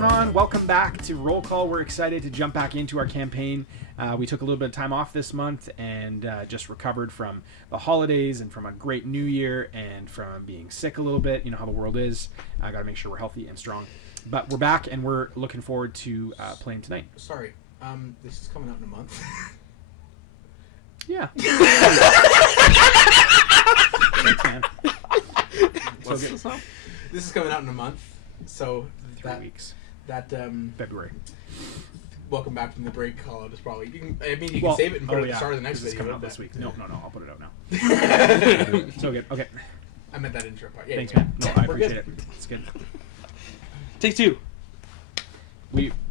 going on? Welcome back to Roll Call. We're excited to jump back into our campaign. We took a little bit of time off this month and just recovered from the holidays and from a great new year and from being sick a little bit. You know how the world is. I got to make sure we're healthy and strong. But we're back and we're looking forward to playing tonight. Sorry, this is coming out in a month. Yeah. Thanks, man. This is coming out in a month, so 3 weeks. That February. Welcome back from the break call out is probably. You can save it and put it at the start of the next video. It's coming out this week. No, I'll put it out now. So good. Okay. I meant that intro part. Yeah, thanks, yeah. man. No, I appreciate it. It's good. Take two.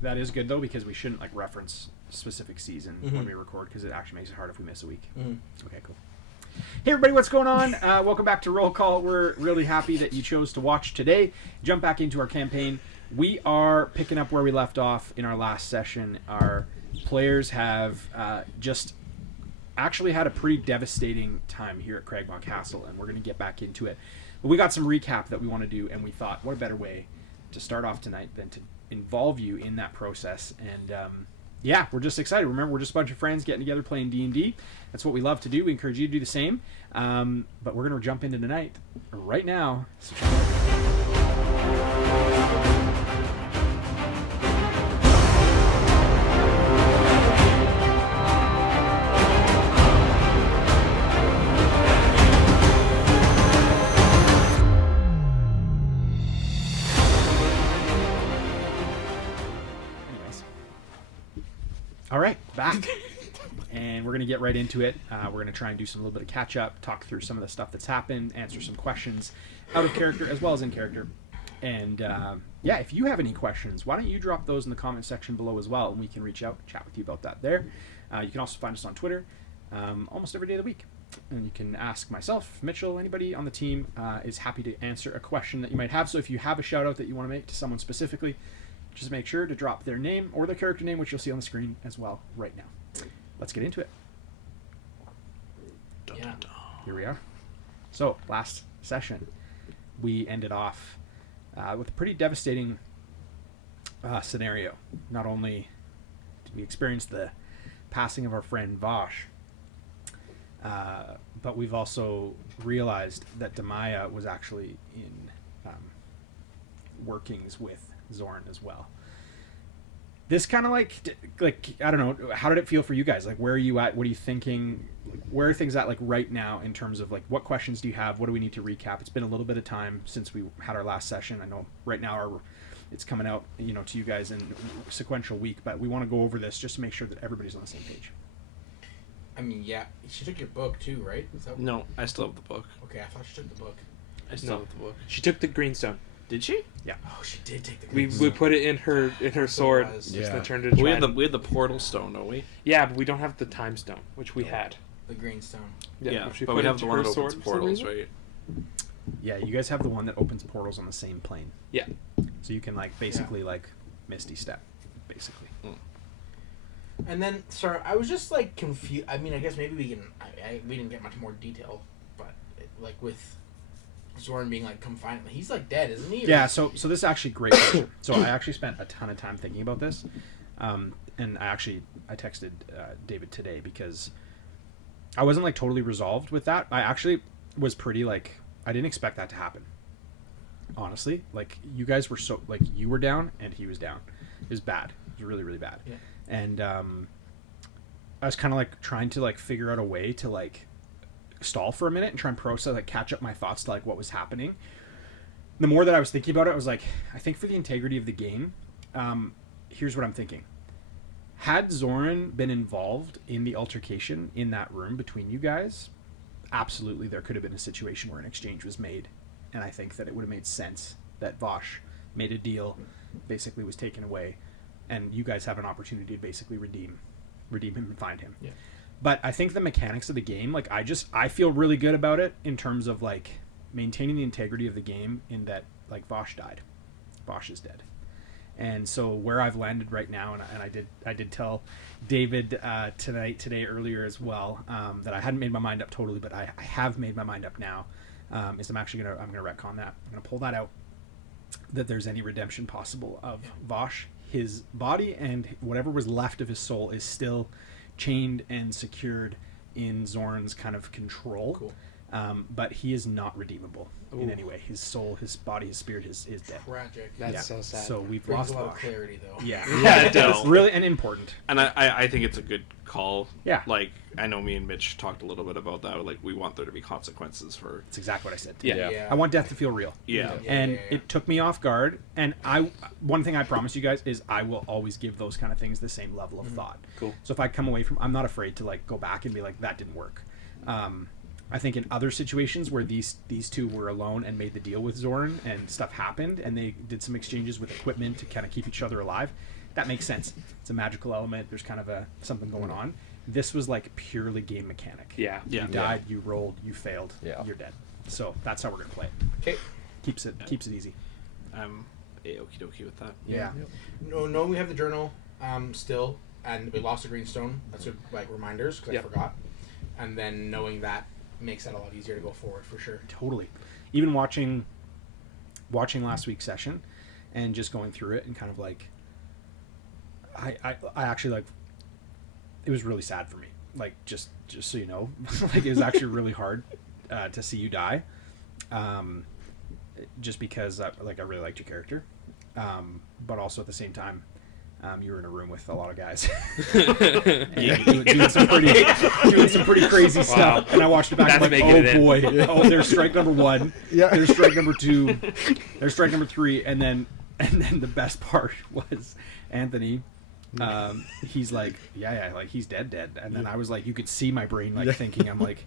That is good though because we shouldn't like reference specific season when we record because it actually makes it hard if we miss a week. Okay, cool. Hey everybody, what's going on? Welcome back to Roll Call. We're really happy that you chose to watch today. Jump back into our campaign. We are picking up where we left off in our last session. Our players have just actually had a pretty devastating time here at Cragmaw Castle, and we're going to get back into it. But we got some recap that we want to do, and we thought, what a better way to start off tonight than to involve you in that process. And yeah, we're just excited. Remember, we're just a bunch of friends getting together playing D&D. That's what we love to do. We encourage you to do the same. But we're going to jump into tonight right now. So all right, back. And we're going to get right into it. We're going to try and do some little bit of catch up, talk through some of the stuff that's happened, answer some questions out of character as well as in character. And yeah, if you have any questions, why don't you drop those in the comment section below as well, and we can reach out and chat with you about that there. You can also find us on Twitter almost every day of the week. And you can ask myself, Mitchell, anybody on the team is happy to answer a question that you might have. So if you have a shout out that you want to make to someone specifically, just make sure to drop their name or their character name, which you'll see on the screen as well right now. Let's get into it. Yeah. Here we are. So, last session, we ended off with a pretty devastating scenario. Not only did we experience the passing of our friend Vosh, but we've also realized that Demaya was actually in workings with Zorn as well. This kind of like I don't know, how did it feel for you guys? Like, where are you at? What are you thinking? Like, where are things at like right now in terms of like what questions do you have? What do we need to recap? It's been a little bit of time since we had our last session. I know right now it's coming out, you know, to you guys in sequential week, but we want to go over this just to make sure that everybody's on the same page. I mean, yeah, she took your book too, right? No, I still have the book. Okay, I thought she took the book. I still have the book. She took the greenstone. Did she? Yeah. Oh, she did take the We put it in her sword. Yeah. Then turned it into We had the portal stone, don't we? Yeah, but we don't have the time stone, which we had. The green stone. Yeah, which but we put have the into one her that opens sword for some portals, reason. right? Yeah, you guys have the one that opens portals on the same plane. Yeah. So you can like basically like Misty Step, basically. And then, sorry, I was just like confused. I mean, I guess maybe we can. We didn't get much more detail, but like with Zorn being like confined, he's like dead, isn't he? Yeah. So this is actually great question. So I actually spent a ton of time thinking about this, and I texted David today because I wasn't like totally resolved with that. I actually was pretty like I didn't expect that to happen. Honestly, like you guys were so like you were down and he was down. It was bad. It was really really bad. Yeah. And I was kind of like trying to like figure out a way to like stall for a minute and try and process, like catch up my thoughts to like what was happening. The more that I was thinking about it, I was like, I think for the integrity of the game, here's what I'm thinking. Had Zoran been involved in the altercation in that room between you guys, absolutely there could have been a situation where an exchange was made. And I think that it would have made sense that Vosh made a deal, basically was taken away, and you guys have an opportunity to basically redeem him and find him. Yeah. But I think the mechanics of the game, like I feel really good about it in terms of like maintaining the integrity of the game in that like Vosh died. Vosh is dead. And so where I've landed right now, and I did tell David today earlier as well, that I hadn't made my mind up totally, but I have made my mind up now, is I'm gonna retcon that. I'm gonna pull that out that there's any redemption possible of Vosh. His body and whatever was left of his soul is still chained and secured in Zorn's kind of control. Cool. But he is not redeemable in any way. His soul, his body, his spirit is dead. Tragic. That's so sad. So we've Brings lost a lot of Vosh. clarity, though. Yeah, Yeah, it does. Really and important. And I think it's a good call. Yeah. Like, I know me and Mitch talked a little bit about that. Like, we want there to be consequences for... That's exactly what I said. Yeah. I want death to feel real. Yeah. And it took me off guard. And one thing I promise you guys is I will always give those kind of things the same level of thought. Cool. So if I come away from, I'm not afraid to like go back and be like, that didn't work. I think in other situations where these two were alone and made the deal with Zorn and stuff happened and they did some exchanges with equipment to kind of keep each other alive, that makes sense. It's a magical element. There's kind of something going on. This was like purely game mechanic. Yeah. Yeah. You died, you rolled, you failed, Yeah. you're dead. So that's how we're gonna play it. Okay. Keeps it easy. I'm okie dokie with that. Yeah. No, we have the journal still, and we lost the greenstone. That's like reminders because I forgot. And then knowing that makes that a lot easier to go forward for sure. Totally. Even watching last week's session and just going through it and kind of like I actually like it was really sad for me. Like just so you know, like it was actually really hard to see you die. Just because I really liked your character. But also at the same time you were in a room with a lot of guys. doing some pretty crazy stuff. And I watched it back and I'm like, oh boy. Oh, there's strike number 1. Yeah. There's strike number 2. There's strike number 3. And then the best part was Anthony. He's like, yeah, like he's dead. And then I was like, you could see my brain like thinking, I'm like,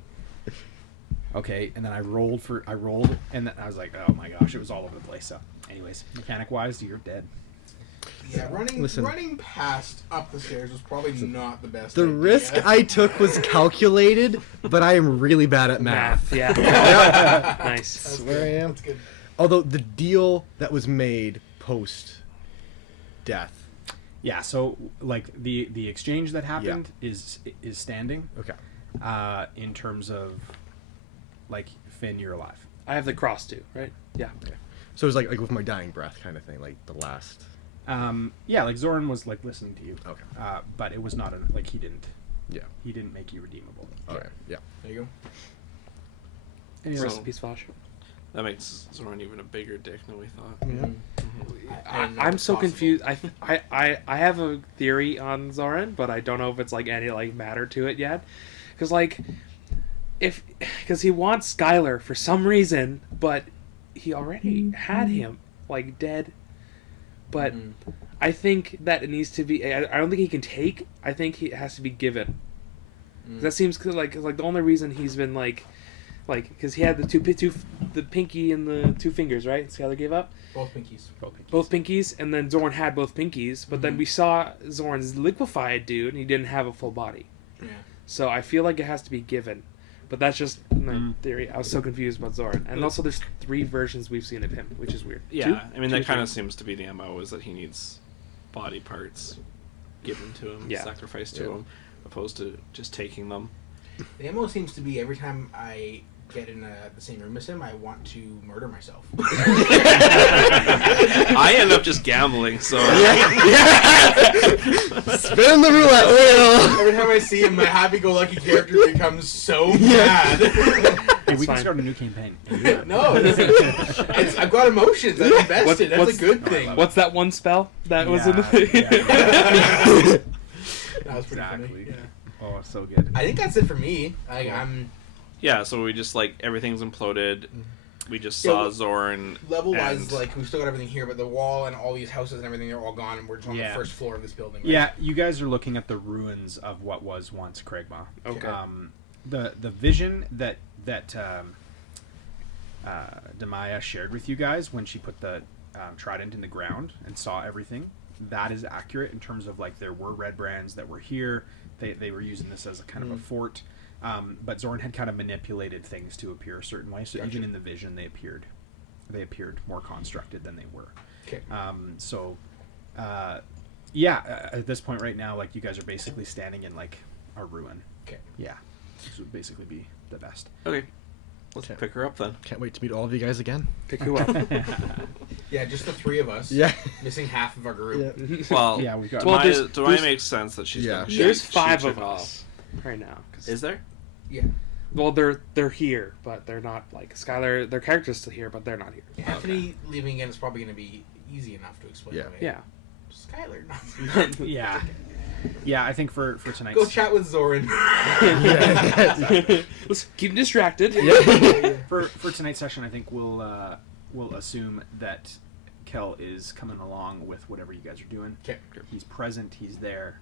okay. And then I rolled, and then I was like, oh my gosh, it was all over the place. So, anyways, mechanic wise, you're dead. Yeah, running past up the stairs was probably not the best. The idea. risk I took was calculated, but I am really bad at math. Yeah. Nice. That's Where I am. That's good. Although the deal that was made post death. Yeah. So like the exchange that happened is standing. Okay. In terms of like Finn, you're alive. I have the cross too, right? Yeah. Okay. So it was like with my dying breath kind of thing, like the last. Yeah, like Zoran was like listening to you. Okay. But it was not like he didn't make you redeemable. Okay. Yeah. There you go. Anyways, Rest in peace, Vosh. That makes Zorn even a bigger dick than we thought. Yeah. I don't know I'm if so possible. confused. I have a theory on Zoran, but I don't know if it's like any like matter to it yet. Because like, because he wants Skylar for some reason, but he already had him like dead. But I think that it needs to be. I don't think he can take. I think it has to be given. That seems like the only reason he's been like because he had the pinky and the 2 fingers, right? Skylar gave up. Both pinkies. Both pinkies, and then Zorn had both pinkies, but then we saw Zorn's liquefied dude, and he didn't have a full body. Yeah. So I feel like it has to be given. But that's just my theory. I was so confused about Zorn. And also there's 3 versions we've seen of him, which is weird. Yeah, 2? I mean, 2 that or kind 3? of seems to be the MO, is that he needs body parts given to him, sacrificed to him, opposed to just taking them. The MO seems to be every time I get in the same room as him, I want to murder myself. I end up just gambling, so... Spin the roulette wheel. Every time I see him, my happy-go-lucky character becomes so mad. hey, we can fine. start a new campaign. No, I've got emotions. I'm invested. That's a good thing. What's that one spell that was in the That was pretty funny. Exactly. Yeah. Oh, so good. I think that's it for me. I'm Yeah, so we just, like, everything's imploded. We just Yeah, saw well, Zorn. level-wise, and- like, we've still got everything here, but the wall and all these houses and everything, they're all gone, and we're just on the Yeah. first floor of this building. Right? Yeah, you guys are looking at the ruins of what was once Cragmaw. Okay. The vision that Demaya shared with you guys when she put the trident in the ground and saw everything, that is accurate in terms of like there were red brands that were here. They were using this as a kind of a fort, but Zorn had kind of manipulated things to appear a certain way. So Gotcha. even in the vision, they appeared more constructed than they were. Okay. At this point right now, like you guys are basically standing in like a ruin. Okay. Yeah, this would basically be the best. Okay. Let's pick her up then. Can't wait to meet all of you guys again. Pick who up? Yeah, just the three of us. Yeah. Missing half of our group. Yeah. Well, Yeah, we've got. Well, to there's- Maya makes sense that she's. Yeah. Gonna There's shoot 5 it of off. us right now. 'Cause- Is there? Yeah. Well, they're here, but they're not like Skylar. Their character's still here, but they're not here. Anthony leaving again is probably going to be easy enough to explain Yeah. away. Yeah. Skylar, not. Yeah. Yeah, I think for tonight's. Go chat with Zoran. Let's keep him distracted. For tonight's session, I think we'll assume that Kel is coming along with whatever you guys are doing. Okay. He's present. He's there,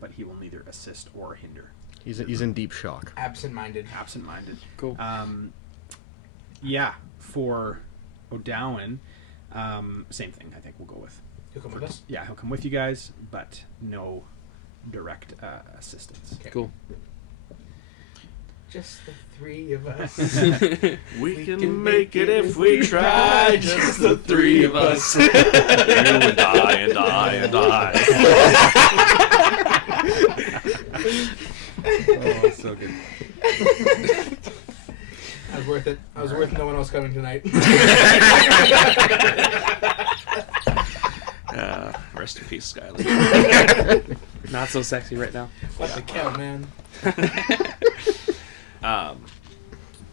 but he will neither assist or hinder. He's in deep shock. Absent-minded. Absent-minded. Cool. Yeah, for O'Dowan, same thing. I think we'll go with. He'll come with us. Yeah, he'll come with you guys, but no direct assistance. Okay. Cool. Just the three of us. We can make it if we try, just the three of us. You and I and I and I. Oh, so good. That was worth it. That was worth no one else coming tonight. Rest in peace, Skylar. Not so sexy right now. What the cow, man?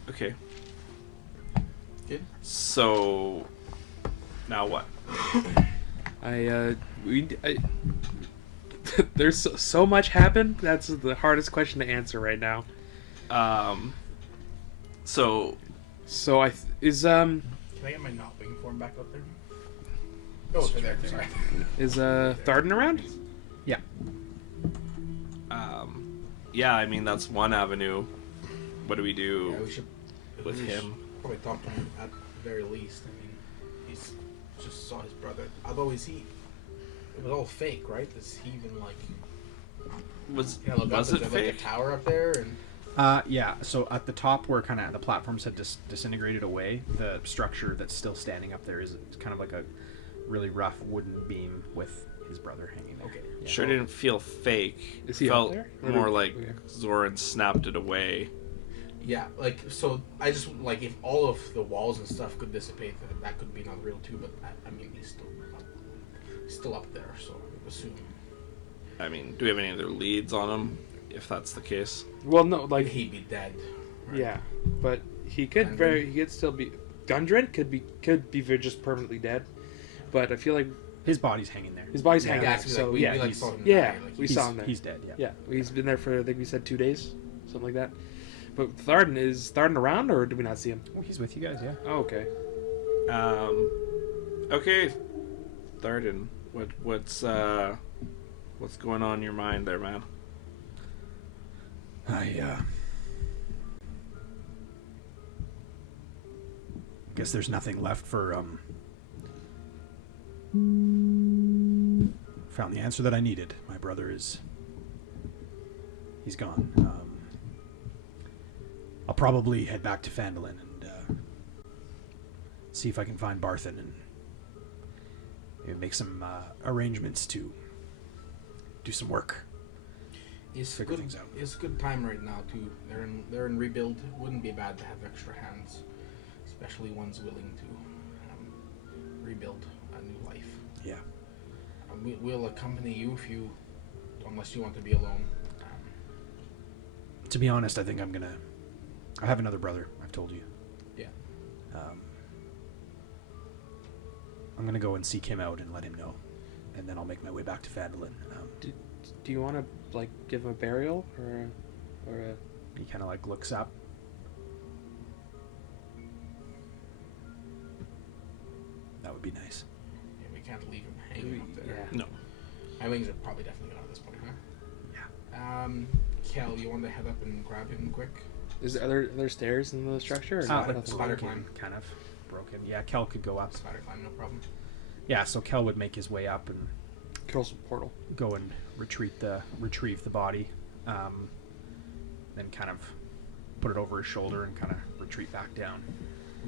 Okay. Good. So, now what? There's so much happened. That's the hardest question to answer right now. So So Can I get my not wing form back up there? Oh, okay, there. Sorry. is Tharden around? Yeah. yeah, I mean that's one avenue. What do we do Yeah, we should with him? probably talk to him at the very least. I mean, he's just saw his brother. Although it was all fake, right? Is he even like? Was You know, look was up, it is there, like fake? a tower up there? And Yeah, so at the top where kind of the platforms had disintegrated away, the structure that's still standing up there is kind of like a really rough wooden beam with his brother hanging there. okay, Yeah. Sure didn't feel fake. Is he Felt up there? more like Okay. Zoran snapped it away. yeah, like so. I just like if all of the walls and stuff could dissipate, that could be not real too. But I mean, he's still up there, so I would assume. I mean, do we have any other leads on him? If that's the case, Well, no, like He'd be dead. Right? yeah, but he could Gundren? he could still be. Gundren could be just permanently dead, but I feel like His body's hanging there. his body's Yeah, hanging Yeah, there. so So like, yeah, we like he's- saw him yeah, die, like, we He's- saw him there. He's dead, yeah. Yeah, he's been there for I think we said 2 days, something like that. But Tharden is Tharden around, or do we not see him? Oh, he's with you guys, yeah. Oh, okay. okay, Tharden, what's going on in your mind there, man? I guess there's nothing left for found the answer that I needed. My brother he's gone. I'll probably head back to Phandalin and see if I can find Barthen and maybe make some arrangements to do some work. It's Figure good. things out. It's a good time right now too. They're in rebuild. It wouldn't be bad to have extra hands, especially ones willing to rebuild a new life. Yeah. We'll accompany you unless you want to be alone. To be honest, I think I have another brother. I've told you. Yeah. I'm gonna go and seek him out and let him know, and then I'll make my way back to Phandalin. Do you want to like give him a burial or a? He kind of like looks up. That would be nice. Yeah, we can't leave him hanging up there. Yeah. No. My wings are probably definitely gone at this point, huh? Yeah. Kel, you want to head up and grab him quick? Are there stairs in the structure? Or Spider- nothing? spider broken, climb. kind of broken. Yeah, Kel could go up. Spider climb, no problem. Yeah, so Kel would make his way up and Curls portal. go and retrieve the body, then kind of put it over his shoulder and kind of retreat back down.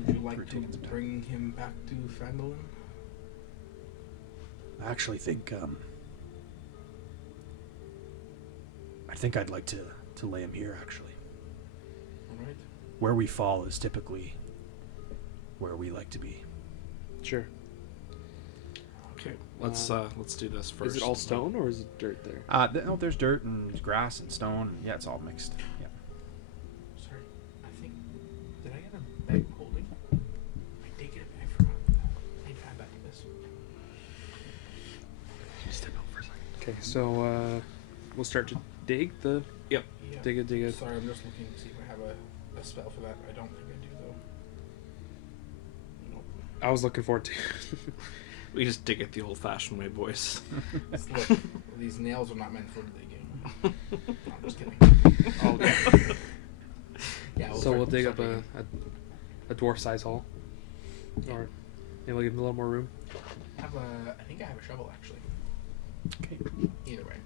Would you like We're to taking some time. bring him back to Phandalin? I actually think I'd like to lay him here. Actually, All right. where we fall is typically where we like to be. Sure. Okay, let's do this first. Is it all stone or is it dirt there? No, there's dirt and grass and stone. Yeah, it's all mixed. Yeah. Sorry, I think did I get a bag of holding? I did get a bag. I forgot about that. I need to add that to this. Just step out for a second. Okay, so we'll start to dig the. Yep. Yeah. Dig it. Sorry, I'm just looking to see if I have a spell for that. I don't think I do though. Nope. I was looking forward to. We just dig it the old-fashioned way, boys. Look, these nails are not meant for digging. No, I'm just kidding. Yeah. So we'll dig up digging. a dwarf-size hole, or maybe we'll give him a little more room. I think I have a shovel actually. Okay. Either way.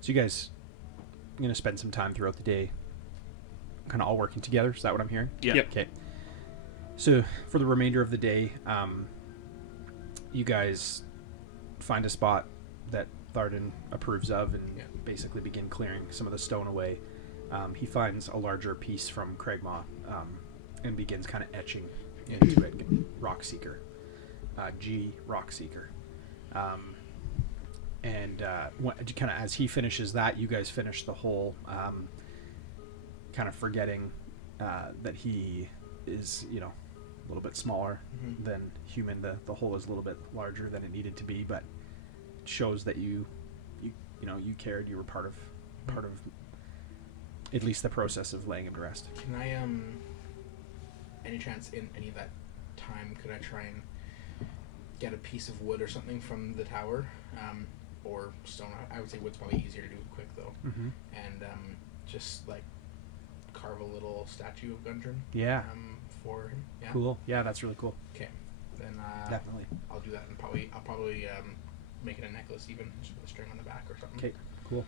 So you guys are going to spend some time throughout the day kind of all working together. Is that what I'm hearing? Yeah. Yep. Okay. So for the remainder of the day, you guys find a spot that Tharden approves of and basically begin clearing some of the stone away. He finds a larger piece from Cragmaw and begins kind of etching into it. Rock Seeker. G Rock Seeker. And kind of as he finishes that, you guys finish the whole, kind of forgetting that he is, a little bit smaller than human. The hole is a little bit larger than it needed to be, but it shows that you cared. You were part of at least the process of laying him to rest. Can I any chance in any of that time could I try and get a piece of wood or something from the tower, or stone? I would say wood's probably easier to do quick though. Mm-hmm. And just like carve a little statue of Gundren. Yeah. For him. Yeah. Cool. Yeah, that's really cool. Okay. Then Definitely. I'll do that, and I'll probably make it a necklace even, just with a string on the back or something. Okay. Cool.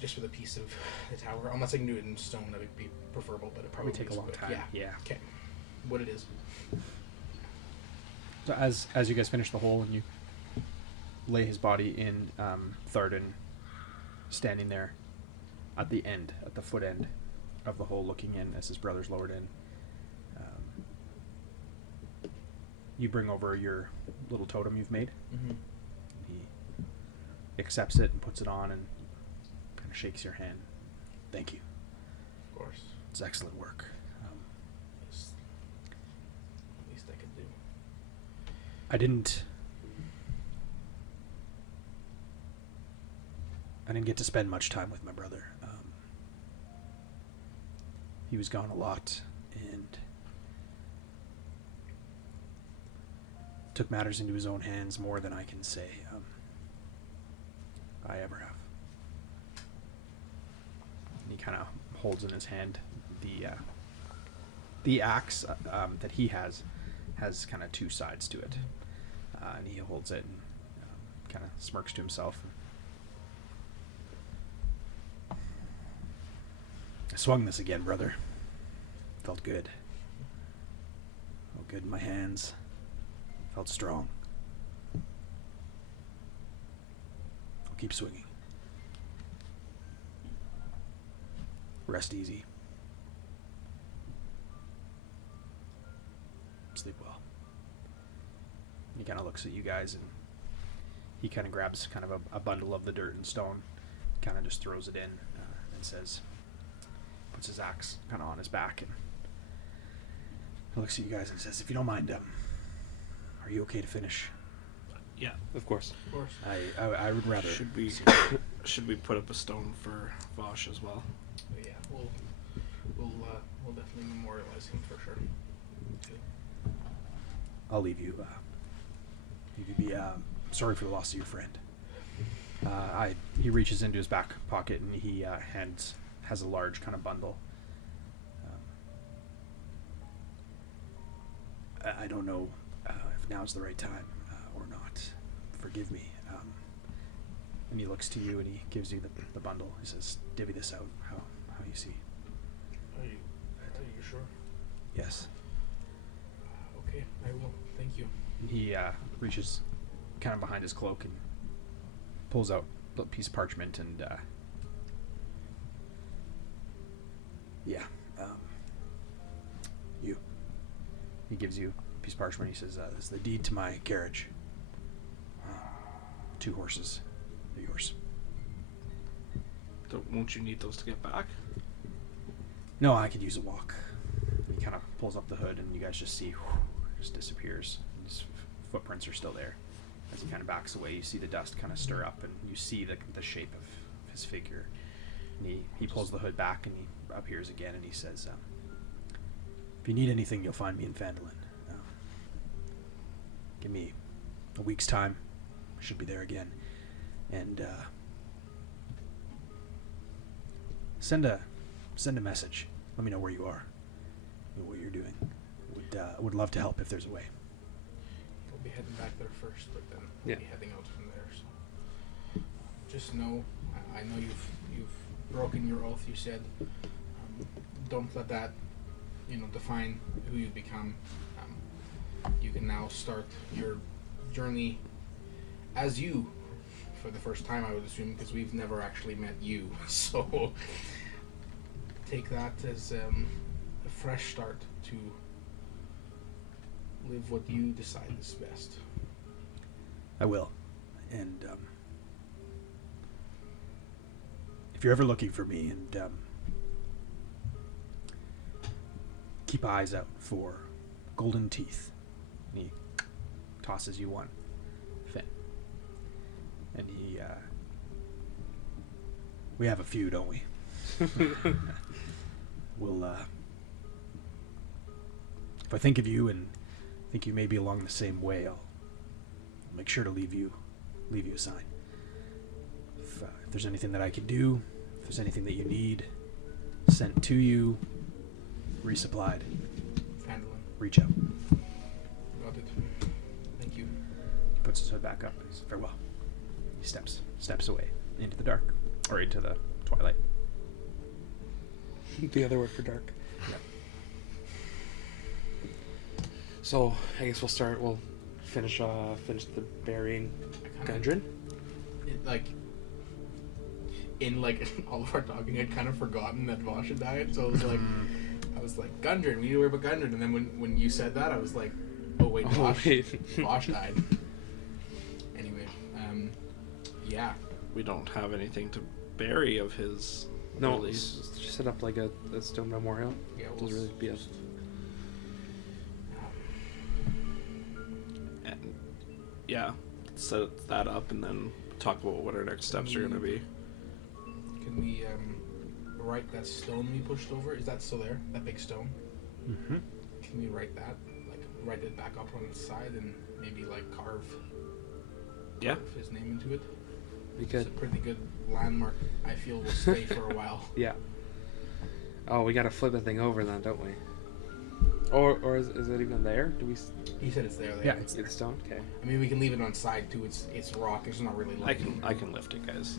Just with a piece of the tower. Unless I can do it in stone, that would be preferable, but it probably Take a is long wood. time. Yeah. Yeah. Okay. What it is. So as you guys finish the hole and you lay his body in, Tharden standing there at the foot end of the hole, looking in as his brother's lowered in. You bring over your little totem you've made. Mm-hmm. He accepts it and puts it on and kind of shakes your hand. Thank you. Of course. It's excellent work. It's the least I could do. I didn't get to spend much time with my brother. He was gone a lot and took matters into his own hands more than I can say I ever have. And he kind of holds in his hand the axe that he has kind of two sides to it, and he holds it and kind of smirks to himself. I swung this again, brother. Felt good. Felt good in my hands. Felt strong. I'll keep swinging. Rest easy. Sleep well. He kind of looks at you guys and he kind of grabs kind of a bundle of the dirt and stone, kind of just throws it in and says, puts his axe kind of on his back and he looks at you guys and says, if you don't mind, are you okay to finish? Yeah. Of course. Of course. I would rather. Should we put up a stone for Vosh as well? But yeah, we'll definitely memorialize him for sure. I'll leave you. Be sorry for the loss of your friend. He reaches into his back pocket and he has a large kind of bundle. I don't know if now's the right time or not. Forgive me. And he looks to you and he gives you the bundle. He says, divvy this out how you see. Are you sure? Yes. Okay, I will. Thank you. And he reaches kind of behind his cloak and pulls out a piece of parchment and Yeah. You. He gives you a piece of parchment. He says, "This is the deed to my carriage. 2 horses. They're yours." Won't you need those to get back? No, I could use a walk. He kind of pulls up the hood, and you guys just see, just disappears. His footprints are still there. As he kind of backs away, you see the dust kind of stir up, and you see the shape of his figure. And he pulls the hood back, and he appears again, and he says, "If you need anything, you'll find me in Phandalin. Give me a week's time. I should be there again. And send a message. Let me know where you are, and what you're doing. Would love to help if there's a way." We'll be heading back there first, but then we'll Yeah. be heading out from there. So just know, I know you've broken your oath. You said, don't let that, define who you become. You can now start your journey as you, for the first time, I would assume, because we've never actually met you. So take that as a fresh start to live what you decide is best. I will. And if you're ever looking for me, and keep eyes out for golden teeth. And he tosses you one, Finn. And he, we have a few, don't we? We'll, if I think of you and think you may be along the same way, I'll make sure to leave you a sign. If there's anything that I can do, if there's anything that you need, sent to you, resupplied, Phandalin. reach out. Got it. Thank you. He puts his hood back up. He says, "Farewell." He steps away into the dark, or into the twilight. The other word for dark. Yep. So I guess we'll finish the burying Gundren. In all of our talking, I'd kind of forgotten that Vosh had died, so I was like, Gundren, we need to worry about Gundren, and then when you said that, I was like, oh wait, Vosh died. Anyway, yeah. We don't have anything to bury of his No, release. just set up like a stone memorial. Yeah, Doesn't really be a... And yeah, set that up and then talk about what our next steps are going to be. Can we write that stone we pushed over? Is that still there? That big stone? Mm-hmm. Can we write that? Write it back up on its side and maybe carve his name into it? Because It's a pretty good landmark. I feel will stay for a while. yeah. Oh, we gotta flip the thing over then, don't we? Or is it even there? Do we? He said it's there. Yeah, it's It's stone. Okay. I mean, we can leave it on side too. It's rock. It's not really. I can lift it, guys.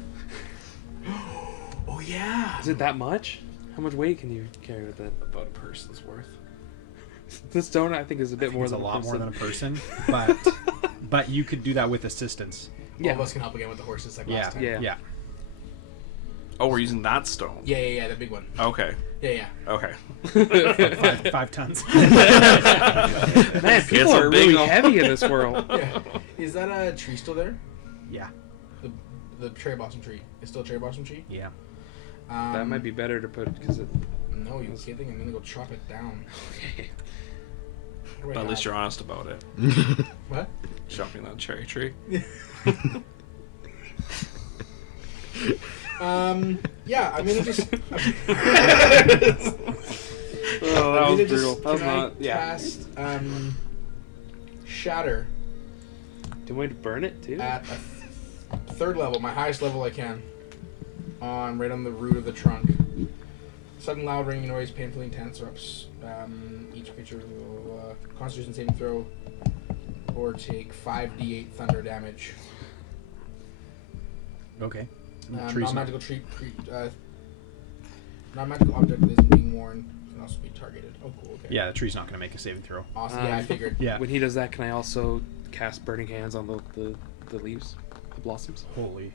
Oh yeah. Is it that much? How much weight can you carry with it? About a person's worth. The stone, I think, is a bit more It's than a lot more than a person. person, but you could do that with assistance. All of us can help again with the horses like last time. Yeah. Oh, we're using that stone. Yeah, the big one. Okay. Yeah. Okay. 5 tons. Man, people a are big really one. heavy in this world. Yeah. Is that a tree still there? Yeah. The cherry blossom tree. It's still a cherry blossom tree? Yeah. That might be better to put because it. No, you kidding? I'm gonna go chop it down. But at least you're honest about it. What? Chopping that cherry tree. Yeah, I'm gonna just. Oh, that was brutal. That was Can I not. Yeah. cast Shatter Do you want me to burn it too? at a third level, my highest level I can, right on the root of the trunk. Sudden loud ringing noise, painfully intense, erupts. Each creature will Constitution saving throw or take 5d8 thunder damage. Okay. Non-magical non-magical object that isn't being worn can also be targeted. Oh, cool. Okay. Yeah, the tree's not going to make a saving throw. Awesome. Yeah, I figured. Yeah. When he does that, can I also cast Burning Hands on the leaves, the blossoms? Holy.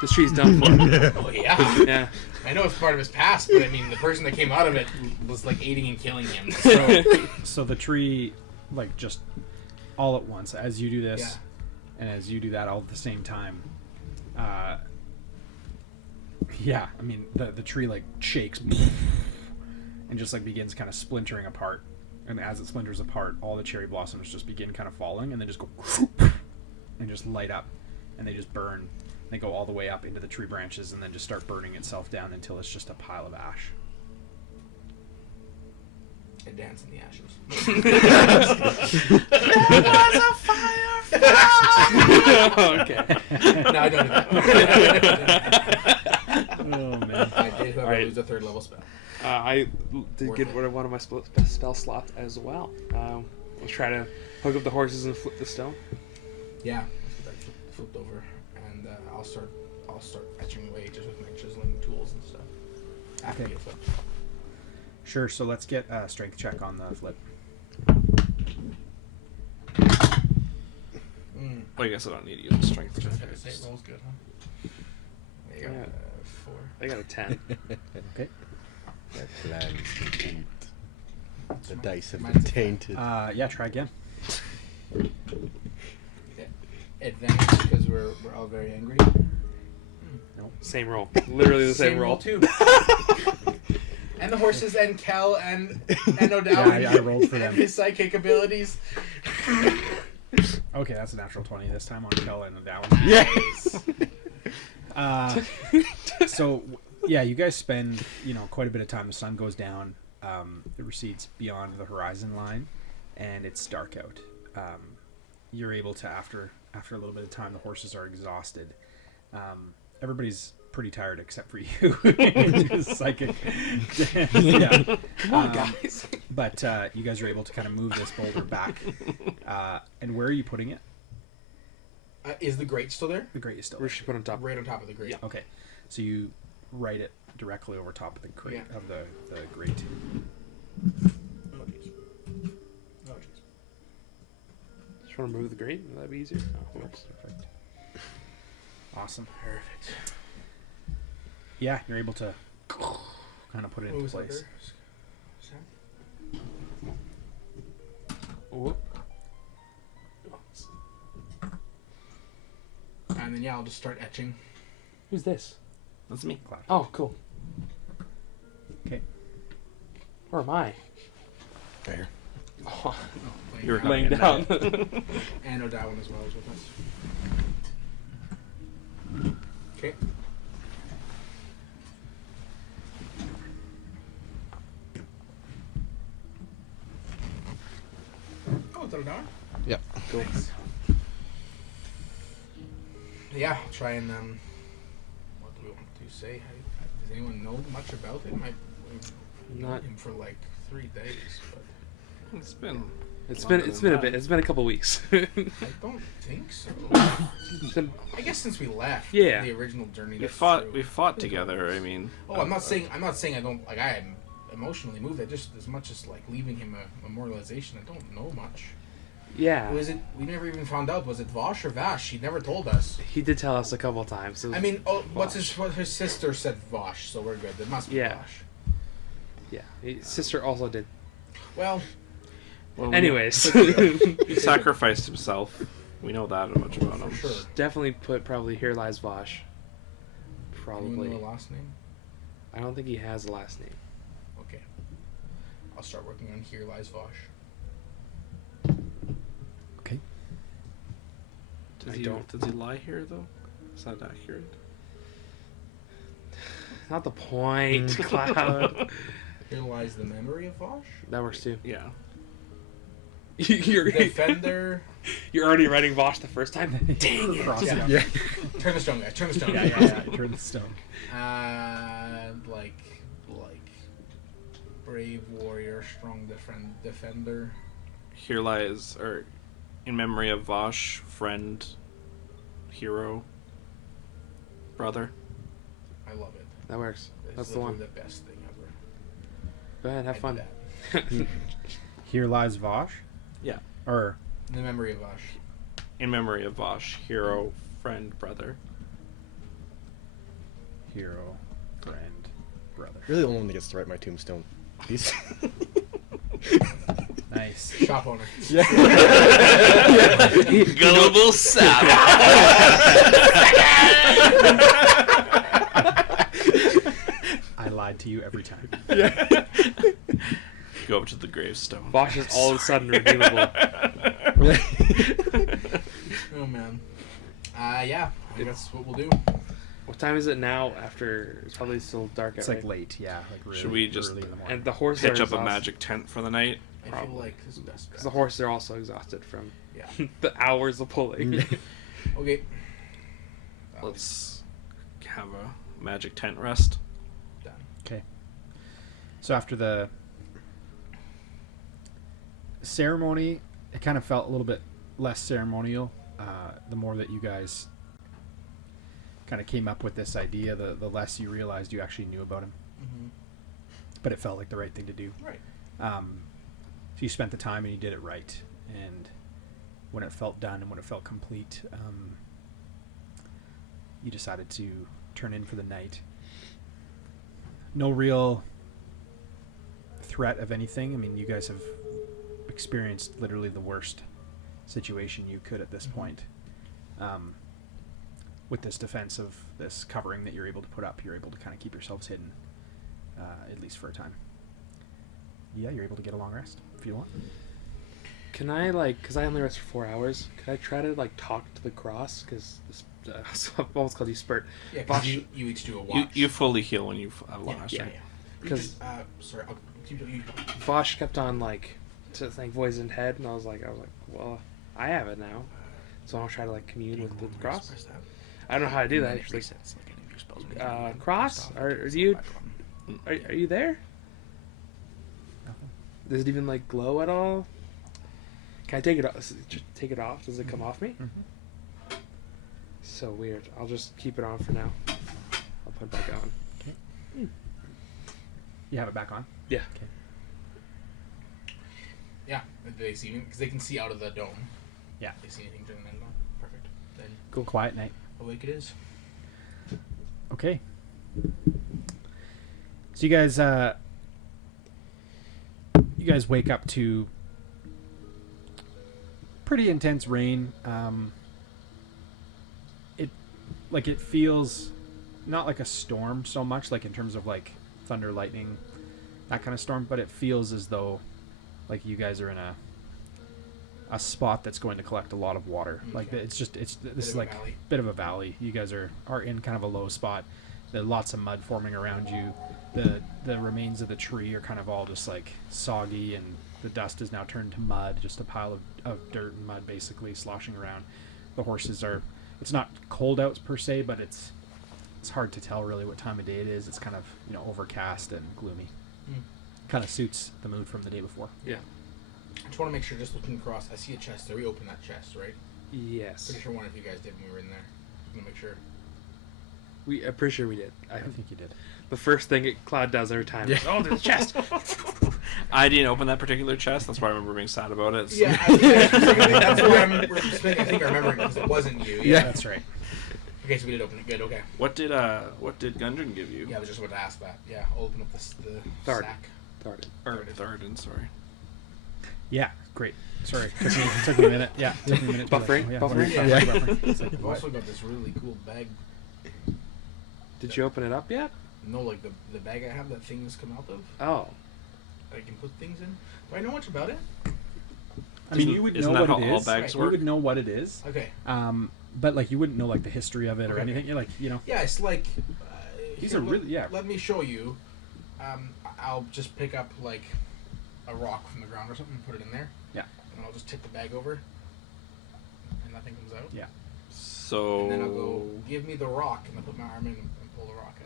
This tree's done for. Oh yeah. Yeah. I know it's part of his past, but I mean, the person that came out of it was like aiding and killing him. So the tree, like, just all at once, as you do this, Yeah. and as you do that all at the same time, yeah, I mean, the tree, like, shakes and just, like, begins kind of splintering apart. And as it splinters apart, all the cherry blossoms just begin kind of falling, and then just go and just light up, and they just burn. They go all the way up into the tree branches, and then just start burning itself down until it's just a pile of ash. I dance in the ashes. Okay. No, I don't do that. Oh, man. I did, however, Alright. lose a third level spell. I did Worth get it. rid of one of my spell slots as well. Let's try to hook up the horses and flip the stone. Yeah, let's get that flipped over, and I'll start etching away just with my chiseling tools and stuff. After Okay. you flip. Sure, so let's get a strength check on the flip. Well, I guess I don't need to use a strength check. I say it rolls good, huh? There you go. Yeah. 4. I got a 10. Okay. That plan's complete. The dice have Mine's been a 10. tainted. Yeah, try again. Advantage because we're all very angry. Same roll. Literally the same roll. too. And the horses and Kel and O'Dowd Yeah, I rolled for and them. his psychic abilities. Okay, that's a natural 20 this time on Kel and that one. Yes. So, yeah, you guys spend, quite a bit of time. The sun goes down. It recedes beyond the horizon line, and it's dark out. You're able to, after a little bit of time, the horses are exhausted. Everybody's pretty tired except for you. Psychic. Yeah. Come on, guys. But you guys are able to kind of move this boulder back. And where are you putting it? Is the grate still there? The grate is still Where there. should put on top? Right on top of the grate. Yeah. Okay, so you write it directly over top of the crate Yeah. of the grate. Oh, jeez. Oh, jeez. Just want to move the grate? Would that be easier? Oh, whoops. Perfect. Awesome. Perfect. Yeah, you're able to kind of put it What into was that place. there? Sam? Whoop. And then I'll just start etching. Who's this? That's me. Cloud. Oh, cool. Okay. Where am I? There. Oh, You're laying hanging down. And O'Dowd as well is with us. Okay. Oh, it's O'Dowd? Yep. Cool. Nice. Yeah, I'll try and what do we want to say? Does anyone know much about him? We've known Not. him for like 3 days, but It's been. It's longer been than a that. bit. It's been a couple weeks. I don't think so. It's been- I guess since we left, Yeah. the original journey. We that's fought. true. We fought together. I mean. Oh, I'm not saying I don't like. I am emotionally moved. I just as much as like leaving him a memorialization. I don't know much. yeah. Was it? We never even found out. Was it Vosh or Vash? He never told us. He did tell us a couple of times. It was I mean, what Vosh. his sister said Vosh, so we're good. It must be Yeah. Vosh. Yeah. His sister also did. Well, Well, Anyways. he sacrificed himself. We know that much about him. for sure. Definitely put probably Here Lies Vosh. Anyone Probably. know a last name? I don't think he has a last name. Okay. I'll start working on Here Lies Vosh. Okay. Does I he, don't. Does he lie here though? Is that accurate? Not the point, Cloud. Here lies the memory of Vosh. That works too. Yeah. you're Defender. you're already writing Vosh the first time. Dang it! Cross it Yeah. out. Yeah. Turn the stone guy. Turn the stone guy. Yeah. Turn the stone. Like brave warrior, strong defender. Here lies, or in memory of Vosh, friend, hero, brother. I love it. That works. It's That's the literally one. the best thing ever. Go ahead, have I fun. did that. Here lies Vosh. Yeah. Or In the memory of Vosh. In memory of Vosh, hero, friend, brother. hero, friend, brother. You're the only one that gets to write my tombstone. He's Nice. Shop owner. Gullible sap. I lied to you every time. Go up to the gravestone. Vosh is all of a sudden redeemable. Oh man. Yeah, I think that's what we'll do. What time is it now? After it's probably still dark out. It's like right? late, yeah. Like really Should we just- early in the morning. And the horses Pitch are up a exhausted. magic tent for the night. I Probably. feel like this is best. Because the horses are also exhausted from Yeah. the hours of pulling. Okay. Let's have a magic tent rest. Done. Okay. So after the ceremony, it kind of felt a little bit less ceremonial. The more that you guys kind of came up with this idea, the less you realized you actually knew about him. Mm-hmm. But it felt like the right thing to do. Right. So you spent the time and you did it right. And when it felt done and when it felt complete, you decided to turn in for the night. No real threat of anything. I mean, you guys have experienced literally the worst situation you could at this point. With this defense of this covering that you're able to put up, you're able to kind of keep yourselves hidden, at least for a time. Yeah, you're able to get a long rest if you want. Can I, like, because I only rest for 4 hours, could I try to, like, talk to the cross? Because I've almost called you Spurt. Yeah, because Vosh- you each do a watch. You fully heal when you have long Yeah, rest, yeah, right? You 'Cause- just, sorry, you Vosh kept on, like, to think voice in head, and I was like, well, I have it now. So I'll try to, like, commune with the cross. I don't know how to do that. Just, like, cross? Are you there? Nothing. Does it even, like, glow at all? Can I take it off? Take it off? Does it come off me? Mm-hmm. So weird. I'll just keep it on for now. I'll put it back on. You have it back on? Yeah. Okay. Yeah, they see me because they can see out of the dome. Yeah. They see anything during the night. Perfect. Then Cool. Quiet night. awake it is. Okay. So you guys wake up to pretty intense rain. It feels not like a storm so much, like in terms of like thunder, lightning, that kind of storm, but it feels as though like you guys are in a spot that's going to collect a lot of water. Like Okay. this Bit is of a like valley. bit of a valley. You guys are in kind of a low spot. There's lots of mud forming around you. The remains of the tree are kind of all just like soggy, and the dust is now turned to mud, just a pile of dirt and mud basically sloshing around. The horses are, it's not cold out per se, but it's hard to tell really what time of day it is. It's kind of, overcast and gloomy. Kind of suits the mood from the day before. Yeah. I just want to make sure, just looking across, I see a chest there. We opened that chest, right? Yes. Pretty sure one of you guys did when we were in there. I'm gonna make sure. I'm pretty sure we did. I think you did. The first thing Cloud does every time is, oh, there's a chest. I didn't open that particular chest. That's why I remember being sad about it. So. Yeah, that's why I think I remember it because it wasn't you. Yeah, that's right. Okay, so we did open it. Good. Okay. What did Gundren give you? Yeah, I was just about to ask that. Yeah, I'll open up the Third. sack. Darn. Or Tharden, sorry. Yeah, great. Sorry, took me a minute. Yeah, took me a minute. Buffering? Buffering? Yeah. buffering. It's like, I've what? also got this really cool bag. Did you open it up yet? No, like the bag I have that things come out of. Oh. I can put things in. Do I know much about it? I mean, you would know Isn't what that it how all is. bags You work? would know what it is. Okay. But like you wouldn't know like the history of it or Okay. anything. You're like, Yeah, it's like. These here, are really- yeah. Let me show you. I'll just pick up like a rock from the ground or something and put it in there. Yeah. And I'll just tip the bag over. And nothing comes out. Yeah. So. And then I'll go, give me the rock, and I'll put my arm in and pull the rock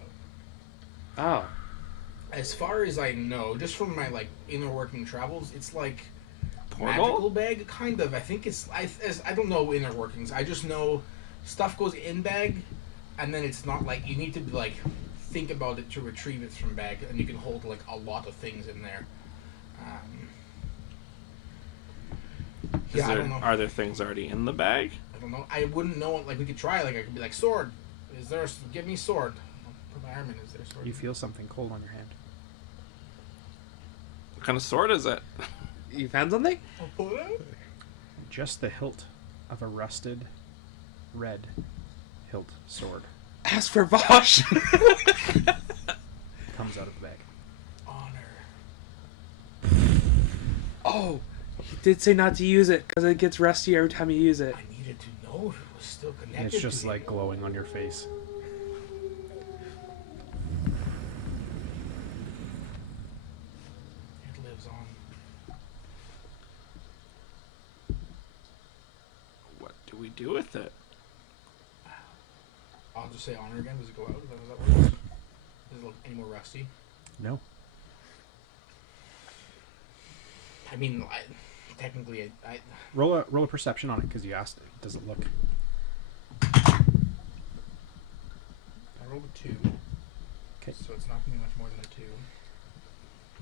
out. Oh. As far as I know, just from my like inner working travels, it's like Portal? magical bag, kind of. I think it's I don't know inner workings. I just know stuff goes in bag, and then it's not like you need to like think about it to retrieve it from bag, and you can hold like a lot of things in there. I don't know. Are there things already in the bag? I don't know. I wouldn't know. Like we could try. Like I could be like sword. Is there? Give me sword. Put my arm in. Is there sword? You feel something cold on your hand. What kind of sword is it? You found something? I'll pull it out. Just the hilt of a rusted red hilt sword Ask for Vosh. comes out of the bag. Honor. Oh, he did say not to use it because it gets rusty every time you use it. I needed to know if it was still And connected. it's just to like me. glowing on your face. It lives on. What do we do with it? I'll just say honor again. Does it go out? Is that how that works? Does it look any more rusty? No. I mean, technically, I Roll a perception on it because you asked. Does it look? rolled a 2. Okay. So it's not going to be much more than a 2.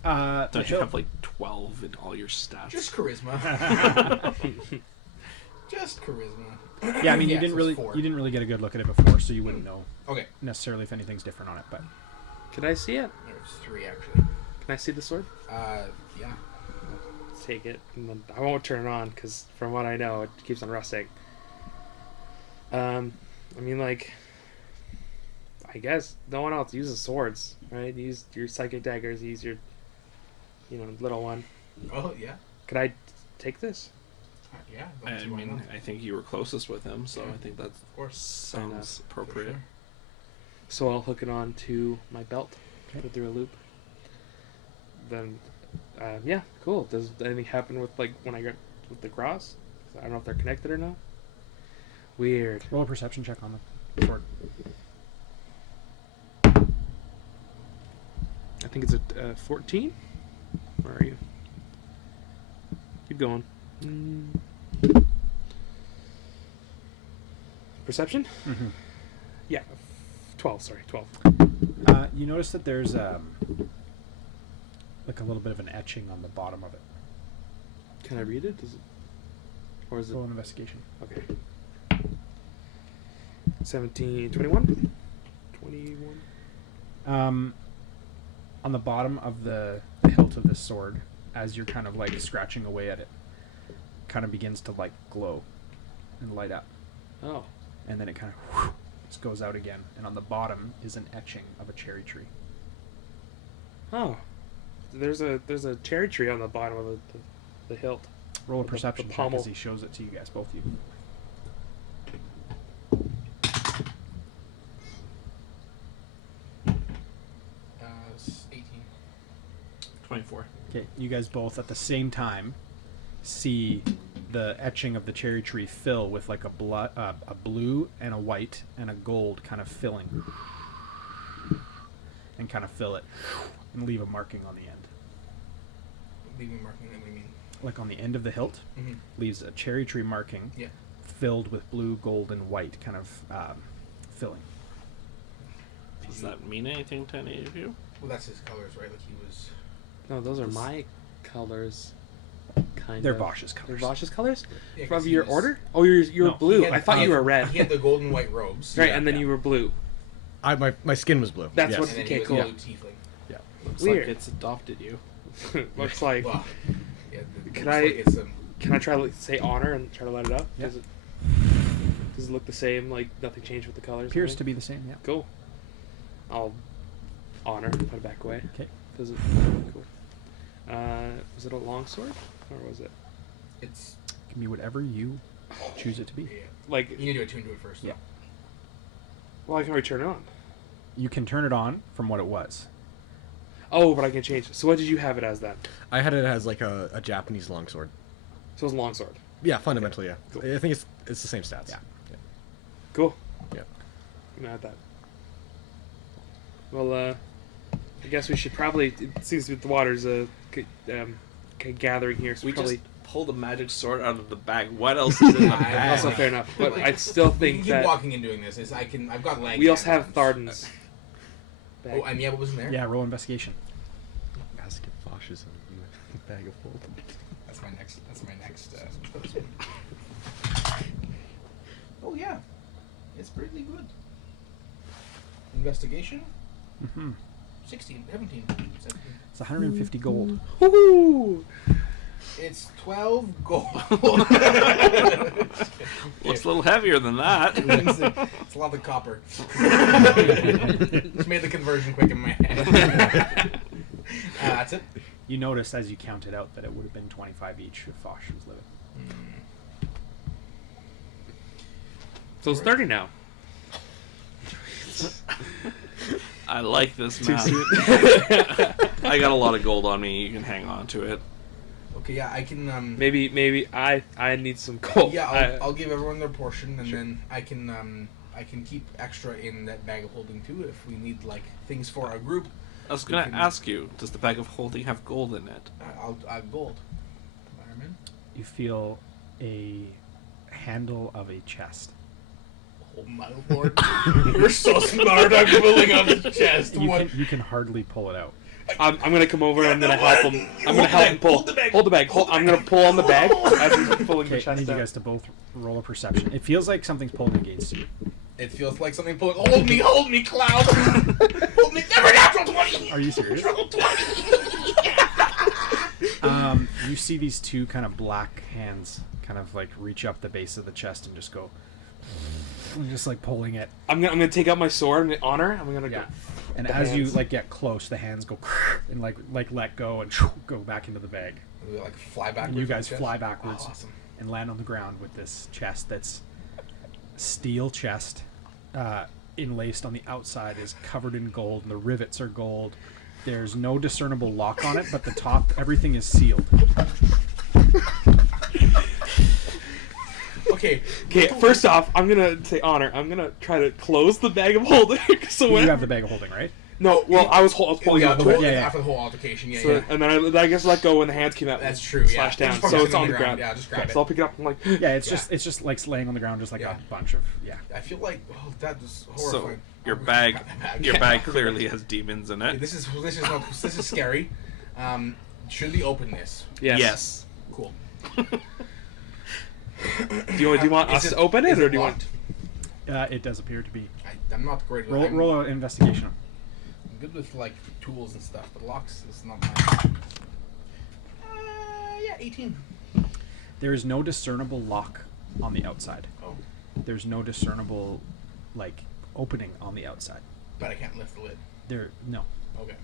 The Don't you hilt. have like 12 in all your stats? Just charisma. Just charisma. Yeah, I mean, Yeah, you didn't so really it's 4. you didn't really get a good look at it before, so you wouldn't know Okay. necessarily if anything's different on it. But Can I see it? There's 3 actually. Can I see the sword? Yeah. Take it, and then I won't turn it on because from what I know, it keeps on rusting. I mean, like, I guess no one else uses swords, right? Use your psychic daggers. Use your, little one. Oh yeah. Could I take this? Yeah. I mean, I think you were closest with him, so Yeah. I think that of course. sounds For appropriate. sure. So I'll hook it on to my belt, Okay. put it through a loop. Then, yeah, cool. Does anything happen with when I get with the cross? I don't know if they're connected or not. Weird. roll a perception check on the sword. I think it's a 14. Where are you? Keep going. Perception? Mm-hmm. Yeah. 12, sorry. 12. You notice that there's like a little bit of an etching on the bottom of it. Can I read it? Does it? Or is it? Roll an investigation. Okay. 17, 21? 21? On the bottom of the hilt of this sword, as you're kind of like scratching away at it, kind of begins to like glow and light up, Oh. and then it kind of just goes out again. And on the bottom is an etching of a cherry tree. Oh. There's a cherry tree on the bottom of the hilt. Roll a The perception check pommel. as he shows it to you guys, both of you. 18. 24. Okay, you guys both at the same time see the etching of the cherry tree fill with like a blue and a white and a gold kind of filling, and kind of fill it and leave a marking on the end. Leaving marking. What do you mean? Like on the end of the hilt, Mm-hmm. leaves a cherry tree marking Yeah. filled with blue, gold, and white kind of filling. Does that mean anything to any of you? Well, that's his colors, right? Like he was. No, those are my colors. Kind They're of. Vosh's They're colors. Vosh's colors? Yeah, 'cause From he your was- order? Oh, you're No, blue. he had I thought you were red. He had the gold and white robes. Right, Yeah, and then yeah. you were blue. My skin was blue. That's yes. what- And then Okay, he was cool. a blue tiefling. Looks Weird. like it's adopted you. Looks like. Well, yeah. Can looks I- Like it's Can I try to say honor and try to light it up? Yeah. Does it look the same? Like nothing changed with the colors? Appears to be the same, yeah. Cool. I'll honor. Put it back away. Okay. Does it? Cool. Was it a long sword or was it It's. Can be whatever you choose it to be. Yeah. like? You need to attune to it first. Yeah. Though. Well, I can already turn it on. You can turn it on from what it was. Oh, but I can change it. So what did you have it as then? I had it as like a Japanese longsword. So it's a long sword. Yeah, fundamentally, yeah. Cool. I think it's the same stats. Yeah. Cool. Yeah. I'm gonna add that. Well, I guess we should probably. It seems that the water's gathering here, so We probably. just pulled a magic sword out of the bag. What else is in the Yeah, bag? Also fair enough, but I still We can think keep that walking and doing this. I've got legs. we also and have arms. Tharden's. Oh, and yeah, what was in there? Yeah, roll investigation. Ask if Vosh is in the bag of gold. That's my next. Oh yeah, it's pretty good. Investigation. Mm-hmm. 16, 17, 17. It's 150 gold. Woohoo! It's 12 gold. Looks a little heavier than that. It's a lot of copper. Just made the conversion quick in my head. That's it. You notice as you counted out that it would have been 25 each if Fosh was living. So it's 30 now. I like this Too map. soon. I got a lot of gold on me. You can hang on to it. Okay, yeah, I can. Maybe I need some gold. Yeah, I'll give everyone their portion, and then I can keep extra in that bag of holding too if we need like things for our group. I was going to ask you, does the bag of holding have gold in it? I'll have gold. Environment. You feel a handle of a chest. Oh my lord! You're so smart. I'm pulling out the chest. You can hardly pull it out. I'm gonna come over and I'm gonna help him. I'm gonna help him pull. Hold the bag. I'm gonna pull on the bag as he's pulling the Okay, I chest need you out. guys to both roll a perception. It feels like something's pulling against you. It feels like something pulling. Hold me, Cloud. Hold me. Never natural 20. Are you serious? Natural 20. You see these two kind of black hands kind of like reach up the base of the chest and just go, and just like pulling it. I'm gonna take out my sword in honor. I'm gonna go. And The as you hands. like get close, the hands go and like let go and go back into the bag. We like fly backwards. And you on the guys chest? fly backwards Oh, awesome. and land on the ground with this chest that's steel chest, enlaced on the outside, is covered in gold, and the rivets are gold. There's no discernible lock on it, but the top, everything is sealed. Okay. First off, I'm gonna say honor. I'm gonna try to close the bag of holding. So when You have the bag of holding, right? no, well, I was pulling Yeah, it the to whole, it. yeah. after the whole altercation. Yeah, So, yeah. and then I guess let go when the hands came out. That's true. Yeah. Slash down. Just So focus it's on the ground. Yeah, just grab So I'll it. pick it up. I'm like, Yeah, it's Yeah. just like laying on the ground, just like Yeah. a bunch of I feel like that was So horrifying. your I'm gonna bag, grab that bag. your Yeah. bag clearly has demons in Okay, it. this is scary. Should we open this? yes. Yes. Cool. Do you want us to open it, is or do you want? locked? It does appear to be. I'm not great with Roll an investigation. I'm good with like tools and stuff, but locks is not my. Yeah, 18. There is no discernible lock on the outside. Oh, There's no discernible like opening on the outside. but I can't lift the lid. No. Okay.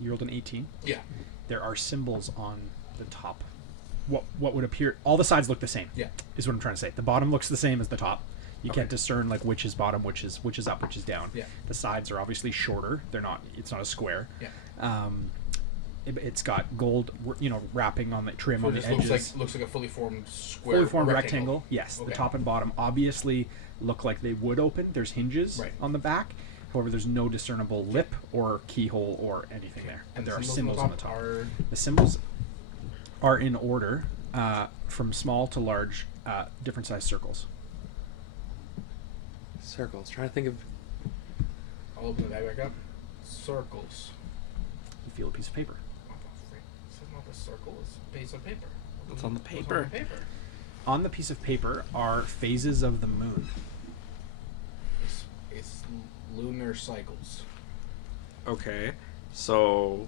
You rolled an 18. Yeah. There are symbols on the top. What would appear? All the sides look the same. Yeah. Is what I'm trying to say. The bottom looks the same as the top. You Okay. can't discern like which is bottom, which is up, which is down. Yeah. The sides are obviously shorter. They're not. It's not a square. Yeah. It's got gold, wrapping on the trim So on it the just edges. looks like a fully formed square. Fully formed or rectangle. Yes. Okay. The top and bottom obviously look like they would open. There's hinges Right. on the back. However, there's no discernible lip or keyhole or anything there. And There the are symbols on the top. Are... The symbols are in order, from small to large, different size circles. Circles. Trying to think of. I'll open the bag back up. Circles. You feel a piece of paper. What the frick? This is not a circle. It's a piece of paper. What's on the What's on paper? the paper? On the piece of paper are phases of the moon. It's Lunar Cycles. Okay. So,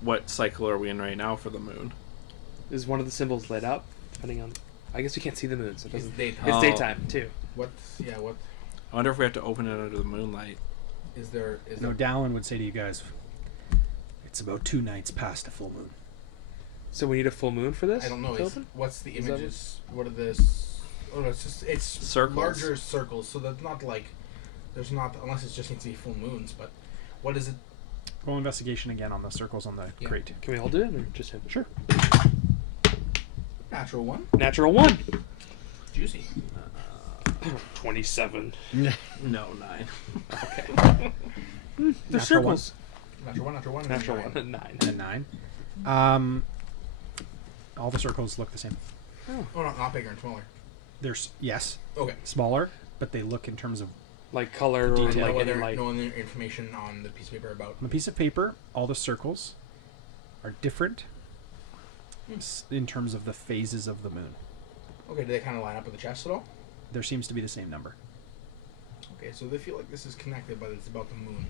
what cycle are we in right now for the moon? Is one of the symbols lit up? Depending on. I guess we can't see the moon, so it doesn't. It's daytime. It's Oh. daytime too. What I wonder if we have to open it under the moonlight. is there? Is No, there? Dallin would say to you guys, it's about 2 nights past a full moon. So we need a full moon for this. I don't know. to Is, open? what's the Is that images? What are this? Oh no, it's Circles. larger circles. So that's not like there's not unless it's just needs to be full moons. But what is it? Roll investigation again on the circles on the Yeah. crate. Can we all do it, or just him? Sure. Natural one. Natural 1. Juicy. 27. No, 9. Okay. They're Natural circles. Natural one. Natural one. Natural nine. 1. 9. And 9. All the circles look the same. Oh, not bigger and smaller. There's yes, Okay. smaller, but they look in terms of Like color or Detail. like no any other, light. no other information on the piece of paper about. on the piece of paper. All the circles are different in terms of the phases of the moon. Okay, do they kind of line up with the chest at all? There seems to be the same number. Okay, so they feel like this is connected, but it's about the moon.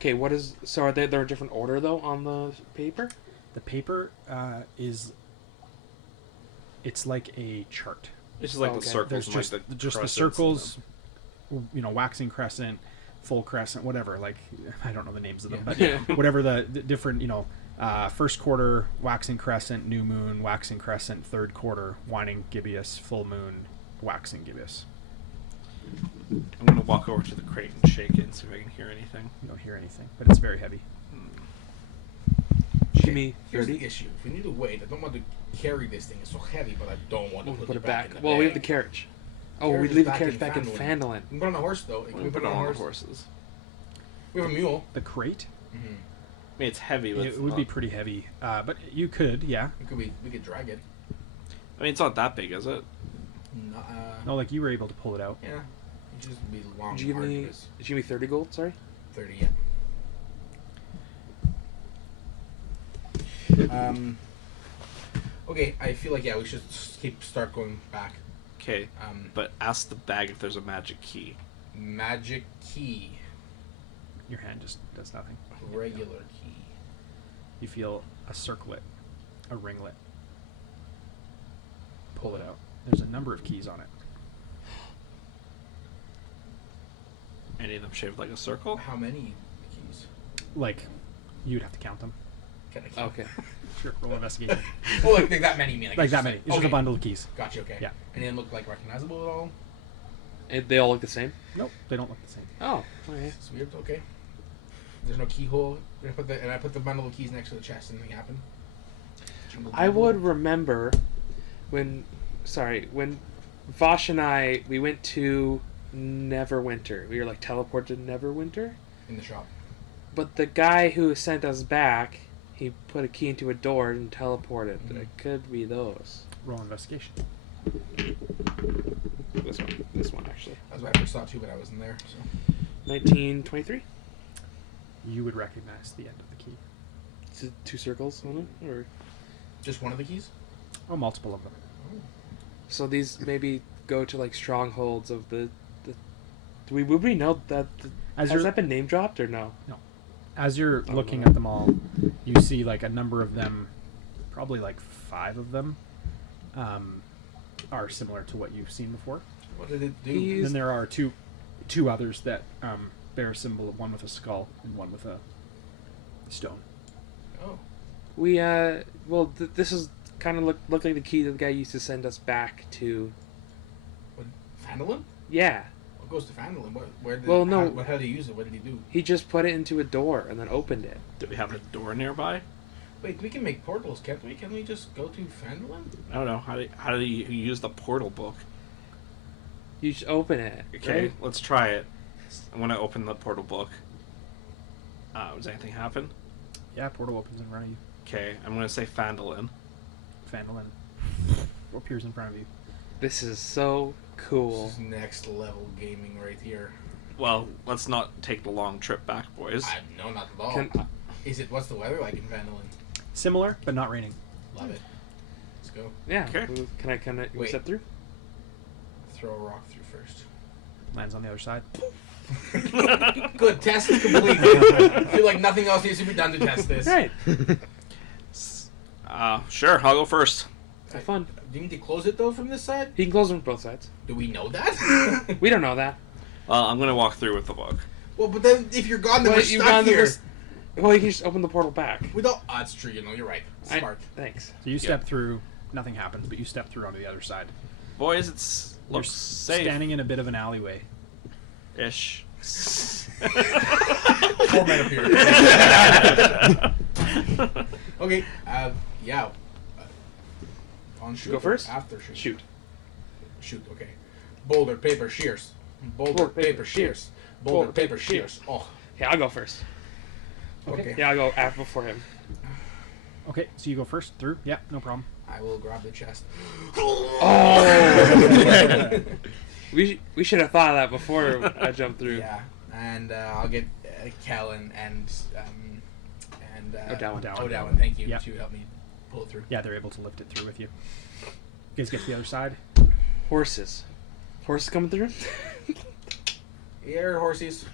Okay, what is... So are they're a different order, though, on the paper? The paper is... It's like a chart. It's just like the Okay. circles. There's and just, like the just the crescents circles, waxing crescent, full crescent, whatever. Like, I don't know the names of them, Yeah. but whatever the different, first quarter, waxing crescent, new moon, waxing crescent, third quarter, waning gibbous, full moon, waxing gibbous. I'm gonna walk over to the crate and shake it and see if I can hear anything. You don't hear anything, but it's very heavy. Give me Here's 30. the issue. If we need to wait, I don't want to carry this thing. It's so heavy, but I don't want to We'll put it back in the Well, we have the bag. carriage. Oh, Carriage we is leave the back carriage in back in Fandolin. Fandolin. We can put it on a horse, though. Can We put it on the horses. We have a mule. The crate, Mm-hmm. I mean, it's heavy. But it would be pretty heavy, but you could, yeah. We could drag it. I mean, it's not that big, is it? No, No, like you were able to pull it out. yeah. It just be long Did you and give hard me? because Did you give me 30 gold? Sorry. 30, yeah. Okay, I feel like we should start going back. Okay, but ask the bag if there's a magic key. Magic key, Your hand just does nothing. regular key. You feel a circlet, a ringlet. Pull it out. There's a number of keys on it. Any of them shaped like a circle? How many keys? Like, you'd have to count them. Can I count? Okay. Sure, roll investigation. Oh, like that many? You mean Like that many. It's just a okay. bundle of keys. Gotcha. Okay. Yeah. And they look like recognizable at all? And they all look the same. Nope, they don't look the same. Oh. Okay. It's weird. Okay. There's no keyhole. I put the bundle of keys next to the chest. Anything happen? I would remember when Vosh and I we went to Neverwinter. We were like teleported to Neverwinter. In the shop. But the guy who sent us back, he put a key into a door and teleported. Mhm. It could be those. Roll investigation. This one actually. That's what I first thought too, but I wasn't there. So 1923. You would recognize the end of the key. Is it 2 circles on it, or just one of the keys. Oh, multiple of them. so these maybe go to like strongholds of the. Would we know that? As Has you're that been name dropped or no? as you're Oh, looking no. at them all, you see like a number of them, probably like 5 of them, are similar to what you've seen before. What did it do? Keys. Then there are two others that bear a symbol, one with a skull and one with a stone. Oh. We this is kind of look like the key that the guy used to send us back to. What? Fandolin? Yeah, What goes to Fandolin? Where did? Well, no. How did he use it? What did he do? he just put it into a door and then opened it. Do we have a door nearby? Wait, we can make portals, can't we? Can we just go to Fandolin? I don't know. How do you use the portal book? You just open it. Okay, right? let's try it. I'm gonna open the portal book. Does anything happen? Yeah, portal opens in front of you. Okay, I'm gonna say Fandolin. Fandolin appears in front of you. This is so cool. This is next level gaming right here. Well, let's not take the long trip back, boys. No, not at all. Can- Is it? What's the weather like in Fandolin? Similar, but not raining. Love it. Let's go. Yeah. Okay. Can I Wait. step through? Throw a rock through first. Lands on the other side. Good. Test is complete. I feel like nothing else needs to be done to test this. Right. Sure, I'll go first. Have fun. Do you need to close it though from this side? He can close them from both sides. Do we know that? We don't know that. Well, I'm gonna walk through with the book. Well, but then if you're gone, then we're you've stuck gone to here. this- Well, you can just open the portal back. We don't. Oh, it's true. You're right. Smart. Thanks. So you step through, nothing happens, but you step through onto the other side. Boys, it's You're looks safe. standing in a bit of an alleyway. Ish. 4 men appear. Okay. Yeah. On shoot. Go or first? After shoot. Shoot. Shoot. Okay. Boulder, paper, shears. Boulder, paper, shears. Boulder, paper, shears. Oh. Yeah, I'll go first. Okay. Yeah, I'll go after before him. Okay, so you go first through. Yeah, no problem. I will grab the chest. Oh! we should have thought of that before I jumped through. Yeah, and I'll get Kellen and O'Dowan. O'Dowan, thank you, Yeah. to help me pull it through. Yeah, they're able to lift it through with you. You guys get to the other side. Horses. Horses coming through? Here, horsies.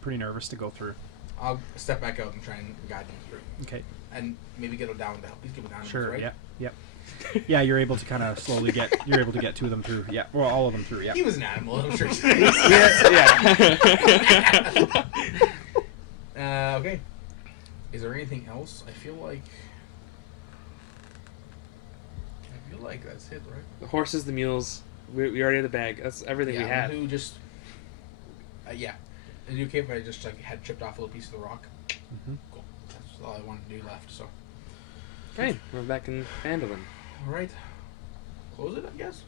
Pretty nervous to go through. I'll step back out and try and guide them through. Okay. And maybe get them down to help these people down. Sure. Right? Yep. Yep. Yeah, you're able to kind of slowly get. You're able to get two of them through. Yeah. Well, all of them through. Yeah. He was an animal, I'm sure. Yeah. Okay. Is there anything else? I feel like that's it, right? The horses, the mules. We already had the bag. That's everything we had. Who just? Yeah. Is it okay if I just had chipped off a little piece of the rock? Mm-hmm. Cool. That's all I wanted to do left. So. Okay, we're back in Phandalin. All right. Close it, I guess.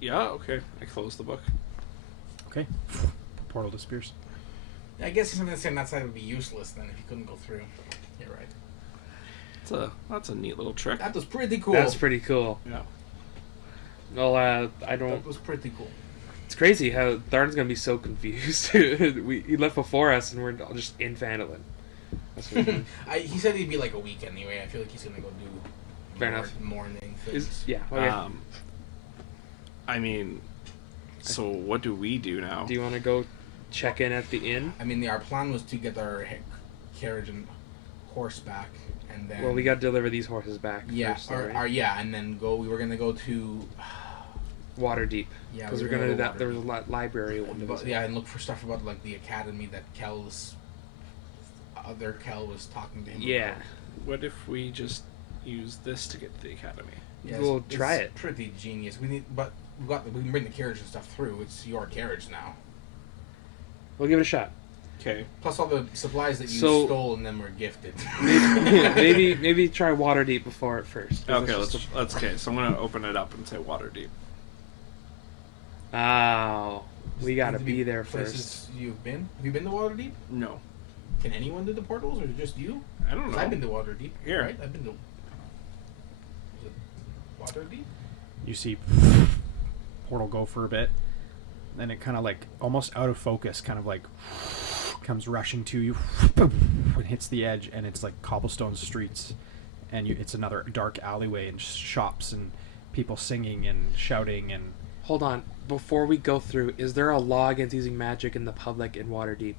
Yeah, okay. I close the book. Okay. Portal disappears. I guess something that's on that side would be useless then if you couldn't go through. You're right. That's a neat little trick. That was pretty cool. That's pretty cool. Yeah. Well, I don't. That was pretty cool. It's crazy how Tharn's gonna be so confused. He left before us, and we're all just in Phandalin. That's what He said he'd be like a week anyway. I feel like he's gonna go do Fair enough. morning things. yeah. Okay. I mean, so what do we do now? Do you want to go check in at the inn? I mean, our plan was to get our carriage and horse back, and then. Well, we got to deliver these horses back. Yeah, first, though, right? and then go. We were gonna go to. Waterdeep. Yeah, because we we're were gonna do gonna that. go There was a library one. Yeah, and look for stuff about like the academy that Kel's other Kel was talking to him. Yeah. About. What if we just use this to get to the academy? Yeah, We'll try it. Pretty genius. We can bring the carriage and stuff through. It's your carriage now. We'll give it a shot. Okay. Plus all the supplies that you So- stole and then were gifted. maybe try Waterdeep before it first. 'cause Okay, it's just let's okay. So I'm gonna open it up and say Waterdeep. Oh, we gotta Need to be there places first. You've been? Have you been to Waterdeep? No, Can anyone do the portals or just you? I don't 'Cause know. I've been to Waterdeep. Here. Right? I've been to. Is it Waterdeep? You see portal go for a bit, then it kind of like almost out of focus, kind of like comes rushing to you, and hits the edge, and it's like cobblestone streets, and it's another dark alleyway and shops and people singing and shouting and. Hold on. Before we go through, is there a law against using magic in the public in Waterdeep?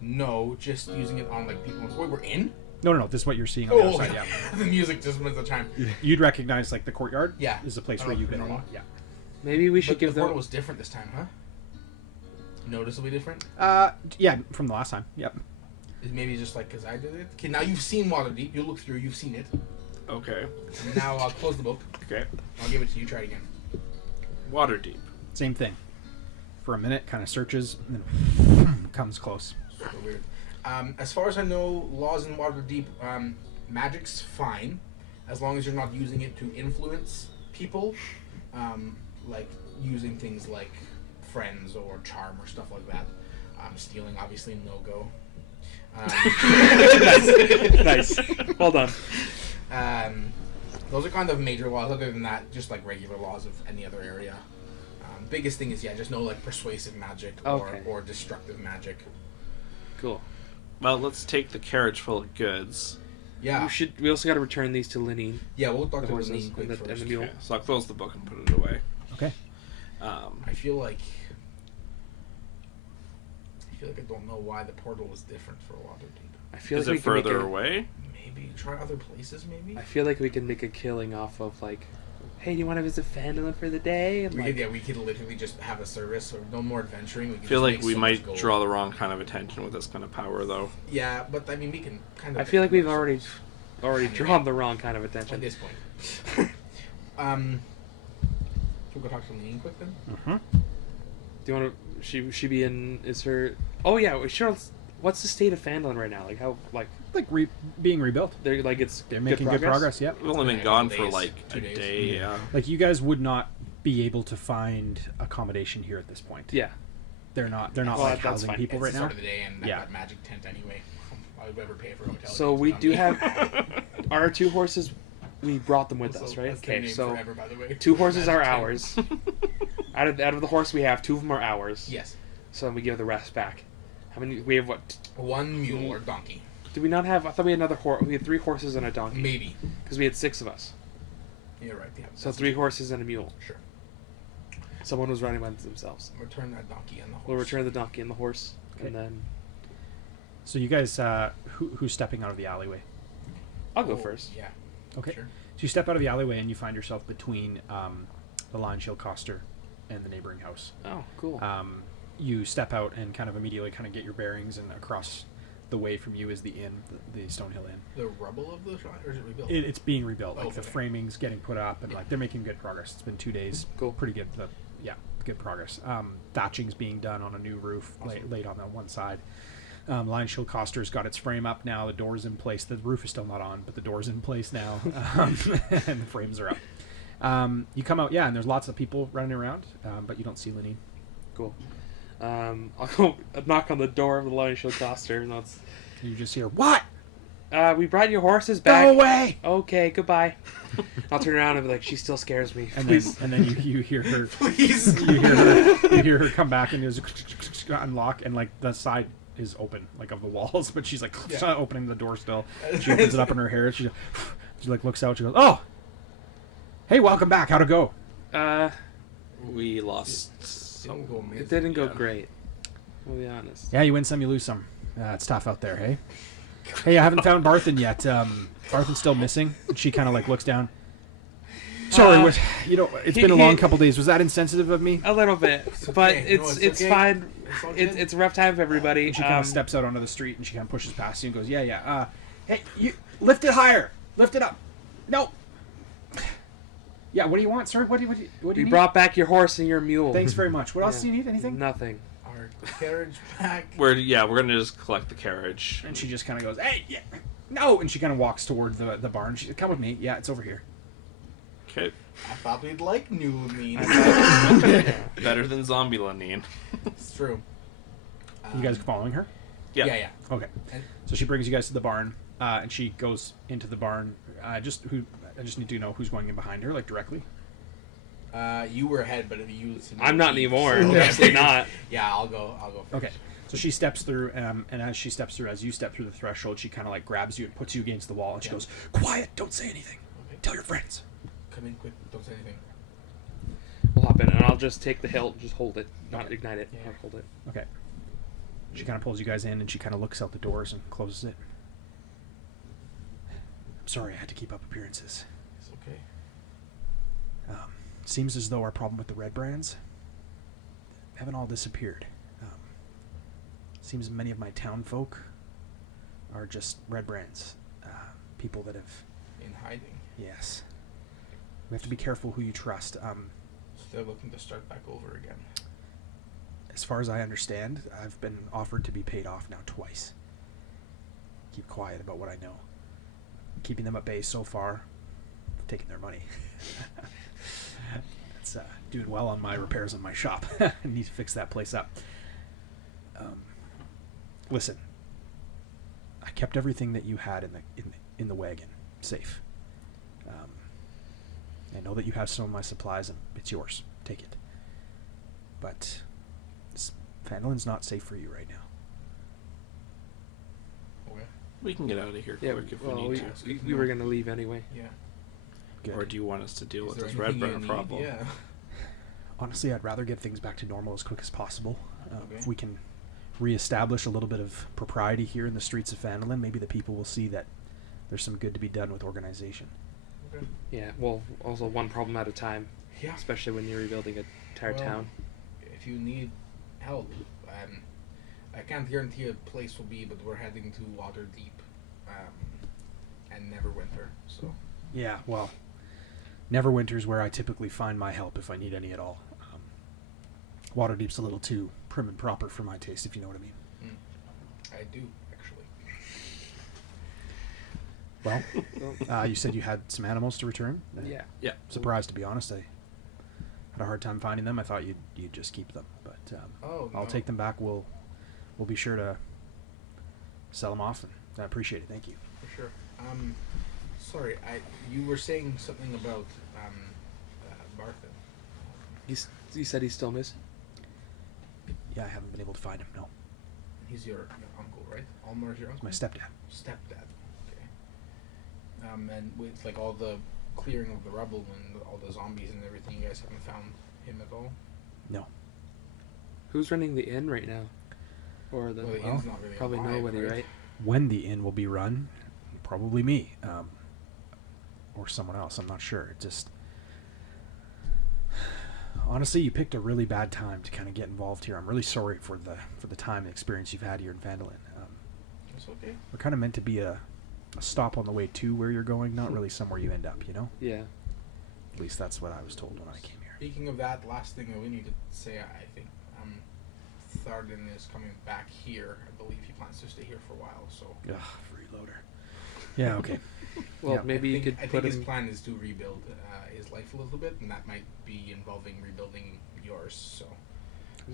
No, just using it on like people. Wait, we're in? No. This is what you're seeing on the Oh, outside. Yeah. the music just went the time. You'd recognize like the courtyard. Yeah. Is the place I where know, you've been a normal. lot. Yeah. Maybe we should But give the portal them. was different this time, huh? Noticeably different. Yeah, from the last time. Yep. Maybe just like because I did it. Okay, now you've seen Waterdeep. You look through. You've seen it. Okay. And now I'll close the book. Okay. I'll give it to you. Try it again. Waterdeep. Same thing. For a minute, kind of searches, and then comes close. Super weird. As far as I know, laws in Waterdeep, magic's fine, as long as you're not using it to influence people, like using things like friends or charm or stuff like that. Stealing, obviously, no go. Nice. Well done. Those are kind of major laws. Other than that, just like regular laws of any other area. Biggest thing is just no like persuasive magic Okay. or destructive magic. Cool. Well, let's take the carriage full of goods. Yeah, We also got to return these to Lynn. we'll talk The to horses Lynn quick and first. the mule. Okay, so I'll close the book and put it away. Okay. I feel like I don't know why the portal was different for Waterdeep. I feel Is like we it can make further a- away? Maybe try other places. Maybe I feel like we can make a killing off of like, hey, do you want to visit Phandalin for the day? And we could literally just have a service or no more adventuring. We I could feel just like make we so much might gold. draw the wrong kind of attention with this kind of power, though. Yeah, but I mean we can kind of. I feel like we've defend already Anyway. drawn the wrong kind of ourselves attention. at this point. Should we go talk to Lynn quick then? Mm-hmm. Do you want to? She be in? Is her? Oh yeah. Sure. What's the state of Phandalin right now? Like how like Like being rebuilt. they're like it's They're making good progress. Yep. We've only been Yeah, gone 2 for days, like 2 a days. day, yeah. Like you guys would not be able to find accommodation here at this point. Yeah. They're not Well, like that's housing fine. people It's right the now. start of the day, and Yeah. I've got magic tent anyway. I would ever pay for a hotel. So we do have our 2 horses. We brought them with us, right? That's their Okay. name So forever, by the way. 2 horses Magic are tent. ours. out of the horse we have, 2 of them are ours. Yes, So we give the rest back. How many? We have what? one mule or donkey, Did we not have? I thought we had another horse. We had 3 horses and a donkey. maybe. Because we had 6 of us. You're right. Yeah. So 3 horses and a mule. Sure. Someone was riding by themselves. Return that donkey and the horse. We'll return the donkey and the horse, Okay. and then So you guys, who's stepping out of the alleyway? I'll go first. Yeah. Okay. Sure. So you step out of the alleyway and you find yourself between the Lion Shield Coster and the neighboring house. Oh, cool. You step out and kind of immediately kind of get your bearings, and across the way from you is the inn, the Stonehill Inn. The rubble of the shrine, or is it rebuilt? It's being rebuilt. Like the Okay. framing's getting put up, and like they're making good progress. It's been 2 days. Cool. Pretty good. Good progress. Thatching's being done on a new roof, Awesome. laid on that one side. Lion Shield Coster's got its frame up now. The door's in place. The roof is still not on, but the door's in place now, and the frames are up. You come out, and there's lots of people running around, but you don't see Lynn. Cool. I'll go knock on the door of the Lion Shield Coster, and that's. You just hear, "What? We brought your horses back. Go away!" Okay, goodbye. I'll turn around and be like, she still scares me. And Please. then you hear her. Please. You hear her come back, and there's unlock, and like the side is open, like of the walls, but she's like opening the door still. She opens it up in her hair. She like looks out. She goes, "Oh, hey, welcome back. How'd it go?" We lost Didn't go amazing. It didn't go Yeah. great. I'll be honest. Yeah, you win some, you lose some. It's tough out there, hey? Hey, I haven't found Barthen yet. Barthen's still missing. And she kind of like looks down. Sorry, it's been a long couple days. Was that insensitive of me? A little bit, but okay. No, it's it's okay. fine. It's all It's good. it's a rough time for everybody. And she kind of steps out onto the street and she kind of pushes past you and goes, yeah. Hey, you lift it higher. Lift it up. No. Yeah, what do you want, sir? What do you We need? brought back your horse and your mule. Thanks very much. What else Yeah. do you need? Anything? Nothing. Our carriage back. We're gonna just collect the carriage. And she just kind of goes, hey, yeah, no. And she kind of walks toward the barn. She said, come with me. Yeah, it's over here. Okay. I thought we'd like new mean. Better than zombie Lenine. It's true. You guys following her? Yeah. Yeah. Okay. And- So she brings you guys to the barn, and she goes into the barn. I just need to know who's going in behind her, like directly. You were ahead, but if you. I'm not anymore. Okay. Obviously not. Yeah, I'll go first. Okay. So she steps through, and as you step through the threshold, she kind of like grabs you and puts you against the wall, and she goes, "Quiet! Don't say anything. Okay. Tell your friends." Come in quick. Don't say anything. We'll hop in, and I'll just take the hilt, just hold it, not ignite it. Yeah. I'll hold it. Okay. She kind of pulls you guys in, and she kind of looks out the doors and closes it. I'm sorry, I had to keep up appearances. It's okay. Seems as though our problem with the red brands haven't all disappeared. Seems many of my town folk are just red brands. People that have... In hiding. Yes. We have to be careful who you trust. Still looking to start back over again. As far as I understand, I've been offered to be paid off now twice. Keep quiet about what I know. Keeping them at bay so far, I've taken their money. That's doing well on my repairs on my shop. I need to fix that place up. Listen, I kept everything that you had in the wagon safe. I know that you have some of my supplies, and it's yours. Take it. But Fandelin's not safe for you right now. Okay. We can get out of here Yeah. quick if Well, we need to. we were gonna leave anyway. Yeah. Good. Or do you want us to deal Is with there this red anything you brand need? problem? Yeah. Honestly, I'd rather get things back to normal as quick as possible. Okay. If we can reestablish a little bit of propriety here in the streets of Fandelin, maybe the people will see that there's some good to be done with organization. Okay. Yeah. Well, also one problem at a time, Yeah. especially when you're rebuilding an entire Well, town. If you need help, I can't guarantee a place will be, but we're heading to Waterdeep, and Neverwinter. So Yeah, well, Neverwinter's where I typically find my help if I need any at all. Waterdeep's a little too prim and proper for my taste, if you know what I mean. I do actually. Well, you said you had some animals to return? Yeah. Yeah. Surprised, to be honest. I had a hard time finding them. I thought you'd just keep them, but I'll No. take them back. We'll be sure to sell them off, and I appreciate it. Thank you. For sure. Sorry, you were saying something about Barthen. He said he's still missing. Yeah, I haven't been able to find him. No, He's your uncle, right? Almar's your uncle. my stepdad. Stepdad. Okay. And with like all the clearing of the rubble and all the zombies and everything, you guys haven't found him at all? No. Who's running the inn right now? Or the Well, the inn's not really probably alive, nobody, right? When the inn will be run, probably me, or someone else. I'm not sure. It just honestly, you picked a really bad time to kind of get involved here. I'm really sorry for the time and experience you've had here in Vandalin. It's okay. We're kind of meant to be a stop on the way to where you're going, not really somewhere you end up. You know. Yeah. At least that's what I was told when I came here. Speaking of that, last thing that we need to say, I think Tharden is coming back here. I believe he plans to stay here for a while. So. Ugh, freeloader. Yeah. Okay. Well, Yeah. maybe you could I put think his him. plan is to rebuild his life a little bit, and that might be involving rebuilding yours. So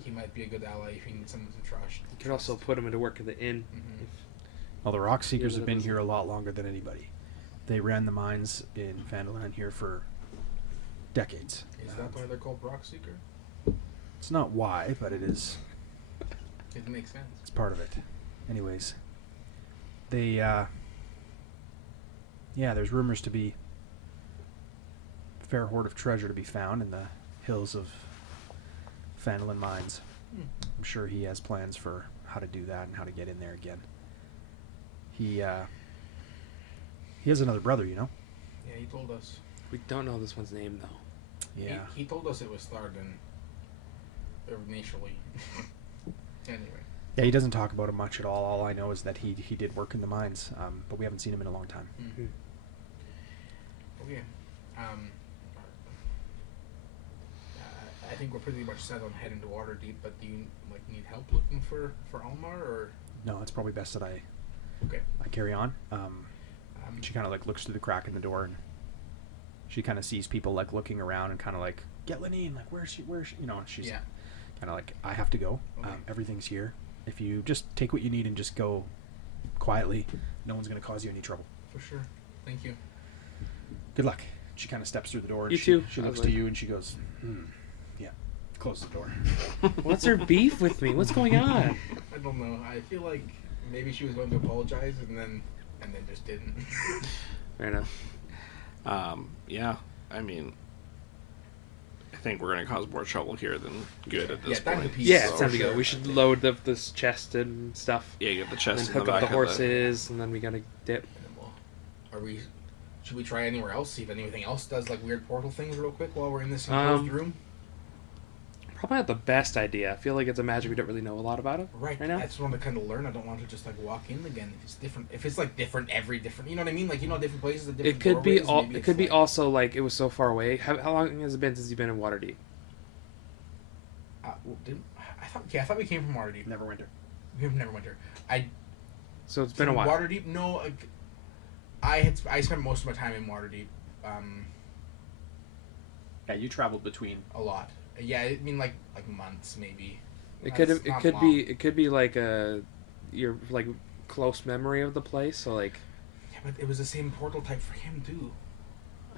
he might be a good ally if you need someone to trust. You could also put him into work at the inn. Mhm. Well, the Rock Seekers Yeah, have that been was- here a lot longer than anybody. They ran the mines in Vandalin here for decades. Is that why they're called Rock Seeker? It's not why, but it is. It makes sense. It's part of it. Anyways, they, yeah, there's rumors to be a fair hoard of treasure to be found in the hills of Vandalin mines. I'm sure he has plans for how to do that and how to get in there again. He has another brother, you know? Yeah, he told us. We don't know this one's name though. Yeah. He told us it was Tharden. Initially. Anyway. Yeah, he doesn't talk about it much at all. All I know is that he did work in the mines, but we haven't seen him in a long time. Mm-hmm. Okay. I think we're pretty much set on heading to Waterdeep, but do you need help looking for Almar or? No, it's probably best that I Okay. carry on. She kind of looks through the crack in the door and she kind of sees people looking around and kind of get Lynn, where's she, you know, and she's Yeah. kind of I have to go. Okay. Everything's here. If you just take what you need and just go quietly, no one's going to cause you any trouble. For sure. Thank you. Good luck. She kind of steps through the door and You she, too. she I looks was to like- you and she goes, yeah, close the door. What's her beef with me? What's going on? I don't know. I feel like maybe she was going to apologize and then just didn't. Fair enough. Yeah, I mean, I think we're going to cause more trouble here than good at this Yeah, time to point. peace. Yeah, so it's time to go. sure. We should load up this chest and stuff. Yeah, get the And chest then in the hook back up the of horses, and then we gotta dip. And then should we try anywhere else? See if anything else does weird portal things real quick while we're in this enclosed room? Probably not the best idea. I feel like it's a magic we don't really know a lot about it Right. now. I just want to kind of learn. I don't want to just walk in again. If it's different, if it's different, you know what I mean? Different places, different It could be doorways, maybe it it's could be also it was so far away. How long has it been since you've been in Waterdeep? I thought we came from Waterdeep. Neverwinter. We've never went there. So it's been a From while. Waterdeep, no. I spent most of my time in Waterdeep. Yeah, you traveled between. A lot. Yeah, I mean like months maybe. It That's could not be long. it could be your close memory of the place. So Yeah, but it was the same portal type for him too.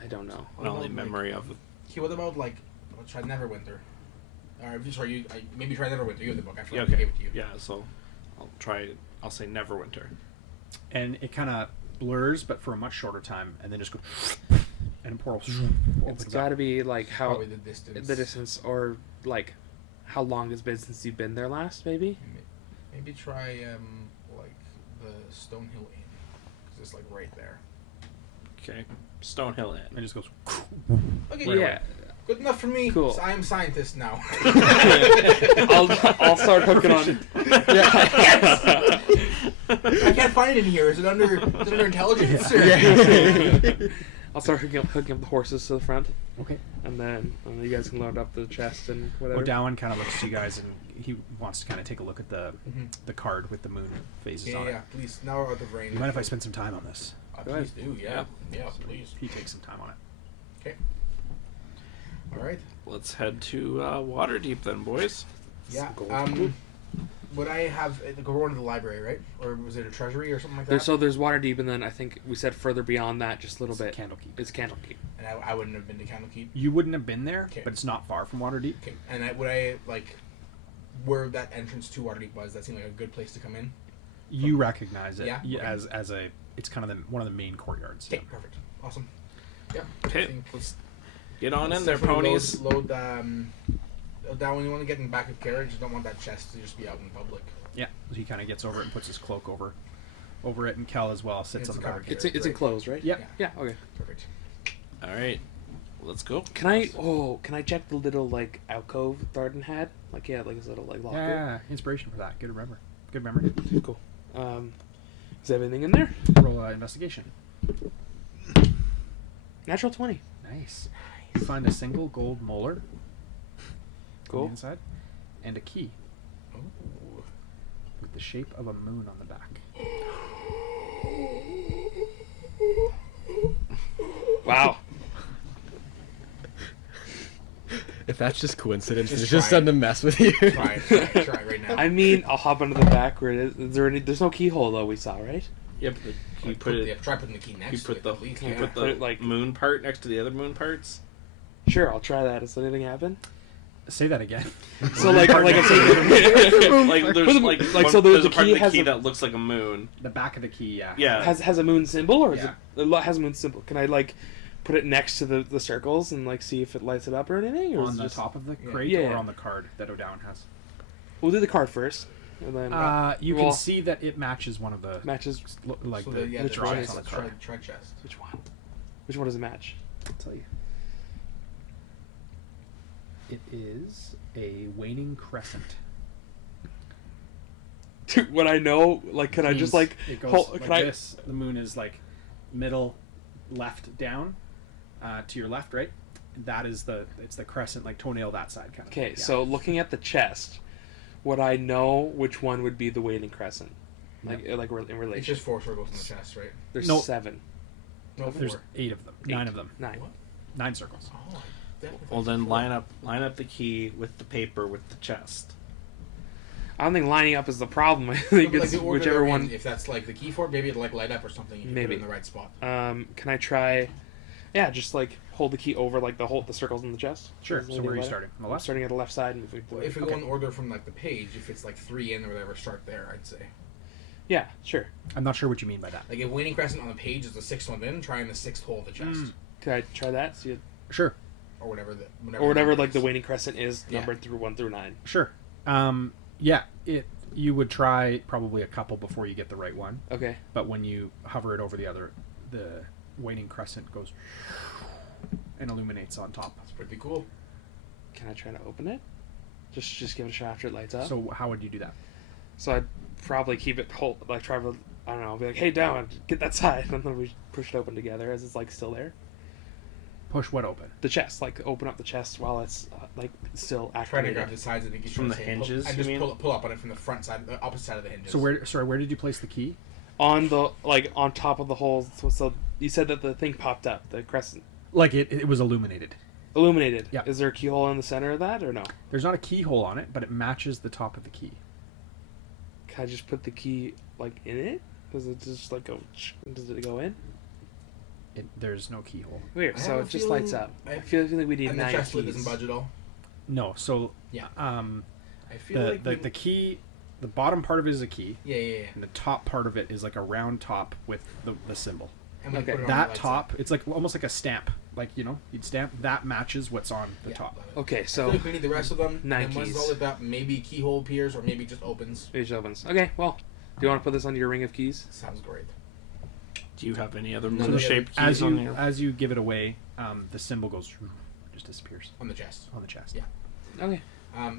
I don't know. What Not only about, memory of Okay, what about try Neverwinter? Sorry, maybe try Neverwinter. You have the book. I yeah, forgot okay. I gave it to you. Yeah, so I'll say Neverwinter. And it kind of blurs, but for a much shorter time, and then just go. And a portal It's opens got to up. be how Probably the distance. the distance, or how long it's been since you've been there last, maybe. Maybe try the Stonehill Inn, because it's right there. Okay, Stonehill Inn. And it just goes. Okay, Yeah. good enough for me. Cool. I am scientist now. I'll start hooking on. Yeah. I can't find it in here. Is it under intelligence? Or? I'll start hooking up the horses to the front, Okay. and then you guys can load up the chest and whatever. O'Dowan kind of looks to you guys, and he wants to kind of take a look at the card with the moon phases on it. Yeah, please. Now we're out of range. You mind if I spend some time on this? Go Please do. Yeah, please. He takes some time on it. Okay. All right. Let's head to Waterdeep then, boys. Yeah. Gold. Would I have go over to the library, right? Or was it a treasury or something like that? There's Waterdeep, and then I think we said further beyond that, just a little bit. Candlekeep. It's Candlekeep. And I wouldn't have been to Candlekeep. You wouldn't have been there, Okay. but it's not far from Waterdeep. Okay. And would I where that entrance to Waterdeep was? That seemed like a good place to come in. You recognize it Yeah? Okay. as a. It's kind of one of the main courtyards. Okay. Perfect. Awesome. Yeah. Okay. I think Let's get on in let's there, definitely ponies. Load down when you want to get in the back of the carriage. You don't want that chest to just be out in public. Yeah. So he kind of gets over it and puts his cloak over it, and Kel as well sits It's on the a back. covered It's carriage, right? enclosed, right? Yep. Yeah. Okay. Perfect. All right. Let's go. Can I check the little like alcove Tharden had? Like he had like his little like locker. Yeah, inspiration for that. Good remember. Good memory. Cool. Is everything in there? Roll investigation. Natural 20. Nice. You find a single gold molar on Cool. the inside, and a key Ooh. with the shape of a moon on the back. Wow. If that's just coincidence, Just it's just try done to mess with you. Try it right now. I mean, I'll hop under the back where it is. There's no keyhole though. We saw, right? Yep. You put it. Yeah, try putting the key next You to put it. the At least, you yeah. put the Put it, like- moon part next to the other moon parts. Sure, I'll try that. Does anything happen? Say that again. So like I'm saying, Like there's Put the- like like, one- so there's the a part key of the has key a- that looks like a moon. The back of the key, yeah. Yeah. has a moon symbol or is Yeah. it has a moon symbol? Can I like put it next to the circles and like see if it lights it up or anything? Or is On it the just... top of the Yeah. crate Yeah. or on the card that O'Down has? We'll do the card first, and then You well, can see that it matches one of the matches. like So the which one drawings is on the try, card. try chest. Which one? Which one does it match? I'll tell you. It is a waning crescent. Dude, when I know, like, can I just Means like it goes hold, like can I? this? The moon is like middle left down to your left, right? That is it's the crescent, like toenail that side kind of. Okay, thing. Yeah. so looking at the chest, would I know which one would be the waning crescent? Like, like in It's relation. just 4 circles in the chest, right? There's No. 7, No, there's 4. 8 of them, 8, 9 of them, 9. What? 9 circles. Oh, I definitely Well, thought then 4. line up the key with the paper with the chest. I don't think lining up is the problem. I No, think but, it's the order whichever they're in, one. If that's like the key for it, maybe it'll like light up or something. If you put Maybe. it in the right spot. Can I try? Yeah, just like hold the key over like the circles in the chest. Sure. Is So anything where are you lighter? starting? On the I'm left. starting at the left side and moving to Well, the if we right. go in order from like the page, if it's like 3 in or whatever, start there. I'd say. Yeah, sure. I'm not sure what you mean by that. Like if waning crescent on the page is the 6th one in, try in the 6th hole of the chest Can I try that? See it, Sure. or whatever the or whatever number like the is. waning crescent is Yeah. numbered through 1 through 9. Sure. Yeah. You would try probably a couple before you get the right one, Okay. but when you hover it over the waning crescent goes and illuminates on top. That's pretty cool. Can I try to open it? Just give it a shot after it lights up. So how would you do that? So I'd probably keep it like try to, I don't know, be like, hey, down, get that side, and then we push it open together as it's like still there. Push what open? The chest, like open up the chest while it's like still Try to activated. grab the sides. I think you From should the say, hinges, And you just mean? pull up on it from the front side, the opposite side of the hinges. So where did you place the key? On the like on top of the holes. So you said that the thing popped up, the crescent, Like it was illuminated. illuminated. Yeah. Is there a keyhole in the center of that or no? There's not a keyhole on it, but it matches the top of the key. Can I just put the key like in it? Does it just like go? Does it go in? There's no keyhole. Weird. I So have it a just lights feeling- up. I feel like we need and the 9 chest lid keys. doesn't budge at all. No. So Yeah. um, I feel like the key, the bottom part of it is a key, yeah. and the top part of it is like a round top with the symbol. And when you Okay. put it on, it That lights top, it's like almost like a stamp. Like you'd stamp that matches what's on the up. top. Love it. Okay, I so feel like we need the rest of them. 9 and once keys. it's all lit up, maybe a keyhole appears or maybe it just opens. page opens. Okay, well, do you want to put this on your ring of keys? Sounds great. Do you have any other None of moon the shaped other- keys on your? As you give it away, the symbol goes just disappears On the chest. on the chest. Yeah. Okay.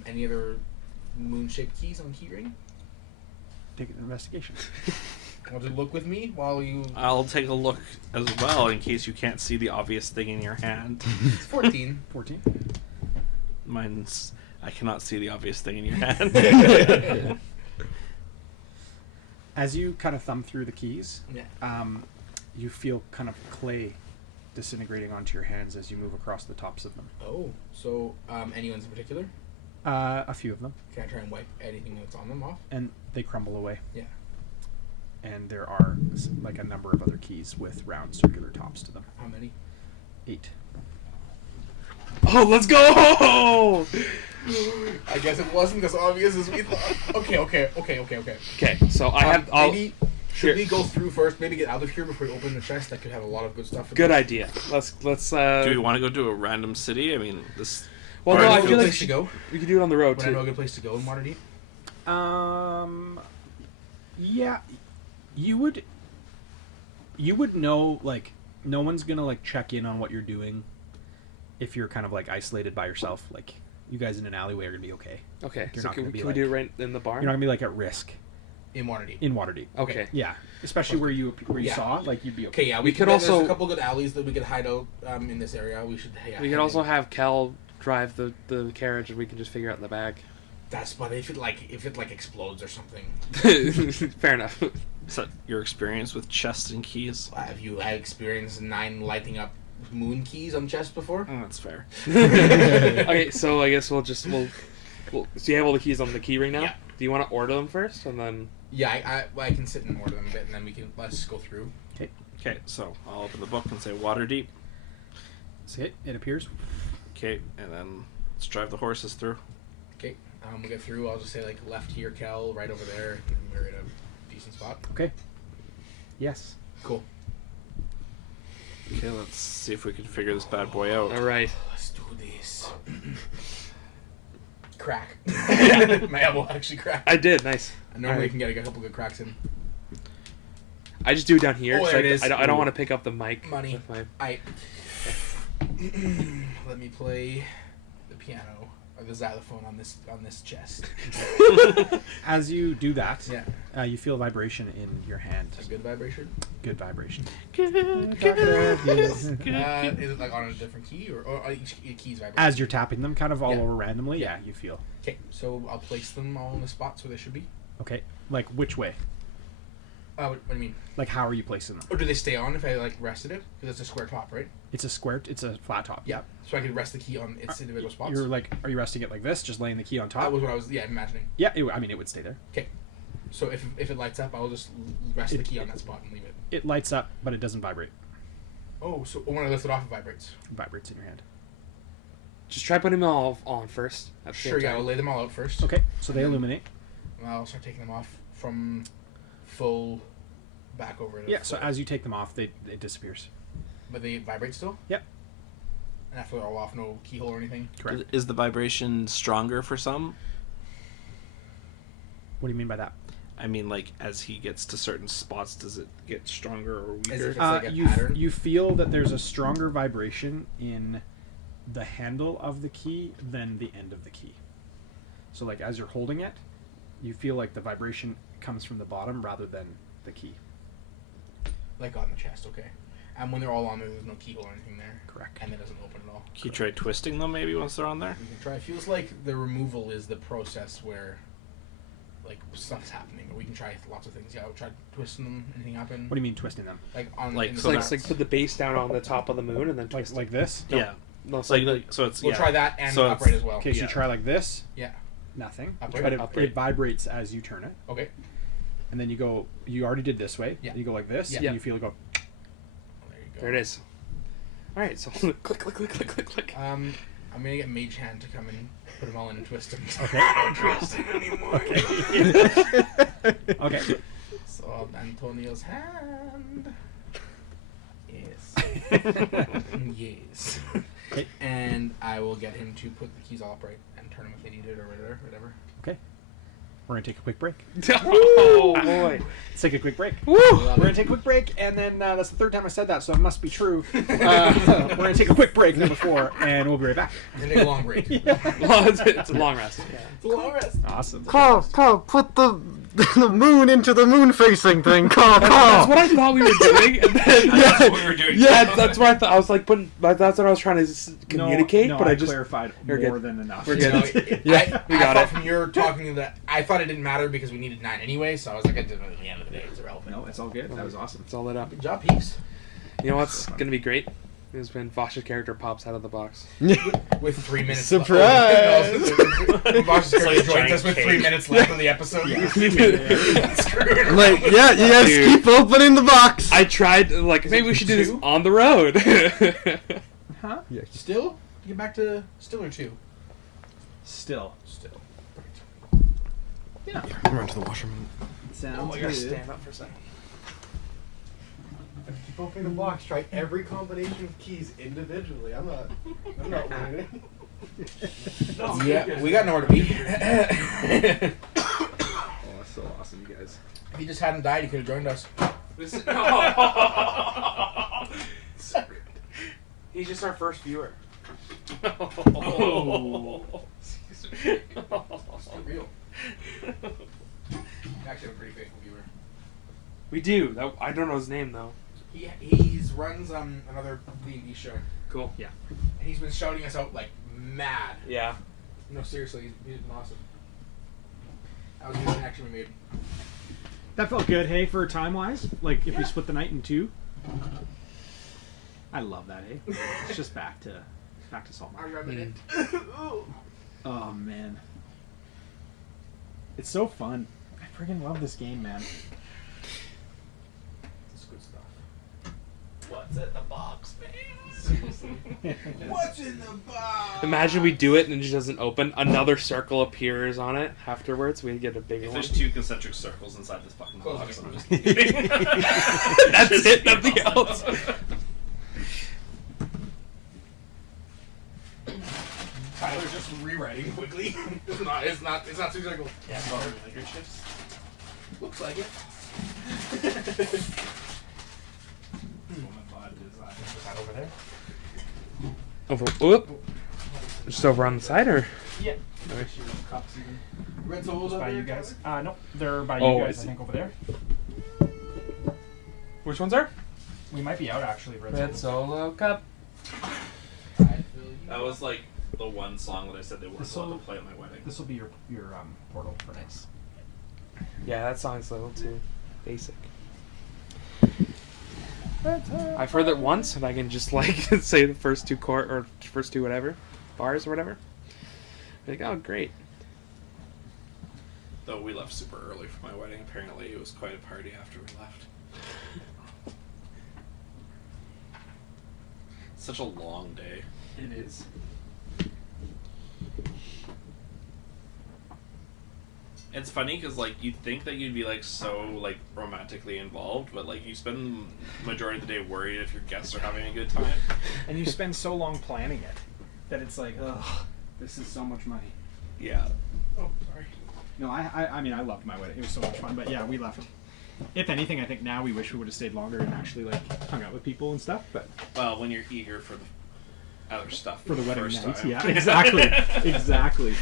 Any other moon-shaped keys on the key ring? Take an investigation. Want to look with me while you... I'll take a look as well in case you can't see the obvious thing in your hand. It's 14. 14. Mine's I cannot see the obvious thing in your hand. As you kind of thumb through the keys, Yeah. you feel kind of clay disintegrating onto your hands as you move across the tops of them. Oh, so any ones in particular? A few of them, Can I try and wipe anything that's on them off? and they crumble away. Yeah. And there are like a number of other keys with round circular tops to them. How many? 8. Oh, let's go! I guess it wasn't as obvious as we thought. Okay. Okay, so I have. Maybe Should we go through first? Maybe get out of here before we open the chest. That could have a lot of good stuff. In Good there. idea. Let's. Do we want to go to a random city? I mean, this. Well, Or no, I I know a feel good like place to go. we could do it on the road Would I know a too. good place to go in Waterdeep? Yeah, you would know, like, no one's gonna like check in on what you're doing if you're kind of like isolated by yourself. Like, you guys in an alleyway are gonna be okay. Okay, You're so not can, gonna be we like- do it right in the barn? You're not gonna be like at risk In Waterdeep. in Waterdeep. Okay. Yeah, especially where you Yeah. saw, like, you'd be okay. Okay, yeah, We could there's also- a couple good alleys that we could hide out in this area. We should. Yeah, We could also have Kel drive the carriage, and we can just figure out in the back. That's but if it explodes or something. Fair enough. Is that your experience with chests and keys? Have you had experience 9 lighting up moon keys on chests before? Oh, that's fair. Okay, so I guess we'll so you have all the keys on the key ring now? Yeah. Do you want to order them first, and then? Yeah, I can sit and order them a bit, and then let's go through. Okay, so I'll open the book and say Waterdeep. See it? It appears. Okay, and then let's drive the horses through. Okay, we'll get through. I'll just say like left here, Kel, right over there, and we're at a decent spot. Okay. Yes. Cool. Okay, let's see if we can figure this bad boy out. All right. Let's do this. Crack. My elbow actually cracked. I did. Nice. And normally Alright. you can get a couple good cracks in. I just do it down here. Oh, so there it is. I don't want to pick up the mic. Money. with my- Let me play the piano or the xylophone on this chest. As you do that, Yeah, you feel vibration in your hand. a good vibration. Good vibration. Is it like on a different key or each key's vibration? As you're tapping them, kind of all Yeah. over randomly, yeah, you feel. Okay, so I'll place them all in the spots where they should be. Okay. Like, which way? What do you mean? Like, how are you placing them? Or do they stay on if I like rested it? Because it's a square top, right? It's a square. It's a flat top. Yeah. So I could rest the key on its individual spots. You're like, are you resting it like this, just laying the key on top? That was what I was imagining. Yeah, I mean, it would stay there. Okay. So if it lights up, I'll just rest the key on that spot and leave it. It lights up, but it doesn't vibrate. Oh, so when I lift it off, it vibrates. It vibrates in your hand. Just try putting them all on first. At the same Sure, yeah. time. I'll lay them all out first. Okay, so they illuminate. And I'll start taking them off from full back over to Yeah, so full. as you take them off, it disappears. But they vibrate still? Yep. And after they're all off, no keyhole or anything? Correct. Is the vibration stronger for some? What do you mean by that? I mean, like, as he gets to certain spots, does it get stronger or As weaker? if it's like a you pattern? you feel that there's a stronger vibration in the handle of the key than the end of the key. So, like, as you're holding it, you feel like the vibration comes from the bottom rather than the key. Like on the chest, okay. And when they're all on there, there's no keyhole or anything there. Correct. And it doesn't open at all. Can you try twisting them maybe once they're on there? We can try. It feels like the removal is the process where, like, stuff's happening. But we can try lots of things. Yeah, I'll try twisting them. Anything happen? What do you mean twisting them? Like on Like, in the so It's spots. like put the base down on the top of the moon and then Like twist like this? No. Yeah. No, it's So, like, so it's We'll yeah. try that and So upright it's- as well. Okay, so Yeah. you try like this. Yeah. Nothing. Upright? But Upright. it vibrates as you turn it. Okay. And then you go, you already did this way. Yeah. You go like this. Yeah. And you feel it go. There you go. there it is. All right, so click, click, click, click, click, click. I'm gonna get Mage Hand to come and put them all in and twist them. Okay. I don't trust him anymore. Okay. So Antonio's hand. Yes. Yes. Okay. And I will get him to put the keys all upright and turn them if they need it or whatever. Okay. We're going to take a quick break. Oh boy. Let's take a quick break. Woo! We're going to take a quick break, and then that's the third time I said that, so it must be true. We're going to take a quick break, number 4, and we'll be right back. We're gonna take a long break. Well, it's a long rest. Yeah. It's a long rest. Awesome. Carl, put the moon into the moon facing thing. Carl. That's what I thought we were doing, and then That's what we were doing. yeah, that's what I thought. I was like putting. That's what I was trying to communicate, no, but I just clarified You're more good. than enough. We're You good. know, Yeah, we got I it. thought from your talking that I thought it didn't matter because we needed 9 anyway, so I was like, at the end of the day, it's irrelevant. No, it's all good. That was awesome. it's all lit up. Good job, peeps. You know what's gonna be great is when Vosh's character pops out of the box. With 3 minutes. Surprise! Left. Vosh's character joins us with 3 minutes left of the episode. Screwed Like, around. yeah, you guys Dude. keep opening the box. I tried like maybe we should do this 2? on the road. Huh? Still? Get back to still or 2? Still. Still. Yeah. Run to the washroom. Sounds Oh, I gotta stand up for a second. Don't play the blocks. Try every combination of keys individually. I'm not winning it. Yeah, we got nowhere to be. Oh, that's so awesome, you guys. If he just hadn't died, he could have joined us. He's just our first viewer. Oh. Real. Actually, a pretty faithful viewer. We do. I don't know his name though. He runs another D&D show. Cool. Yeah. And he's been shouting us out like mad. Yeah. No, seriously, he's been awesome. That was a good connection we made. That felt good, hey, for time-wise? Like, if we split the night in two? I love that, hey? It's just back to Salt I'm Marsh. rubbing it. Oh, man. It's so fun. I freaking love this game, man. It's good stuff. What's in the box, man? What's in the box? Imagine we do it and it just doesn't open. Another circle appears on it afterwards. We get a bigger If one. there's 2 concentric circles inside this fucking Close box, it. I'm just kidding. That's it. Nothing else. Tyler's just rewriting quickly. It's not 2 circles. Yeah, probably like your chips. Looks like it. Is that over there? Over. Whoop. Just over on the side, or? Yeah. Okay. Cups even. Red Souls By you guys. No, they're by Oh, you I guys, I see. think, over there. Which ones are? We might be out, actually, Red Solo Cup. That was like the one song that I said they weren't This'll- allowed to play at my wedding. This will be your portal for next. Yeah, that song's a little too basic. I've heard it once, and I can just like say the first 2 or first 2 whatever bars or whatever. Like, oh, great. Though we left super early for my wedding, apparently it was quite a party after we left. Such a long day. It is. It's funny because like you'd think that you'd be like so like romantically involved, but like you spend majority of the day worried if your guests are having a good time. And you spend so long planning it that it's like, ugh, this is so much money. Yeah. Oh, sorry. No, I mean, I loved my wedding. It was so much fun. But yeah, we left. If anything, I think now we wish we would have stayed longer and actually like hung out with people and stuff. But Well, when you're eager for the other stuff for the wedding first night, time. yeah, exactly, exactly.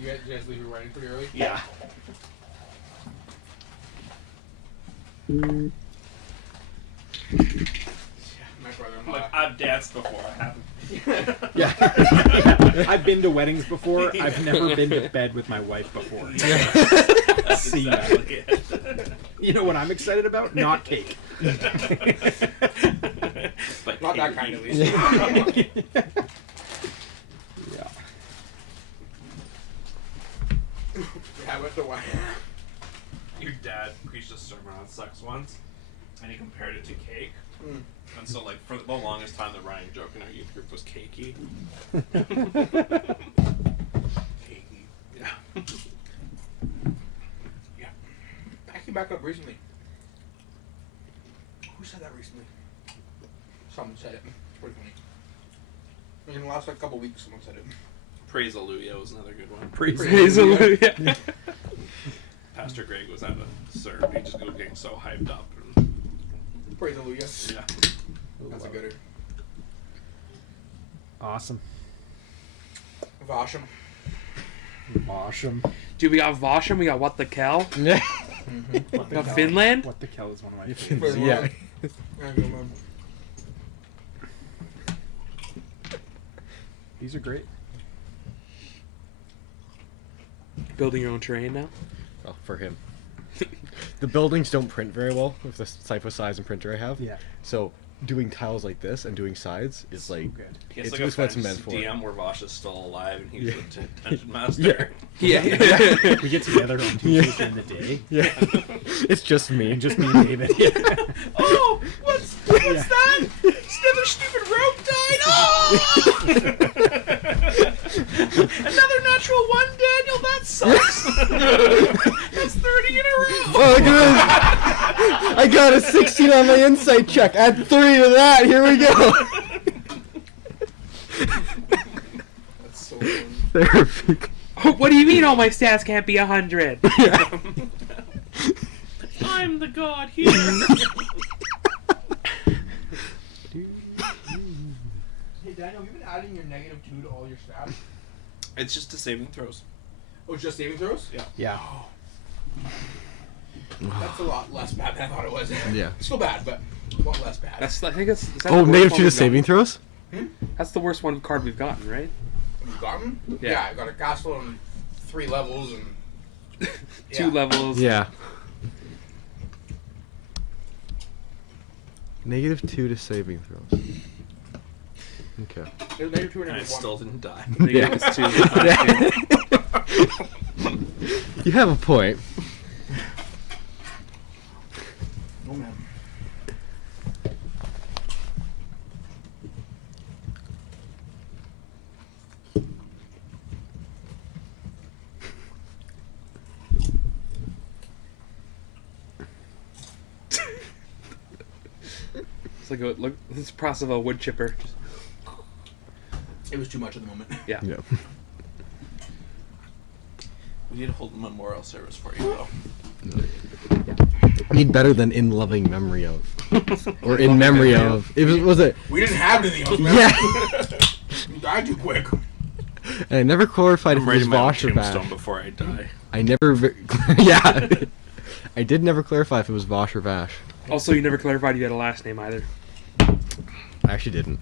You guys leave your wedding pretty early? Yeah. My brother-in-law. Like I've danced before. I haven't. Yeah. I've been to weddings before. I've never been to bed with my wife before. That's See. exactly it. You know what I'm excited about? Not cake. But Not that kind, at least. Yeah. Yeah, with the wine. Your dad preached a sermon on sex once, and he compared it to cake. Mm. And so, like, for the longest time, the running joke in our youth group was cakey. Cakey. Yeah. Yeah. Packing back up recently. Who said that recently? Someone said it. It's pretty funny. In the last like couple weeks, someone said it. Praise Alleluia was another good one. Praise Hallelujah. Pastor Greg was at a serve. He just was getting so hyped up. Praise Hallelujah. Yeah. That's a gooder. Awesome. Vasham. Awesome. Dude, we got Vosham, we got What the Kel, we got Finland. What the hell is one of my favorites. Praise the Yeah. Lord. Yeah, good one. These are great. Building your own terrain now. Oh, for him. The buildings don't print very well with the type of size and printer I have. Yeah. So doing tiles like this and doing sides is like good. He has it's like a just what it's French meant for. DM where Vosh is still alive and he's Yeah. the dungeon master. Yeah. We get together on Tuesdays during the day. Yeah. It's just me. And just me and David. Oh, what's that? Another stupid rogue died. Oh! Another natural one, Daniel. That sucks. That's 30 in a row. Oh, look at this. I I got a 16 on my insight check. Add 3 to that. Here we go. That's so funny. Therapy. What do you mean all my stats can't be 100? Yeah. I'm the god here. Hey Daniel, have you been adding your -2 to all your stats? It's just to saving throws. Oh, it's just saving throws? Yeah. Yeah. That's a lot less bad than I thought it was. Yeah. Still bad, but a lot less bad. I think it's. Is that Oh, the worst -2 one to we've saving gotten? throws? That's the worst one card we've gotten, right? You've gotten? Yeah. I got a castle and 3 levels and 2 levels. Yeah. -2 to saving throws. Okay. It was -2 and And I -1. still didn't die. Yeah. It's 2. You have a point. Oh man. It's like look. This process of a wood chipper. It was too much at the moment. Yeah. Yeah. We need to hold a memorial service for you, though. I need better than in loving memory of. Or in memory of. It was it? We didn't have anything else, man. Yeah. You died too quick. And I never clarified if I'm it was writing my own Vosh or tombstone Vash. before I die. I never. Yeah. I did never clarify if it was Vosh or Vash. Also, you never clarified you had a last name either. I actually didn't.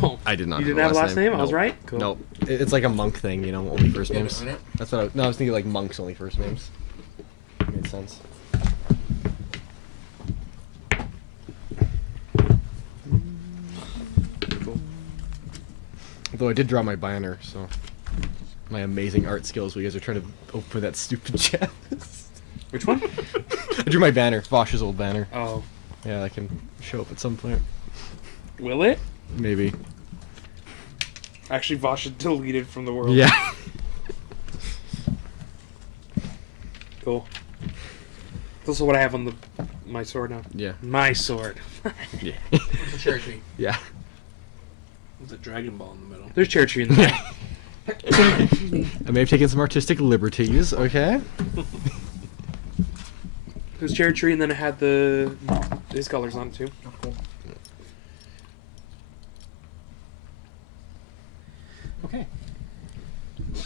No. I did not. You didn't have a last name? I was Nope. right? Cool. Nope. It's like a monk thing, you know, only first Yeah, names. isn't it? That's what I was thinking, like monks only first names. Made sense. Cool. Though I did draw my banner, so my amazing art skills. You guys are trying to open that stupid chest. Which one? I drew my banner, Vosh's old banner. Oh. Yeah, that can show up at some point. Will it? Maybe. Actually, Vosh is deleted from the world. Yeah. Cool. This is what I have on my sword now. Yeah. My sword. Yeah. It's a cherry tree. Yeah. With a Dragon Ball in the middle. There's cherry tree in the back. I may have taken some artistic liberties, okay? There's cherry tree, and then it had his colors on it too. Oh, cool. Okay.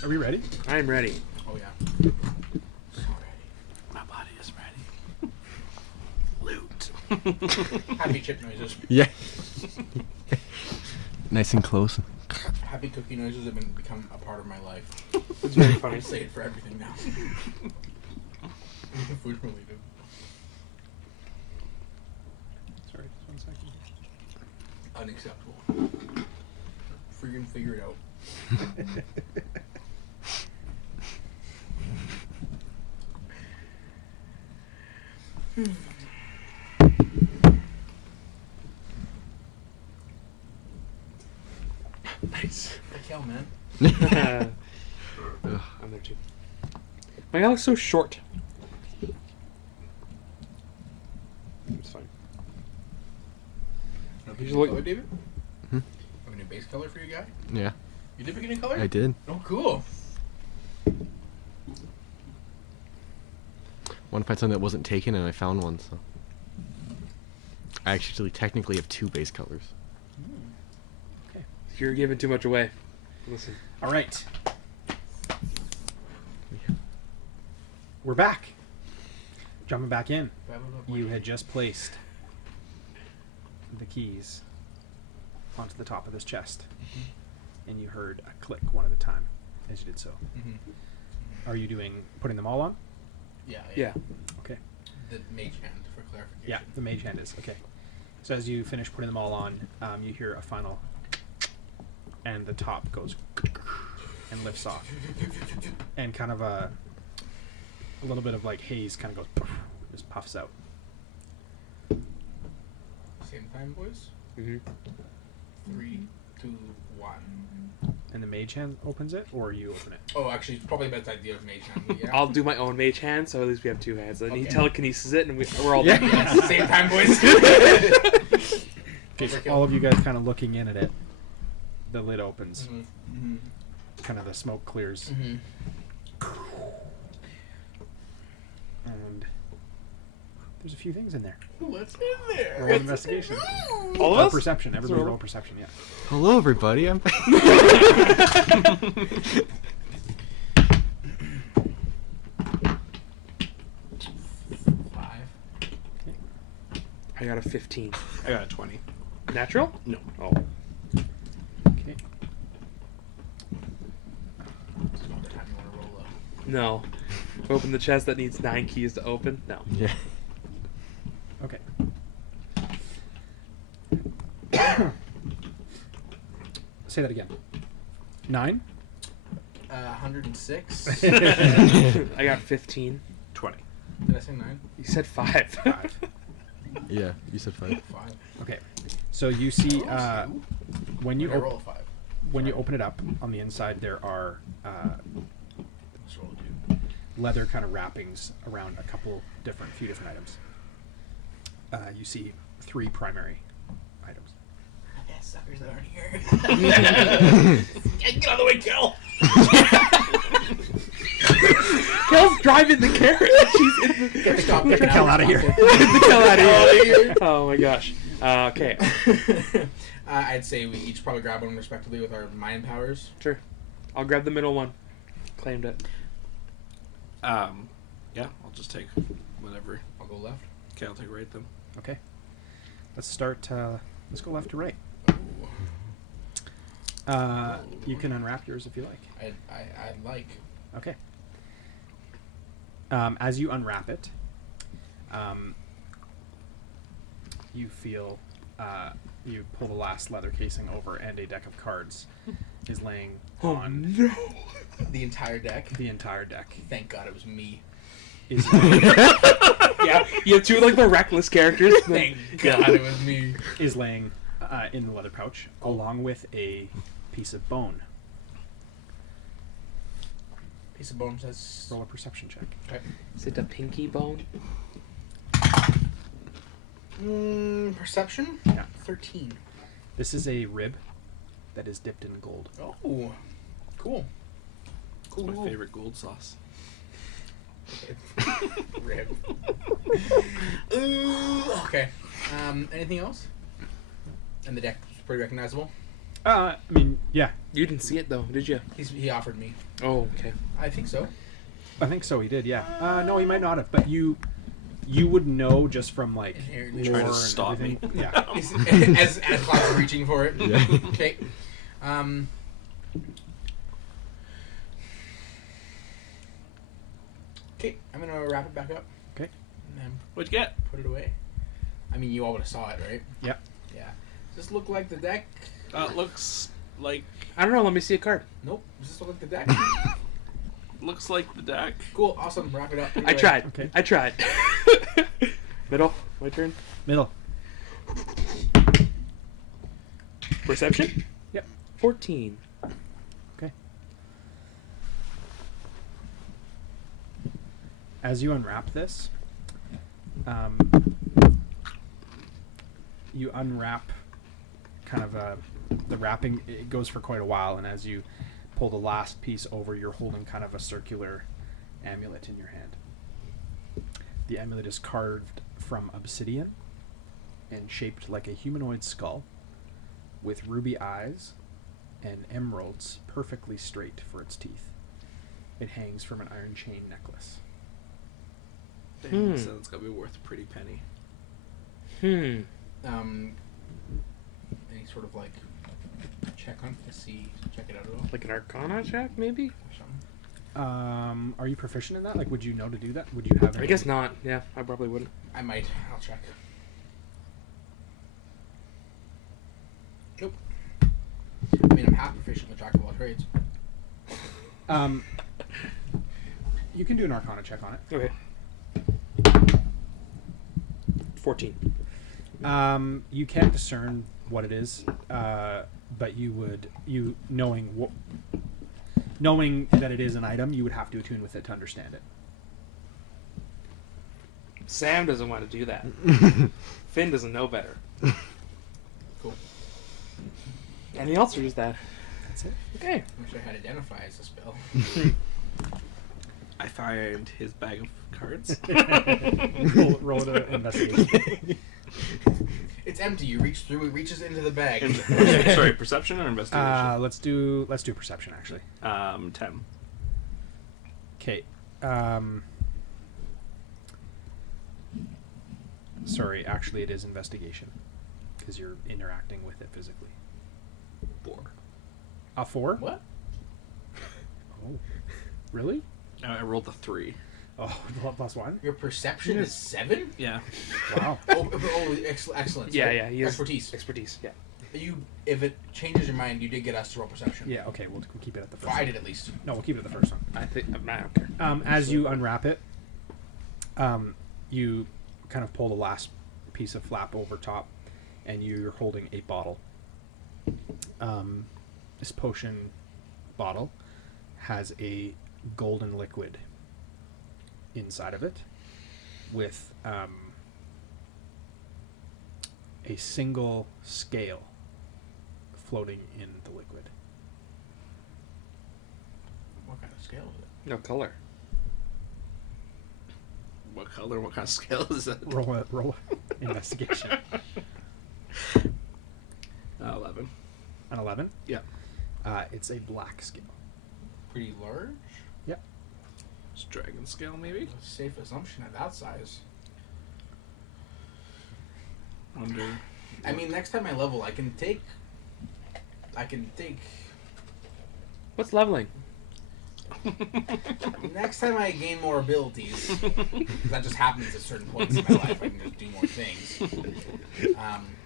Are we ready? I am ready. Oh yeah. My body is ready. Loot. Happy chip noises. Yeah. Nice and close. Happy cookie noises have become a part of my life. It's very I funny. say it for everything now. Food related. Sorry, just 1 second. Unacceptable. Freaking figure it out. Nice. What the hell, man? I'm there too. My guy looks so short. It's fine. He's look- color, David? Hmm? Have a new base color for your guy? Yeah, You did pick a new color? I did. Oh, cool. Want to find something that wasn't taken, and I found one, so. I actually technically have 2 base colors. You're giving too much away. Listen. All right. We're back. Jumping back in. You had just placed the keys onto the top of this chest, and you heard a click one at a time as you did so. Mm-hmm. Are you putting them all on? Yeah. Okay. The mage hand for clarification. Yeah, the mage hand is. Okay. So as you finish putting them all on, you hear a final, and the top goes and lifts off, and kind of a little bit of like haze kind of goes, just puffs out. Same time, boys. Mm-hmm. 3, to what? And the mage hand opens it, or you open it? Oh, actually, it's probably the best idea of mage hand. Yeah. I'll do my own mage hand, so at least we have two hands. And he Okay. telekinesis it, and we're all Yeah. done. Yes, same time, boys. Okay, so all of you guys kind of looking in at it. The lid opens. Mm-hmm. Kind of the smoke clears. Mm-hmm. And there's a few things in there. What's in there? Roll investigation. All of Or us? perception. Everybody roll. roll perception, yeah. Hello, everybody. I'm. Five. I got a 15. I got a 20. Natural? No. Oh. Okay. This is not the time you want to roll up. No. Open the chest that needs 9 keys to open? No. Yeah. Okay. Say that again. 9? 106. I got 15. 20. Did I say 9? You said 5. Yeah, you said 5. 5. Okay. So you see, when you I roll a 5. when you open it up, on the inside there are Let's roll a 2. leather kind of wrappings around a few different items. You see 3 primary items. Yeah, suckers that aren't here. Get out of the way, Kel! Kel's driving the carriage. She's in the... Get the hell out of here. Get the hell out of here. Oh my gosh. Okay. I'd say we each probably grab one respectively with our mind powers. Sure. I'll grab the middle one. Claimed it. Yeah, I'll just take whatever. I'll go left. Okay, I'll take right then. Okay. Let's start. Let's go left to right. You can unwrap yours if you like. I'd like. Okay. As you unwrap it, you feel you pull the last leather casing over, and a deck of cards is laying on no. The entire deck. the entire deck. Thank God it was me. Is Yeah, you have 2 like the reckless characters. Thank God it was me. is laying in the leather pouch, along with a piece of bone. Piece of bone says. Roll a perception check. Okay. Is it a pinky bone? Perception? Yeah. 13. This is a rib that is dipped in gold. Oh. Cool. It's my favorite gold sauce. Rib. Okay. Anything else? And the deck is pretty recognizable. I mean, yeah, You didn't see it though, did you? He offered me. Oh, okay. I think so. I think so. He did. Yeah. No, he might not have, but you would know just from like Inherently lore trying to and stop everything. me. Yeah. as Cloud's reaching for it. Yeah. Okay. Okay, I'm gonna wrap it back up. Okay. And then What'd you get? put it away. I mean, you all would have saw it, right? Yep. Yeah. Does this look like the deck? It looks like I don't know, let me see a card. Nope. Does this look like the deck? the deck. Cool. Awesome. Wrap it up. Put it I away. tried. Okay. I tried. Middle, my turn. Middle. Perception? Yep. 14. Okay. As you unwrap this, you unwrap kind of the wrapping. It goes for quite a while, and as you pull the last piece over, you're holding kind of a circular amulet in your hand. The amulet is carved from obsidian and shaped like a humanoid skull, with ruby eyes and emeralds perfectly straight for its teeth. It hangs from an iron chain necklace. Dang, so it's gotta be worth a pretty penny. Hmm. Any sort of like check on to see, check it out at all Like an Arcana check, maybe? or something? Are you proficient in that? Like, would you know to do that? Would you have I any- guess not. Yeah, I probably wouldn't. I might. I'll check. Nope. I mean, I'm half proficient with Jack of all trades. You can do an Arcana check on it. Okay. 14. You can't discern what it is. but knowing that it is an item, you would have to attune with it to understand it. Sam doesn't want to do that. Finn doesn't know better. Cool. Anything else, or is that? That's it. Okay. Wish I had identify as a spell. I find his bag of cards. roll the investigation. It's empty. You reach through. It reaches into the bag. Sorry, perception or investigation? Let's do perception actually. 10. Okay. Sorry, actually, it is investigation because you're interacting with it physically. 4. A 4? What? Oh, really? I rolled a 3. Oh, plus 1. Your perception is 7? Yeah. Wow. Excellent. Yeah. He has Expertise. Expertise. Yeah. If it changes your mind, you did get us to roll perception. Yeah. Okay, we'll keep it at the first. Or I one. did at least. No, we'll keep it at the first one. I think I don't care. As you unwrap it, you kind of pull the last piece of flap over top, and you're holding a bottle. This potion bottle has a golden liquid inside of it with a single scale floating in the liquid. What kind of scale is it? No color. What color? What kind of scale is that? Roll investigation. 11. An 11? Yeah. It's a black scale. Pretty large? Yep. It's dragon scale, maybe? Safe assumption at that size. Wonder. I mean, next time I level, I can take. What's leveling? Next time I gain more abilities, 'cause that just happens at certain points in my life. I can just do more things.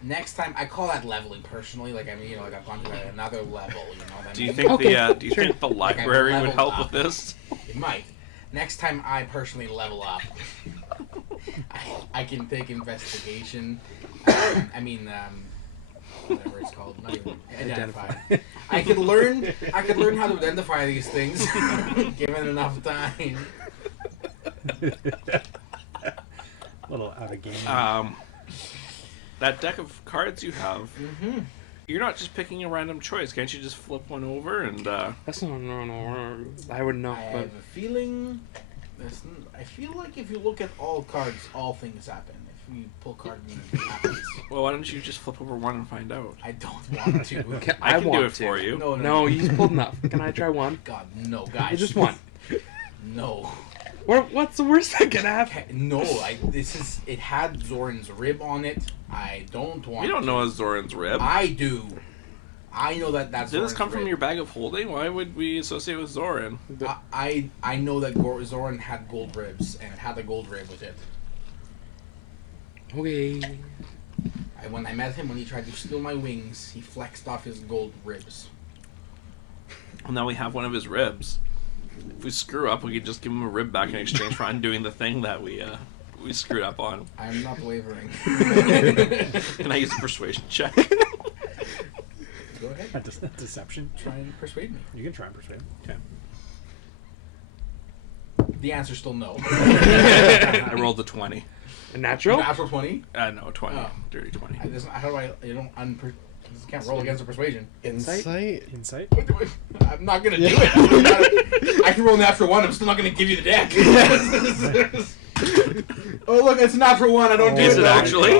Next time, I call that leveling personally. Like, I mean, like I've gone to another level. You know what I mean? Do you think Okay, do you think the library would help with this? It might. Next time I personally level up, I can take investigation. Whatever it's called, not even identify. I could learn how to identify these things, given enough time. Little out of game. That deck of cards you have, Mm-hmm. you're not just picking a random choice. Can't you just flip one over and? That's no. I would know, I but have a feeling. I feel like if you look at all cards, all things happen. If you pull card, it happens. Well, why don't you just flip over one and find out? I don't want to. I can want do it to. for you. No, you just pulled enough. Can I try one? God, no, guys. Just one. No. What's the worst that can happen? No, it had Zoran's rib on it. I don't want. We don't know a Zoran's rib. I do. I know that's. Did this Zoran's come from rib. your bag of holding? Why would we associate with Zoran? I know that Zoran had gold ribs, and it had the gold rib with it. Okay. When I met him, when he tried to steal my wings, he flexed off his gold ribs. Well, now we have one of his ribs. If we screw up, we could just give him a rib back in exchange for undoing the thing that we screwed up on. I'm not wavering. Can I use a persuasion check? Go ahead. A deception. Try and persuade me. You can try and persuade. Okay. The answer's still no. I rolled a 20. A natural? Natural 20? No, 20. Oh. Dirty 20. Can't roll against a persuasion. Insight? Insight. I'm not gonna do it. I can roll natural 1. I'm still not gonna give you the deck. Oh look, it's a natural 1. I don't do it. Is it though. actually?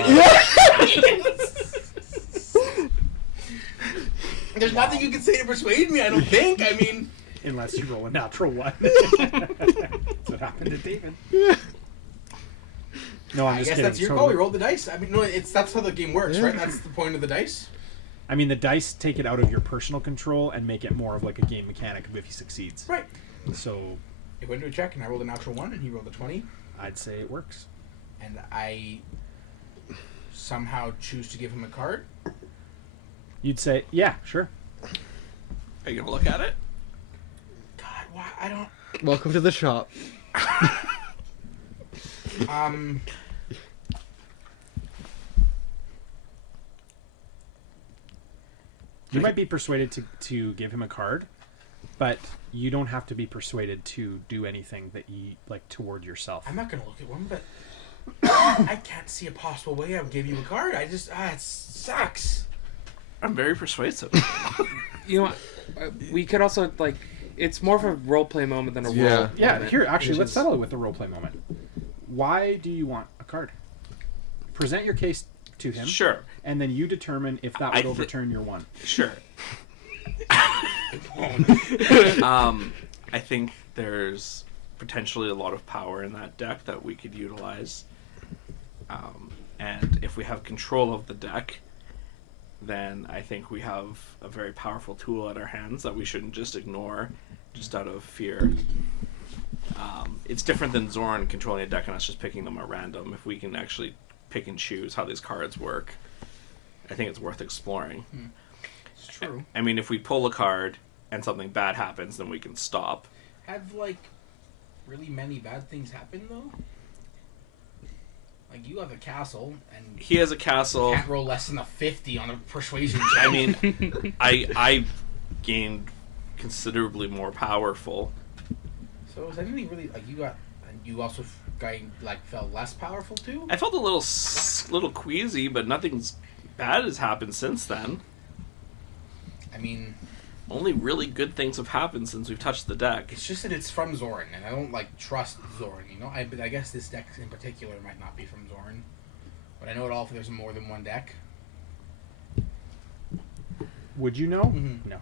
There's nothing you can say to persuade me. I don't think. I mean, Unless you roll a natural 1. That's what happened to David. No, I'm I just guess kidding. that's your So- call. You roll the dice. I mean, no, that's how the game works, right? That's the point of the dice. I mean, the dice take it out of your personal control and make it more of like a game mechanic if he succeeds. Right. So It went to a check, and I rolled a natural 1, and he rolled a 20, I'd say it works. and I somehow choose to give him a card. You'd say, yeah, sure. Are you gonna look at it? God, why? I don't. Welcome to the shop. You might be persuaded to give him a card, but you don't have to be persuaded to do anything that you like toward yourself. I'm not gonna look at one, but I can't see a possible way I would give you a card. I just it sucks. I'm very persuasive. You know what? We could also, like, it's more of a roleplay moment than a Yeah. role Yeah, moment, here, actually, which let's is- settle it with the roleplay moment. Why do you want a card? Present your case to him. Sure. And then you determine if that I would thi- overturn your one. Sure. I think there's potentially a lot of power in that deck that we could utilize. And if we have control of the deck, then I think we have a very powerful tool at our hands that we shouldn't just ignore just out of fear. It's different than Zorn controlling a deck and us just picking them at random. If we can actually pick and choose how these cards work, I think it's worth exploring. It's true. I mean, if we pull a card and something bad happens, then we can stop. Have like really many bad things happen though? Like you have a castle and He has a castle. can't roll less than a 50 on a persuasion check. I mean, I gained considerably more powerful. So is anything really like you got? And you also felt less powerful too? I felt a little queasy, but nothing's bad has happened since then. I mean, Only really good things have happened since we've touched the deck. it's just that it's from Zorn, and I don't trust Zorn. You know, but I guess this deck in particular might not be from Zorn. But I know it all. There's more than one deck. Would you know? Mhm. No.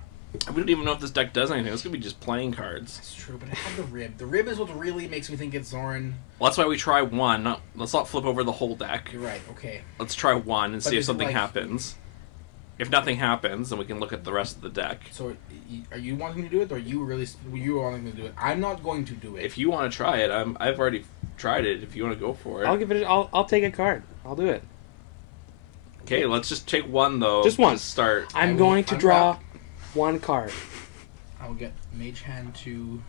We don't even know if this deck does anything. It's gonna be just playing cards. That's true, but I have the rib. The rib is what really makes me think it's Zorn. Well, that's why we try one. Let's not flip over the whole deck. You're right. Okay. Let's try one and But see if is it something like- happens. If nothing happens, then we can look at the rest of the deck. So, are you wanting to do it, or you wanting to do it? I'm not going to do it. If you want to try it, I've already tried it. If you want to go for it, I'll give it. I'll take a card. I'll do it. okay. Let's just take one though. Just one. To start. I'm will going to draw unwrap. one card. I'll get Mage Hand to.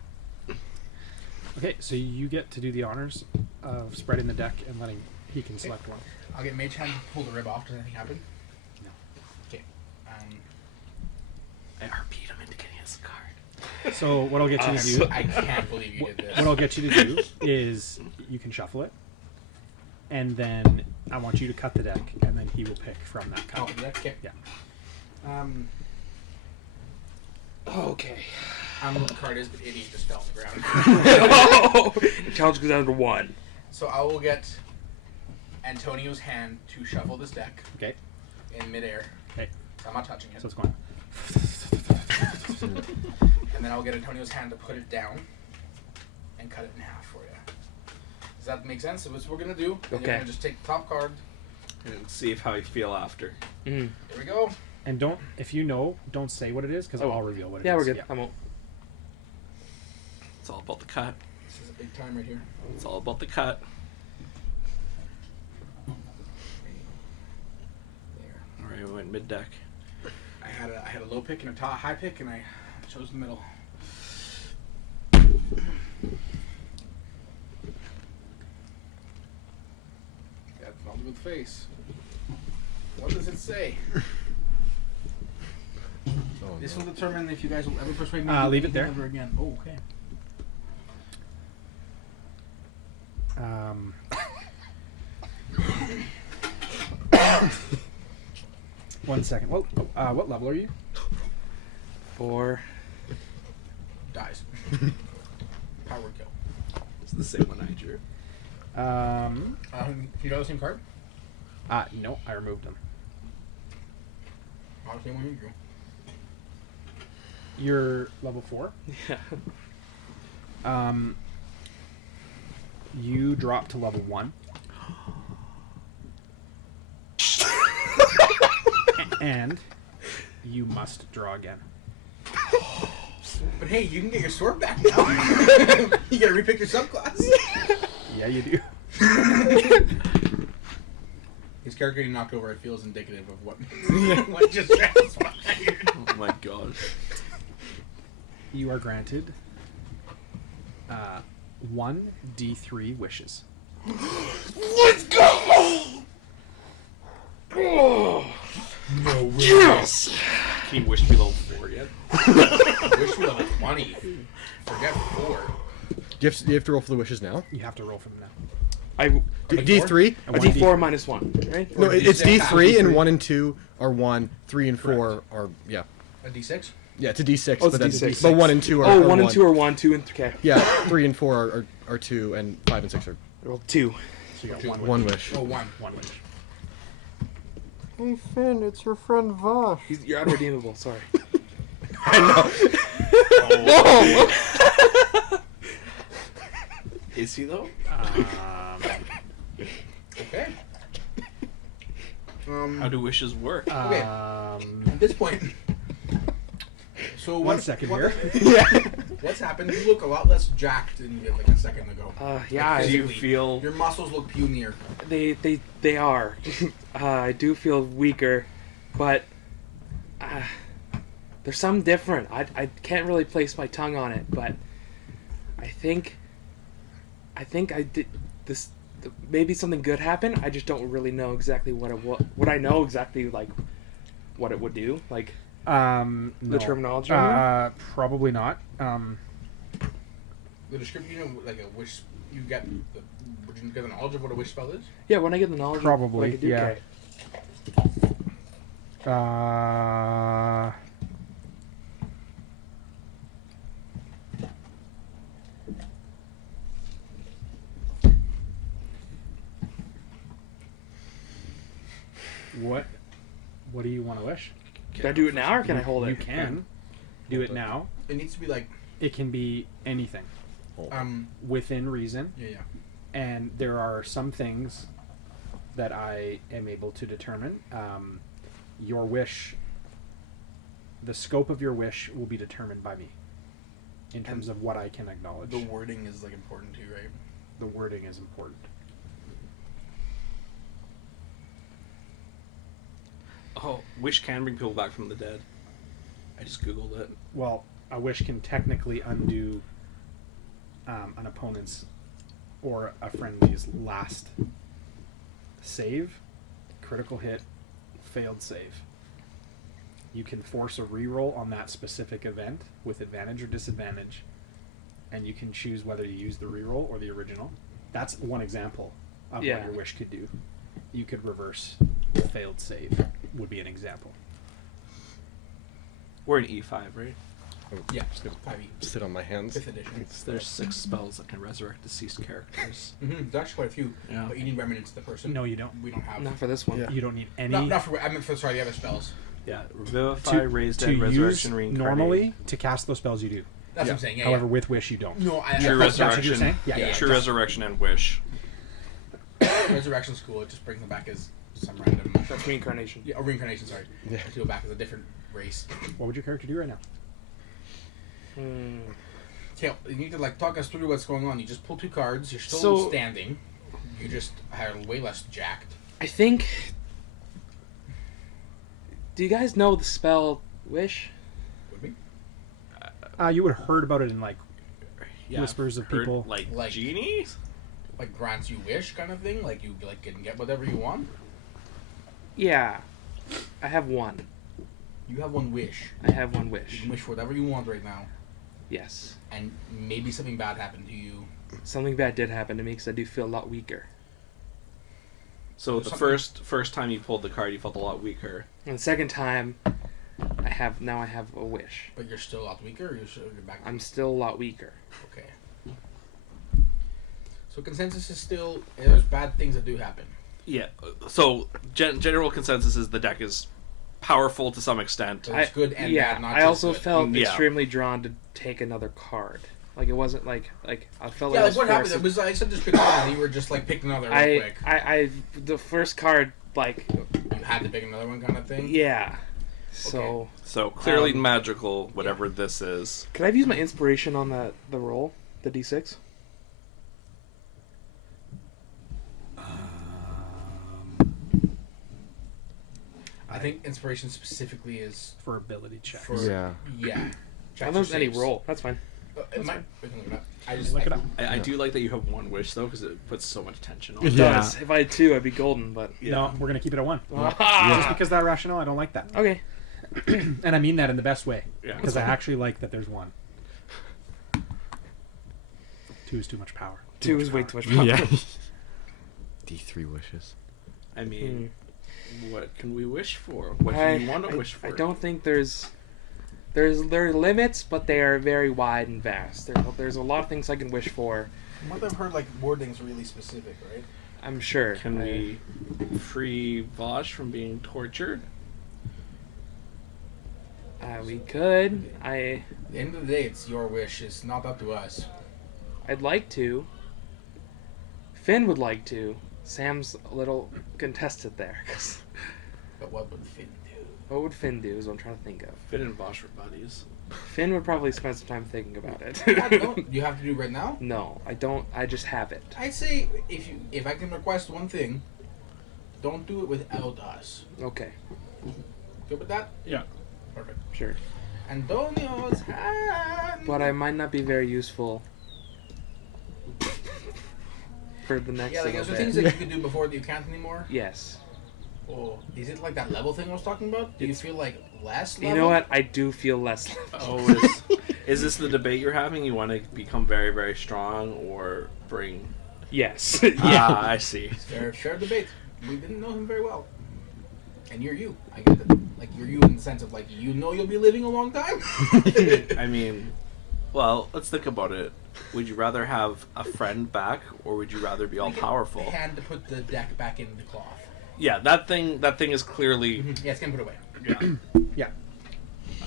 Okay, so you get to do the honors of spreading the deck and letting he can select one. I'll get Mage Hand to pull the rib off. Does anything happen? No. Okay. I RP'd him into getting us a card. So what I'll get you to do, I can't believe you did this. what I'll get you to do is you can shuffle it, and then I want you to cut the deck, and then he will pick from that Oh, cut. that's okay. Yeah. Okay. I don't know what the card is, but idiot just fell on the ground. Challenge goes down to 1. So I will get Antonio's hand to shuffle this deck Okay. in midair. Okay. So I'm not touching it. So it's going. And then I'll get Antonio's hand to put it down and cut it in half for you. Does that make sense? So that's what we're gonna do. And Okay. You're gonna just take the top card. And see how you feel after. Mm. Here we go. And don't, if you know, don't say what it is because I'll reveal what it is. Yeah, we're good. I won't. It's all about the cut. This is a big time right here. It's all about the cut. There. All right, we went mid deck. I had a low pick and a high pick, and I chose the middle. That's not a good face. What does it say? Oh, This no. will determine if you guys will ever persuade me. Uh, to do leave it anything there. Ever again. Oh, okay. One second. Well, what level are you? 4. Dies. Power kill. It's the same one I drew. You draw the same card? No, I removed them. Not the same one you drew. You're level 4. Yeah. You drop to level 1. And you must draw again. But hey, you can get your sword back now. You gotta repick your subclass. Yeah, you do. His character getting knocked over, I feel, is indicative of what, what just transpired. Oh my god. You are granted 1d3 wishes. Let's go! Oh, yes! Can you wish to be level 4 yet? Wish me level 20. Forget 4. Do you have to roll for the wishes now? You have to roll for them now. D3? A D4 minus 1, right? No, Or it's D6. D3 and 1 and 2 are 1, 3 and 4 are yeah. A D6? Yeah, it's a D6, Oh, it's but a that's D6. but 1 and 2 are Oh, are 1 and 2 are 1, 2 and... Okay. Yeah, 3 and 4 are 2 and 5 and 6 are Well, 2. So you got Two. one wish. 1 wish. Oh, 1. One wish. Hey Finn, it's your friend Vosh. You're unredeemable, sorry. Is he though? Okay. How do wishes work? Okay. At this point... So One second here. What's happened? You look a lot less jacked than you did like a second ago. Yeah, do you Physically. feel? Your muscles look punier. they are. I do feel weaker, but there's something different. I can't really place my tongue on it, but I think I did this. Maybe something good happened. I just don't really know exactly what I know exactly like what it would do, like No. the terminology. on it. Probably not. The description, you know, like a wish, you get would you get the knowledge of what a wish spell is? Yeah, when I get the knowledge, of what I Probably, could do, yeah. okay. What do you want to wish? Can I do it now, or can I hold it? You can do it now. It needs to be like It can be anything within reason, yeah. and there are some things that I am able to determine. Your wish, the scope of your wish will be determined by me in terms of what I can acknowledge. The wording is like important too, right? The wording is important. Oh, wish can bring people back from the dead. I just googled it. Well, a wish can technically undo an opponent's or a friendly's last save, critical hit, failed save. You can force a reroll on that specific event with advantage or disadvantage, and you can choose whether you use the reroll or the original. That's one example of what Yeah. your wish could do. You could reverse the failed save, would be an example. We're in E5, right? Yeah, Just gonna 5e, sit on my hands. 5th edition. There's 6 spells that can resurrect deceased characters. There's actually quite a few, Yeah. but you need remnants of the person. No, you don't. We don't have. Not for this one. Yeah. You don't need any. Not for. I meant for sorry, the other spells. Yeah, Revivify, Raise Dead, use Resurrection, Reincarnate. normally to cast those spells you do. That's what I'm saying. Yeah. However, yeah. with wish you don't. No, I. True That's what you're Resurrection. saying? Yeah, yeah, True just- Resurrection and Wish. Resurrection's cool. It just brings them back as some random. That's reincarnation. Yeah, or reincarnation. Sorry. Yeah. To go back as a different race. What would your character do right now? Okay, you need to like talk us through what's going on. You just pull 2 cards. You're still So- standing. You just are way less jacked. I think. Do you guys know the spell Wish? Would be. You would have heard about it in like Yeah, whispers of heard, people. like genies. Like grants you wish kind of thing. Like you like can get whatever you want. Yeah, I have one. You have one wish. I have one You wish. can wish for whatever you want right now, Yes. and maybe something bad happened to you. Something bad did happen to me because I do feel a lot weaker. So There's the something- first time you pulled the card, you felt a lot weaker. And the second time, I have a wish. But you're still a lot weaker. Or you're back. I'm still a lot weaker. Okay. So consensus is still there's bad things that do happen. Yeah. So general consensus is the deck is powerful to some extent. So it's good and yeah, bad. Not I just also good. felt Yeah. extremely drawn to take another card. Like it wasn't like I felt Yeah, like I like was what happened? forced It was I said just pick one, and you were just like pick another real quick. I the first card like You had to pick another one, kind of thing. yeah. So So clearly magical, whatever this is. could I have used my inspiration on the roll, the D6? I think inspiration specifically is for ability checks. for Yeah. yeah. I don't know any roll. That's fine. It might. We can look it up. I just Look it up. I do like that you have one wish though, because it puts so much tension on it. Yeah. Does. If I had 2, I'd be golden. But No, we're gonna keep it at 1. Ah! Just because of that rationale, I don't like that. okay, And I mean that in the best way. Yeah. Because I actually like that there's one. 2 is too much power. 2 is way too much power. Yeah. D3 wishes. I mean, what can we wish for? What do you want to wish for? I don't think there are limits, but they are very wide and vast. There's a lot of things I can wish for. From what I've heard, like wording's really specific, right? I'm sure. Can we free Vosh from being tortured? We could. At the end of the day, it's your wish. It's not up to us. I'd like to. Finn would like to. Sam's a little contested there. But what would Finn do? What would Finn do is what I'm trying to think of. Finn and Vosh were buddies. Finn would probably spend some time thinking about it. You have to do it right now? No, I don't. I just have it. I'd say if I can request one thing, don't do it without us. Okay, Good with that? Yeah. Perfect. sure. Antonio's hand. But I might not be very useful for the next Yeah, like little there's bit. things that you could do before that you can't anymore. Yes. Oh, is it like that level thing I was talking about? Do you feel like less level? You know what? I do feel less level. Oh, is this the debate you're having? You want to become very, very strong or bring... Yes. Ah, I see. Fair debate. We didn't know him very well. And you're you. I get that. Like, you're you in the sense of, like, you know you'll be living a long time. I mean, well, let's think about it. Would you rather have a friend back, or would you rather be all powerful? They had to put the deck back in the cloth. Yeah, that thing is clearly... Yeah, it's gonna put away. Yeah.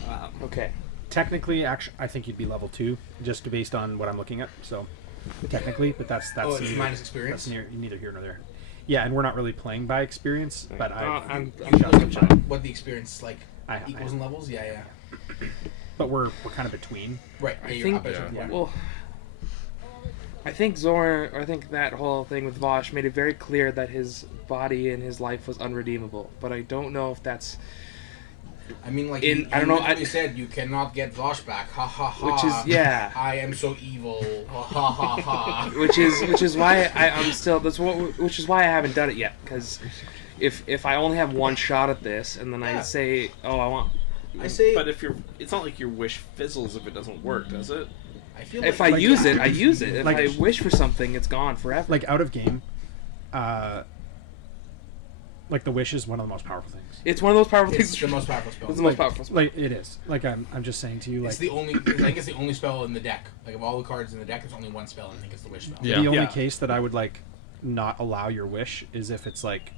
Yeah. Okay. Technically, actually, I think you'd be level 2, just based on what I'm looking at. So, technically, but that's Oh, it's minus experience? That's neither here nor there. Yeah, and we're not really playing by experience, but I'm You shut look up. at what the experience like I equals and levels? Yeah. but we're kind of between. Right. I you're think. up at a certain point. Well, I think Zoran, or I think that whole thing with Vosh made it very clear that his body and his life was unredeemable. But I don't know if that's. I mean, like, I don't know. You said you cannot get Vosh back. Ha ha ha. Which is yeah. I am so evil. Ha ha ha ha. which is why I'm still which is why I haven't done it yet, because if I only have one shot at this and then I say I say. But it's not like your wish fizzles if it doesn't work, does it? I feel if like, I use it, I use it. If like- I wish for something, it's gone forever. Like out of game, like the wish is one of the most powerful things. It's one of those powerful it's things. the most powerful spell. It's the most powerful spell. Like it is. Like I'm just saying to you, like It's the only. I think it's the only spell in the deck. Like of all the cards in the deck, it's only one spell, and I think it's the wish spell. Yeah. the only Yeah. case that I would like not allow your wish is if it's like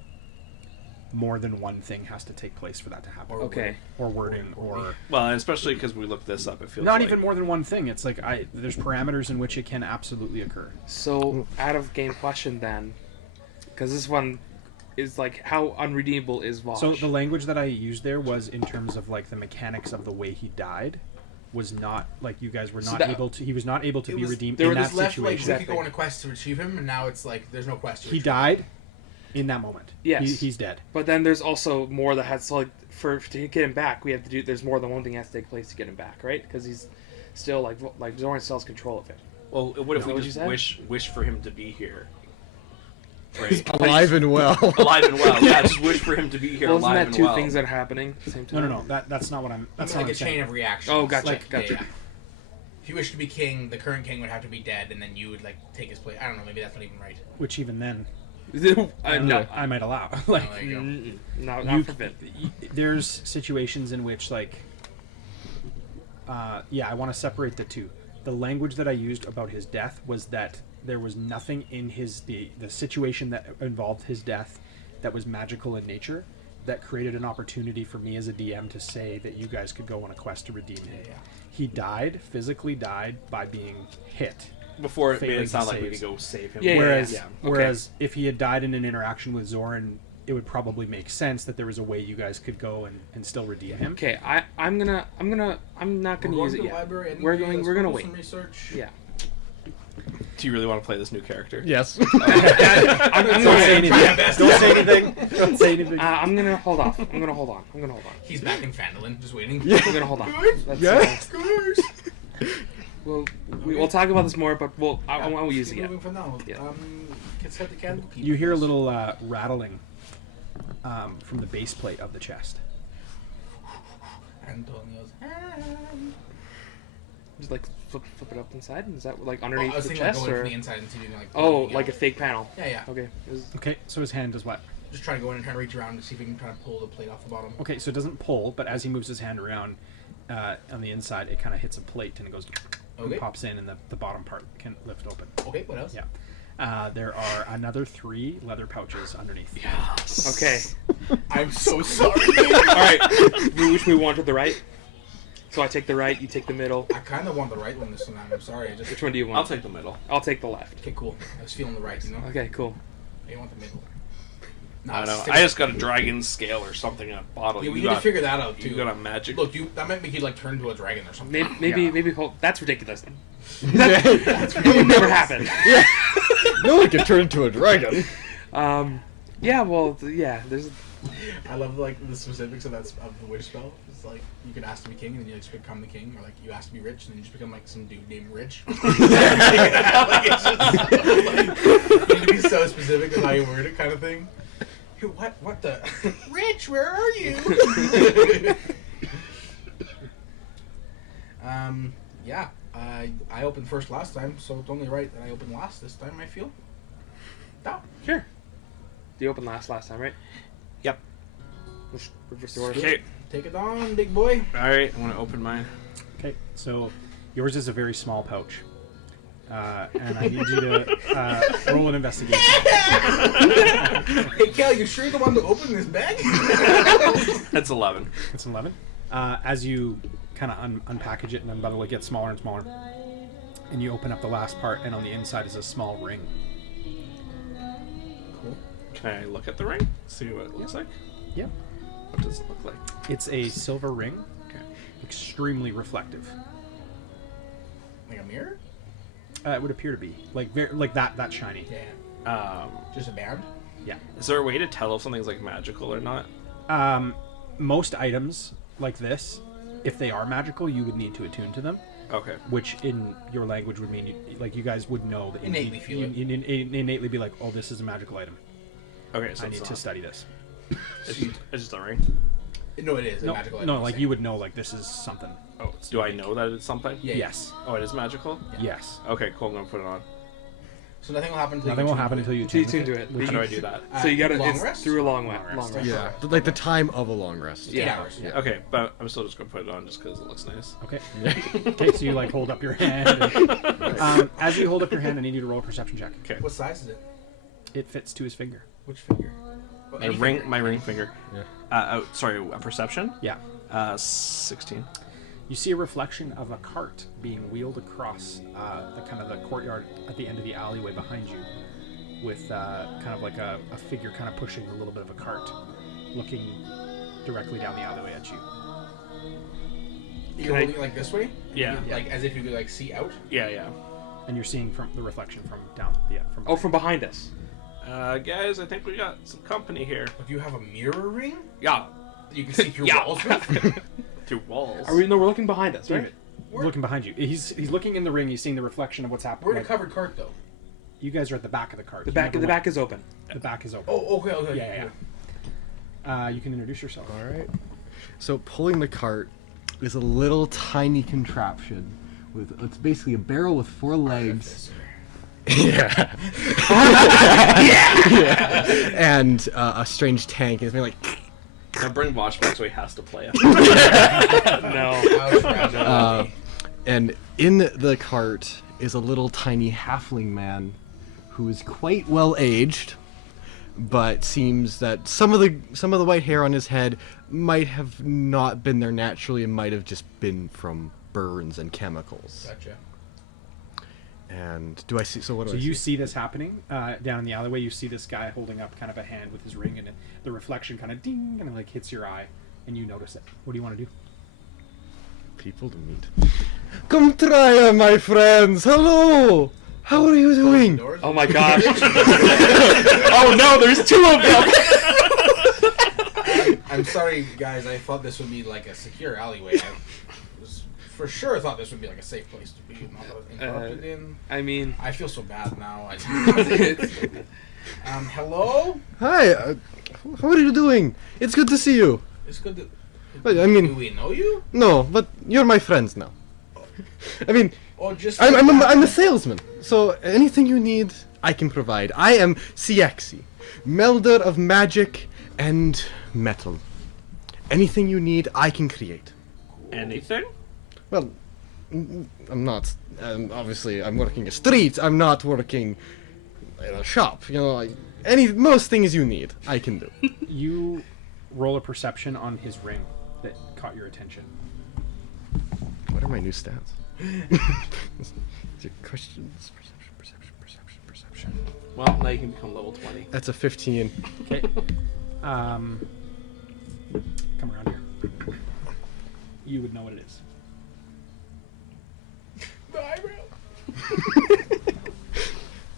more than one thing has to take place for that to happen, Or Okay. or wording, or Well, and especially because we looked this up, it feels not like... even more than one thing. It's like there's parameters in which it can absolutely occur. So out of game question then, because this one is like how unredeemable is Vosh? So the language that I used there was in terms of like the mechanics of the way he died was not like you guys were So not that- able to. He was not able to It be was, redeemed there in was that left like situation. we could go on a quest to retrieve him, and now it's like there's no quest to He retrieve died in that moment. Yes. He's dead. But then there's also more that has to like to get him back. We have to do. There's more than one thing that has to take place to get him back, right? Because he's still like Zoran still has control of it. Well, what if Is that we what you just said? wish for him to be here? Right. Alive and well. Alive and well. Yeah, just wish for him to be here Well, isn't alive that and two well. things that are happening at the same No, time? no. That's not what I'm. That's like not a what I'm chain saying. of reactions. Oh, gotcha, Like, gotcha. yeah. If you wish to be king, the current king would have to be dead, and then you would like take his place. I don't know. Maybe that's not even right. Which even then, No, I might allow. Like Oh, there you go. no, you not for Finn. there's situations in which like I want to separate the two. The language that I used about his death was that there was nothing in the situation that involved his death that was magical in nature that created an opportunity for me as a DM to say that you guys could go on a quest to redeem him. Yeah. He physically died by being hit. Before it made Failing it sound to like we save. could go save him. Yeah, whereas yeah. whereas if he had died in an interaction with Zoran, it would probably make sense that there was a way you guys could go and still redeem him. Okay, I'm not gonna We're use going it to the yet. library anyway, We're going. let's We're go gonna do wait. some research. Yeah. Do you really want to play this new character? Yes. I'm Don't gonna say anything. Don't say anything. Don't say anything. I'm gonna hold off. I'm gonna hold on. He's back in Fandolin, just waiting. I'm gonna hold on. That's, Guys. we'll talk about this more, but I won't use it Keep yet. moving for now. Yeah. Let's head to Candlekeep. You hear a little rattling from the base plate of the chest. Antonio's hand. Just like flip it up inside. Is that like Well, underneath I was the thinking like chest going or? from the inside and seeing like. Oh, poking like a out. fake panel. Yeah. Okay. Okay, so his hand does what? Just try to go in and try to reach around to see if we can try to pull the plate off the bottom. Okay, so it doesn't pull, but as he moves his hand around on the inside, it kind of hits a plate and it goes, and Okay. pops in, and the bottom part can lift open. Okay. What else? Yeah. There are another 3 leather pouches underneath. Okay. I'm so sorry. All right. Which we want to the right. So I take the right. You take the middle. I kind of want the right one this time. I'm sorry. Which one do you want? I'll take the middle. I'll take the left. Okay, cool. I was feeling the right, you know? Okay. Cool. You want the middle. I don't know. stick I with- just got a dragon scale or something in a bottle. Yeah, we you need to got, figure that out, too. you got a magic. Look, that might make you, like, turn into a dragon or something. Maybe hold. That's ridiculous. Yeah. That will never happen. No one can turn into a dragon. Yeah. Well. Yeah. There's. I love, like, the specifics of the wish spell. It's like, you could ask to be king, and then you just become the king. Or, like, you ask to be rich, and then you just become, like, some dude named Rich. Like, it's just so, like, you need to be so specific with how you word it kind of thing. Hey, what the? Rich, where are you? Yeah. I opened first last time, so it's only right that I open last this time, I feel. No. Sure. You opened last time, right? Yep. Reverse the order. Okay. Take it on, big boy. All right. I'm gonna open mine. Okay, so yours is a very small pouch. And I need you to roll an investigation. Hey, Cal, you sure you're the one to open this bag? That's 11. It's an 11. As you kind of unpackage it and unbundle it, gets smaller and smaller. And you open up the last part, and on the inside is a small ring. Cool. Can I look at the ring? See what it looks like? Yep. What does it look like? It's a silver ring, Okay. extremely reflective. Like a mirror? It would appear to be like that shiny. Yeah. Just a band? Yeah. Is there a way to tell if something's like magical or not? Most items like this, if they are magical, you would need to attune to them, Okay. which in your language would mean you guys would know that Innately feel it. you'd innately be like, oh, this is a magical item. Okay. So I it's need to not. study this. It's just a ring. No, it is a No, magical item. no, like you would know, like this is something. Oh, it's Do I know that it's something? Yeah. Yes. Oh, it is magical? Yes. Okay, cool. I'm gonna put it on. So nothing will happen until Nothing you will tune happen to until you Until you tune tune it. to it. How do I do that? So you gotta. long It's rest? through a long Long rest. rest. Yeah, like the time of a long rest. 8 hours. Yeah. Okay, but I'm still just gonna put it on just because it looks nice. Okay. Okay, so you like hold up your hand. And, as you hold up your hand, I need you to roll a perception check. Okay. What size is it? It fits to his finger. Which finger? Oh, any finger? My ring finger. Yeah. Sorry, a perception. Yeah. 16. You see a reflection of a cart being wheeled across the courtyard at the end of the alleyway behind you, with kind of like a figure kind of pushing a little bit of a cart, looking directly down the alleyway at you. You're holding it like this way? Yeah. Like as if you could like see out? Yeah. And you're seeing from the reflection from down. Yeah. From Oh, from behind us. Guys, I think we got some company here. But do you have a mirror ring? Yeah. That you can see through Yeah. walls with? Through walls. Are we? No, we're looking behind us, right? looking behind you. He's looking in the ring. He's seeing the reflection of what's happening. We're in a Like, covered cart though. you guys are at the back of the cart. The You back. never The went- back is open. The back is open. Oh, okay. Yeah. You can introduce yourself. All right. So pulling the cart is a little tiny contraption with it's basically a barrel with 4 legs. Yeah. And a strange tank. It's been like. Now bring Watch back so he has to play it. No. And in the cart is a little tiny halfling man who is quite well aged, but seems that some of the white hair on his head might have not been there naturally and might have just been from burns and chemicals. Gotcha. And do I see? So what do So I you see? see this happening down in the alleyway. You see this guy holding up kind of a hand with his ring, and the reflection kind of ding, and it like hits your eye, and you notice it. What do you want to do? People to meet. Come try, my friends. Hello. How are you doing? Doors? Oh my gosh. Oh no, there's 2 of them. I'm sorry, guys. I thought this would be like a secure alleyway. I was for sure thought this would be like a safe place to be. Not that I was interrupted in. I mean, I feel so bad now. Hello? Hi. How are you doing? It's good to see you. It's good to. But, I Do mean, we know you? no, but you're my friends now. I mean, Or just I'm a salesman, so anything you need, I can provide. I am Ciexi, melder of magic and metal. Anything you need, I can create. Anything? Well, I'm not. Obviously, I'm working a street. I'm not working in a shop. You know, most things you need, I can do. You roll a perception on his ring that caught your attention. What are my new stats? Is it questions? Perception. Well, now you can become level 20. That's a 15. Okay. Come around here. You would know what it is. The eyebrow.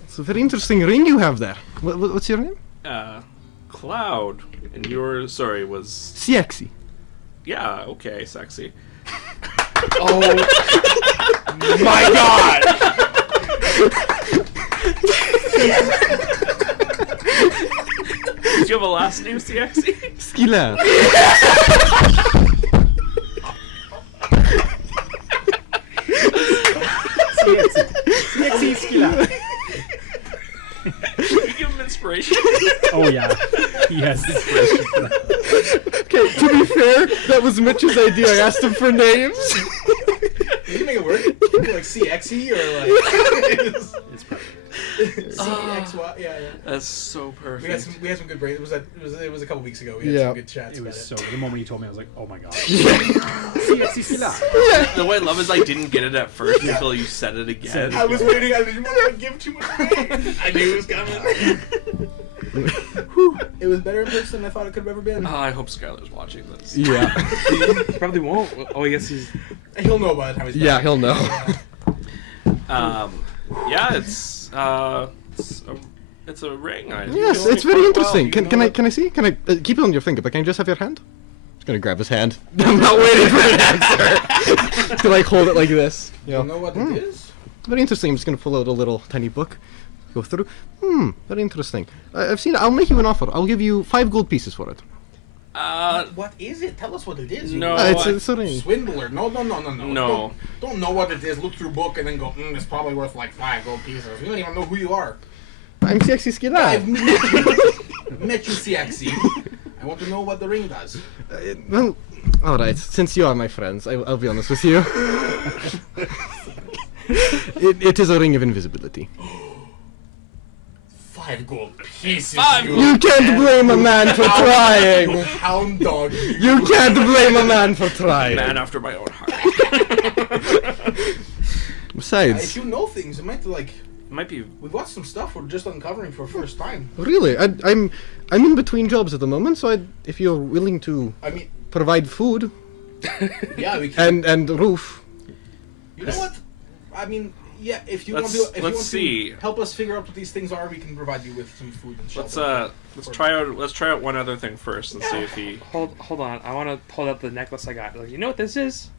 It's a very interesting ring you have there. What's your name? Cloud. And yours, sorry, was... Ciexi. Yeah, okay, sexy. Oh my god! Did you have a last name, CXE? Skila. CXE Skilla. Give him inspiration. Oh yeah, he has inspiration for that. Okay, to be fair, that was Mitch's idea. I asked him for names. You can make it work. Like CXE or like It's perfect. CXY. Yeah. That's so perfect. We had some good brains. It was a couple weeks ago. We had Yeah. some good chats It about was it. so. The moment you told me, I was like, oh my god. CXE Skilla. The way I love is I didn't get it at first until you said it again. I was waiting. I didn't want to give too much away. I knew it was coming. It was better in person than I thought it could have ever been. I hope Skylar's watching this. Yeah. He probably won't. Oh, I guess he's. He'll know by the time he's back. Yeah, he'll know. Yeah, it's a ring. Yes, it's very interesting. Can I see? Can I keep it on your finger? But can I just have your hand? Just gonna grab his hand. I'm not waiting for an answer. To like hold it like this. You'll know what it is? Very interesting. I'm just gonna pull out a little tiny book. Go through. Very interesting. I've seen it. I'll make you an offer. I'll give you 5 gold pieces for it. What is it? Tell us what it is. No. It's a ring. Swindler. No. No. Don't know what it is. Look through book and then go, it's probably worth like 5 gold pieces. We don't even know who you are. I'm Ciexi Skila. I've met you, CXE. I want to know what the ring does. Well, alright. Since you are my friends, I'll be honest with you. It is a ring of invisibility. 5 gold pieces. You can't blame a man for trying. Hound dog. You can't blame a man for trying. Man after my own heart. Besides, If you know things, it might like. Might be. We've watched some stuff we're just uncovering for the first time. really, I'm in between jobs at the moment, so if you're willing to I mean, provide food yeah, we can. and roof, You know what? I mean, yeah. If you Let's- want to, let's see. help us figure out what these things are, we can provide you with some food and shelter. Let's try out one other thing first and see if he. Hold on. I want to hold up the necklace I got. Like, you know what this is?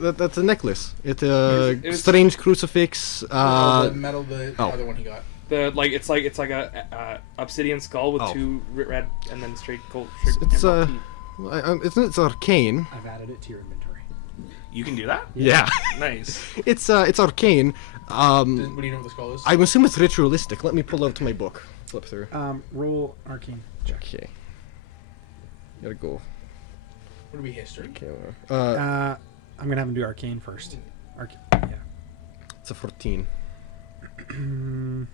that's a necklace. It's It a was- strange crucifix. The metal, the oh. other one he got. It's like a obsidian skull with Oh. 2 red and then straight gold. It's emerald teeth. it's arcane. I've added it to your inventory. You can do that. Yeah, Nice. it's arcane. What do you know what the skull is? I assume it's ritualistic. Let me pull out my book. Flip through. Roll arcane check. Okay. Gotta go. Would it be history? Okay. I'm gonna have him do arcane first. Yeah. It's a 14. I'm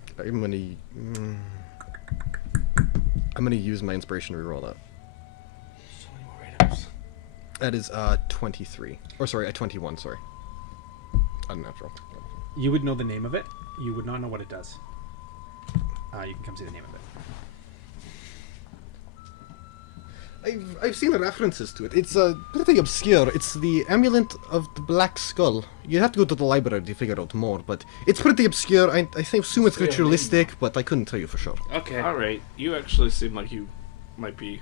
gonna use my inspiration to reroll that. So many more items. That is 23. Or sorry, 21. Sorry. Unnatural. You would know the name of it. You would not know what it does. You can come see the name of it. I've seen references to it. It's pretty obscure. It's the amulet of the Black Skull. You have to go to the library to figure out more, but it's pretty obscure. I assume it's ritualistic, but I couldn't tell you for sure. Okay. All right. You actually seem like you might be.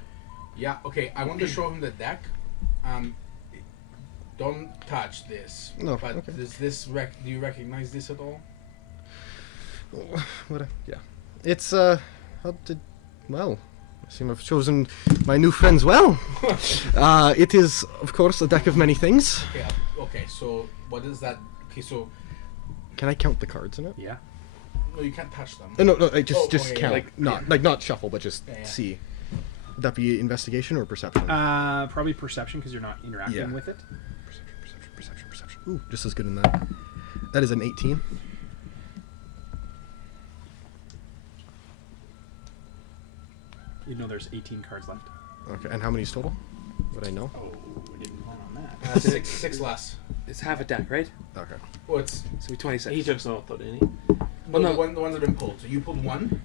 Yeah. Okay. I want to show him the deck. Don't touch this. No, But okay. does this do you recognize this at all? Yeah. It's well, I seem I've chosen my new friends well. It is, of course, a deck of many things. Okay, so what is that? Okay, so Can I count the cards in it? Yeah. no, you can't touch them. No, just okay, count. yeah. Not shuffle, but just Yeah. see. Would that be investigation or perception? Probably perception because you're not interacting Yeah. with it. Perception. Ooh, just as good in that. That is an 18. You know there's 18 cards left. Okay, and how many is total? Would I know? Oh, we didn't plan on that. Six less. It's half a deck, right? Okay. Well, it's So 26. He took some out, though, didn't he? Well, no. the ones that have been pulled. So you pulled one.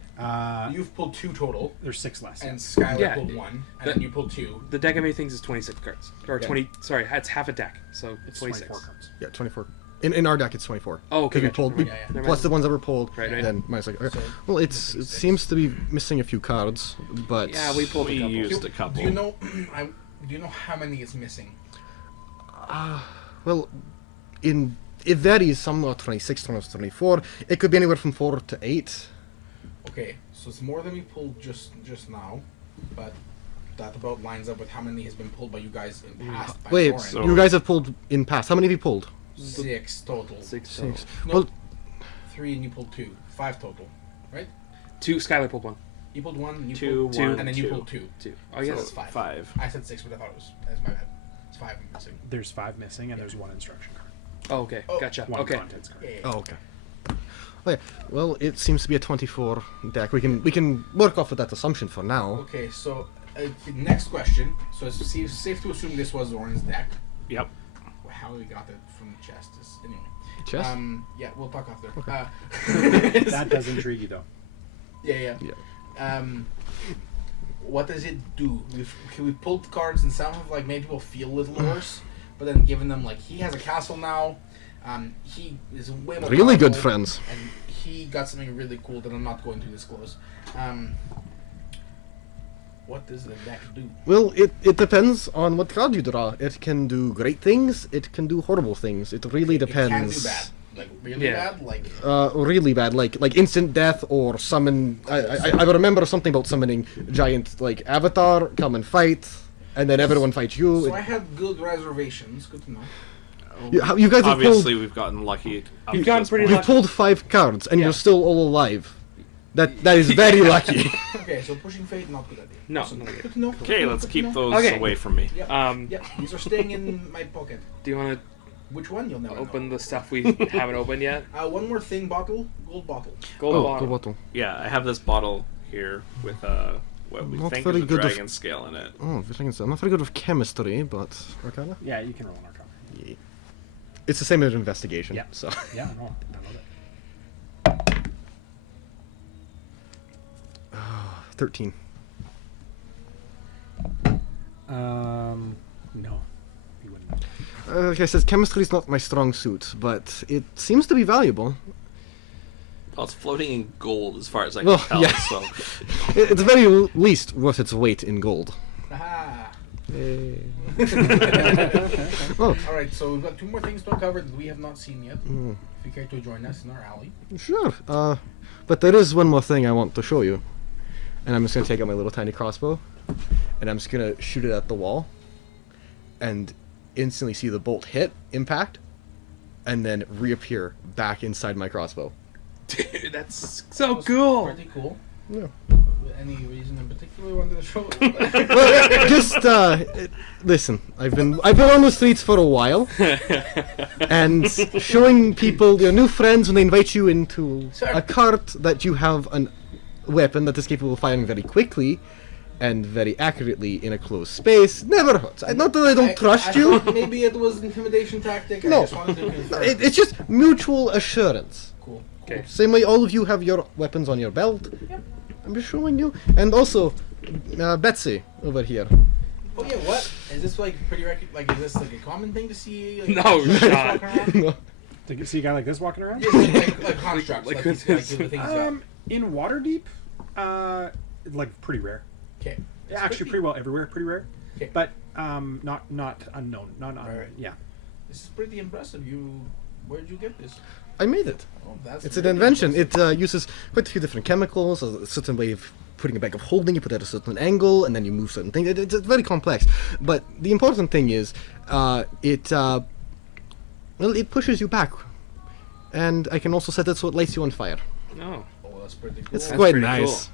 You've pulled 2 total, There's 6 less. and Skylar Yeah. pulled 1, and That- then you pulled 2. The deck of many things is 26 cards. Or Yeah. 20. Sorry, it's half a deck. So It's 26. 24 cards. Yeah, 24. In our deck, it's 24. Oh, okay. Because we Gotcha. pulled, Never Yeah, mind. plus the ones that were pulled, Right. then minus like. Okay. So- Well, it seems to be missing a few cards, but Yeah, we pulled We a couple. used a couple. Do you know? Do you know how many is missing? well, it varies. Some are 26, some are 24. It could be anywhere from 4 to 8. Okay, so it's more than we pulled just now, but that about lines up with how many has been pulled by you guys in past. By Wait, Soren. so- you guys have pulled in past. How many have you pulled? 6 total. 6 6. No, Well, 3 and you pulled 2. 5 total, right? 2. Skylar pulled 1. You pulled 1, and you 2, pulled 1, and then you 2. pulled 2. 2. Oh, So yes. it's 5. 5. I said 6, but I thought it was. That's my bad. It's 5 missing. There's 5 missing, and there's 1 instruction card. Oh, okay. Oh. Gotcha. 1 Okay. contents card. Yeah. oh, okay. Oh, yeah. Well, it seems to be a 24 deck. We can work off with that assumption for now. Okay, so next question. So it's safe to assume this was Zoran's deck. Yep. How we got that from the chest is anyway. Chest? Yeah, we'll talk after. That does intrigue you, though. Yeah. What does it do? We pulled cards, and some have like made people feel a little worse, but then given them like he has a castle now. He is way more Really good powerful, friends. and he got something really cool that I'm not going to disclose. What does the deck do? Well, it depends on what card you draw. It can do great things. It can do horrible things. It really depends. It can do bad, like really Yeah. bad, like. Really bad, like instant death or summon. I remember something about summoning giant like avatar, come and fight, and then everyone fights you. So I have good reservations. Good to know. You guys have Obviously, pulled. we've gotten lucky. up You've to gotten this pretty point. You've lucky. pulled 5 cards, and Yeah. you're still all alive. That is very lucky. Okay, so pushing fate, not good idea. No, So, not good. good to know. Okay, let's Good to keep know. those Okay. away from me. Yep. Um, Yep, these are staying in my pocket. Do you want Which one? You'll never to open know. the stuff we haven't opened yet? One more thing, bottle, gold bottle. Gold Oh, bottle. the bottle. Yeah, I have this bottle here with what we Not think very is a good of- dragon scale in it. Oh, I'm not very good with chemistry, but Arcana. Yeah, you can roll an Arcana. Yeah. It's the same as investigation. Yeah. So. Yeah, no, I love it. 13. No. You wouldn't. Like I said, chemistry is not my strong suit, but it seems to be valuable. Well, it's floating in gold as far as I can Well, tell. yeah. So It's very least worth its weight in gold. Aha! Oh, Alright, so we've got 2 more things to uncover that we have not seen yet. Mm. If you care to join us in our alley. sure. But there is one more thing I want to show you. And I'm just going to take out my little tiny crossbow. And I'm just going to shoot it at the wall. And instantly see the bolt hit, impact, and then reappear back inside my crossbow. Dude, that's so That was cool. Pretty cool. Yeah. Any reason in particular you wanted to show it? Well, just listen. I've been on the streets for a while, and showing people your new friends when they invite you into a cart that you have a weapon that is capable of firing very quickly and very accurately in a closed space never hurts. Not that I don't trust I you. thought maybe it was an intimidation tactic. I No. just wanted to confirm. It's just mutual assurance. Cool. Okay. Same way all of you have your weapons on your belt. Yep. I'm just showing you. And also, Betsy over here. Oh yeah, what? Is this like pretty like is this like a common thing to see? Like, No, constructs shot. walking around? No. To see a guy like this walking around? Yes, like constructs, Like like, this. these, like the things that. In Waterdeep, like pretty rare. Okay. Yeah, actually, pretty well everywhere, pretty rare. 'Kay. But not unknown, not Right. yeah. This is pretty impressive. Where'd you get this? I made it. Oh, that's It's an really invention. impressive. It uses quite a few different chemicals, a certain way of putting a bag of holding, you put it at a certain angle, and then you move certain things. It's very complex. But the important thing is, it pushes you back. And I can also set it so it lights you on fire. No. Oh, that's pretty cool. It's That's quite pretty nice.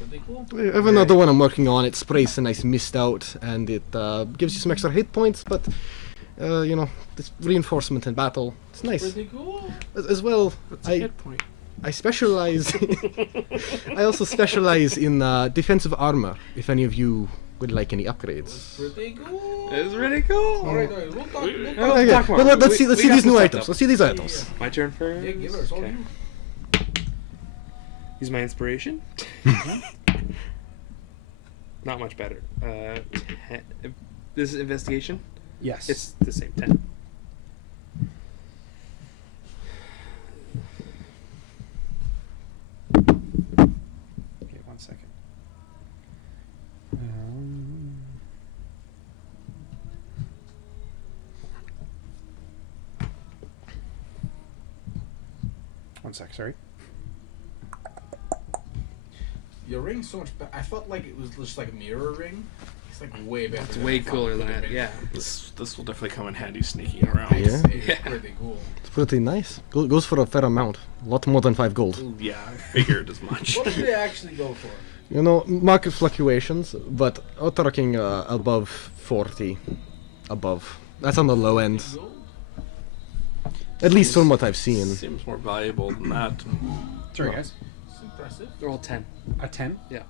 Pretty cool. I have another one I'm working on. It sprays a nice mist out, and it gives you some extra hit points, but, this reinforcement in battle. It's nice. Pretty cool. As well, What's a hit point? I specialize. I also specialize in defensive armor. If any of you would like any upgrades. Pretty cool. It's really cool. All right, we'll talk. We'll Oh, talk. Okay, talk more. well, let's see We got these new some items. stuff. Let's see these items. My turn first. Yeah, give it. It's all Okay. you. Use my inspiration. Not much better. 10. This is investigation. Yes. It's the same 10. Okay, 1 second. One sec, sorry. Your ring's so much better. I felt like it was just like a mirror ring. It's like way better. It's than way I thought cooler it than would've that. been. Yeah. This will definitely come in handy sneaking around. Yeah. It's Yeah. pretty cool. It's pretty nice. Goes for a fair amount. A lot more than 5 gold. Yeah, I figured as much. What did they actually go for? Market fluctuations, but talking above 40. Above. That's on the low end. Gold? At least from what I've seen. Seems more valuable than that. Sorry, Oh. guys. It's impressive. They're all 10. A 10? Yeah.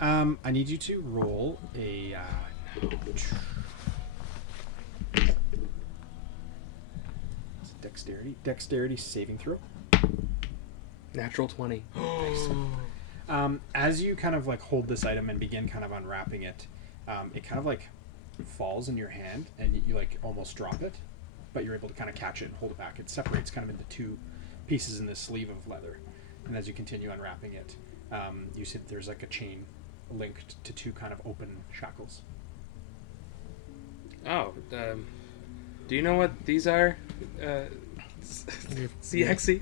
I need you to roll a. It's a dexterity saving throw. Natural 20. As you kind of like hold this item and begin kind of unwrapping it, it kind of like falls in your hand and you like almost drop it, but you're able to kind of catch it and hold it back. It separates kind of into 2 pieces in this sleeve of leather, and as you continue unwrapping it, you see that there's like a chain linked to 2 kind of open shackles. Oh, do you know what these are? CXE?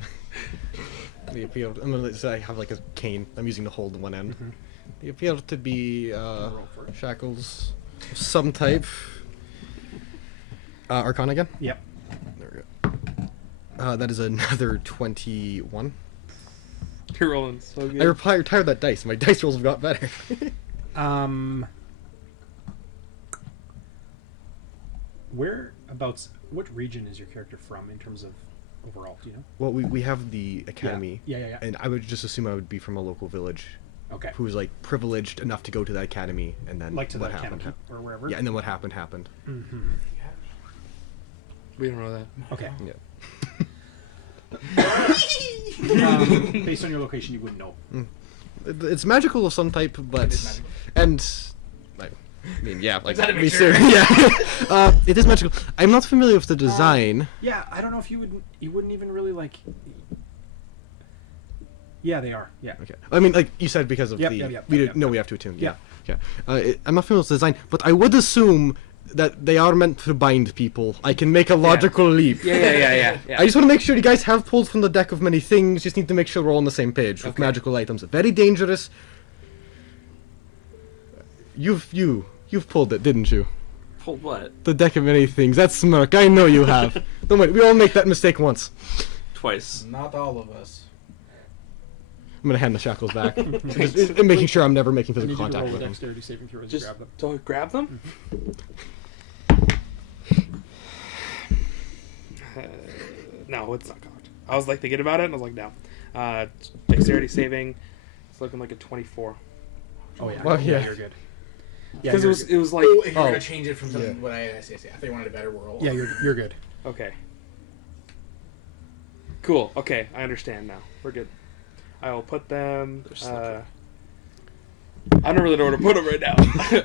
They appear. I have like a cane. I'm using to hold one end. Mhm. They appear to be Roll for it. shackles of some type. Arcana again. Yep. There we go. That is another 21. You're rolling so good. I retired that dice. My dice rolls have got better. Whereabouts? What region is your character from in terms of overall? Do you know? Well, we have the academy, Yeah. and I would just assume I would be from a local village Okay. who's like privileged enough to go to that academy, and then Like to what the happened. camp or wherever. Yeah, and then what happened happened. Mm-hmm. We don't know that. Okay. Yeah. Based on your location, you wouldn't know. It's magical of some type, but It is magical. and I mean, yeah, like Gotta be make sure. serious. Yeah, it is magical. I'm not familiar with the design. Yeah, I don't know if you wouldn't even really like. Yeah, they are. Yeah. Okay, I mean, like you said, because of Yep, the yep, we yep, didn't know we have to attune. Yeah. I'm not familiar with the design, but I would assume that they are meant to bind people. I can make a logical leap. Yeah. I just want to make sure you guys have pulled from the deck of many things. Just need to make sure we're all on the same page with Okay. magical items. Very dangerous. You've pulled it, didn't you? Pulled what? The deck of many things. That's smirk. I know you have. Don't worry. We all make that mistake once. Twice. Not all of us. I'm gonna hand the shackles back, just making sure I'm never making I need physical you to contact roll a with them. dexterity saving throw as you Just grab them. don't grab them? No, it's not cocked. I was like thinking about it, and I was like, no. Dexterity saving. It's looking like a 24. Oh yeah. Well, yeah. You're good. Yeah, Because you're good. it was like, Oh, if you're Oh. gonna change it from something, Yeah. what I see. I thought you wanted a better roll. Yeah, you're good. okay. Cool. Okay, I understand now. We're good. I will put them. They're slippery. I don't really know where to put them right now.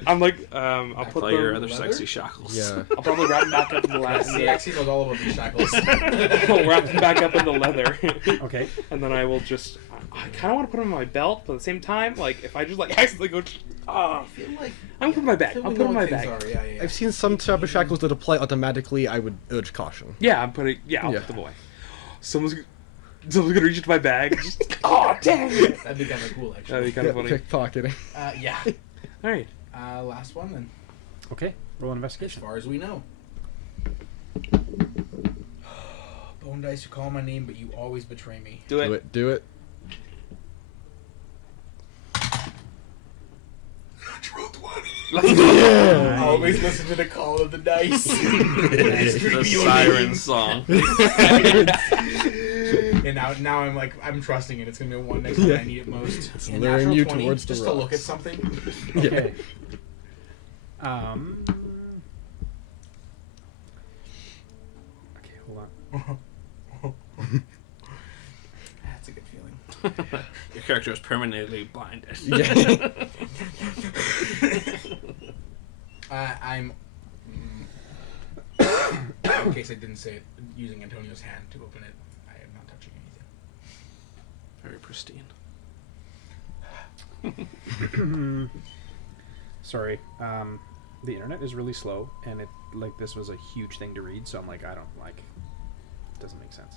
I'm like, I'll I put thought your them. other leather? sexy shackles. Yeah. I'll probably wrap them back up in the leather. CXE knows all about these shackles. I'll wrap them back up in the leather, Okay. and then I will just I kind of want to put them on my belt, but at the same time, like if I just like accidentally go, I feel like I'm putting my bag. I feel I'm we putting know my what things bag. are, yeah, yeah. I've seen some type of shackles that apply automatically. I would urge caution. Yeah, I'm putting. Yeah, I'll Yeah. put them away. Someone's gonna reach into my bag. And just, oh dang it! That'd be kind of cool, actually. That'd be kind of funny. Pickpocketing. Yeah. All right. Last one then. Okay, roll an As investigation. far as we know. Bone dice, you call my name, but you always betray me. Do it. Do it. Do it. Yeah. Always listen to the call of the dice. The siren song. And now I'm trusting it. It's gonna be a one next time I need it most. It's And luring natural you 20, towards the just to look at rocks. something. Okay. Okay, hold on. That's a good feeling. Your character is permanently blinded. Yeah. I'm. In case I didn't say it, using Antonio's hand to open it. I am not touching anything. Very pristine. Sorry. The internet is really slow, and it like this was a huge thing to read, so I'm like, I don't like. It doesn't make sense.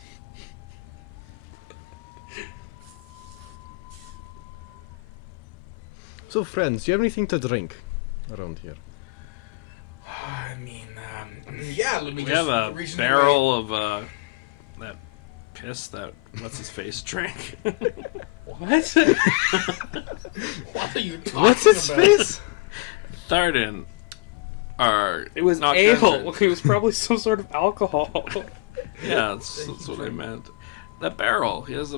So, friends, do you have anything to drink around here? I mean, yeah. Let me We just have a reach into barrel of that piss that what's his face drank. What? What are you talking What's his about? face? Tharden are It was not ale. counted. It was probably some sort of alcohol. Yeah, that's what I meant. That barrel. We have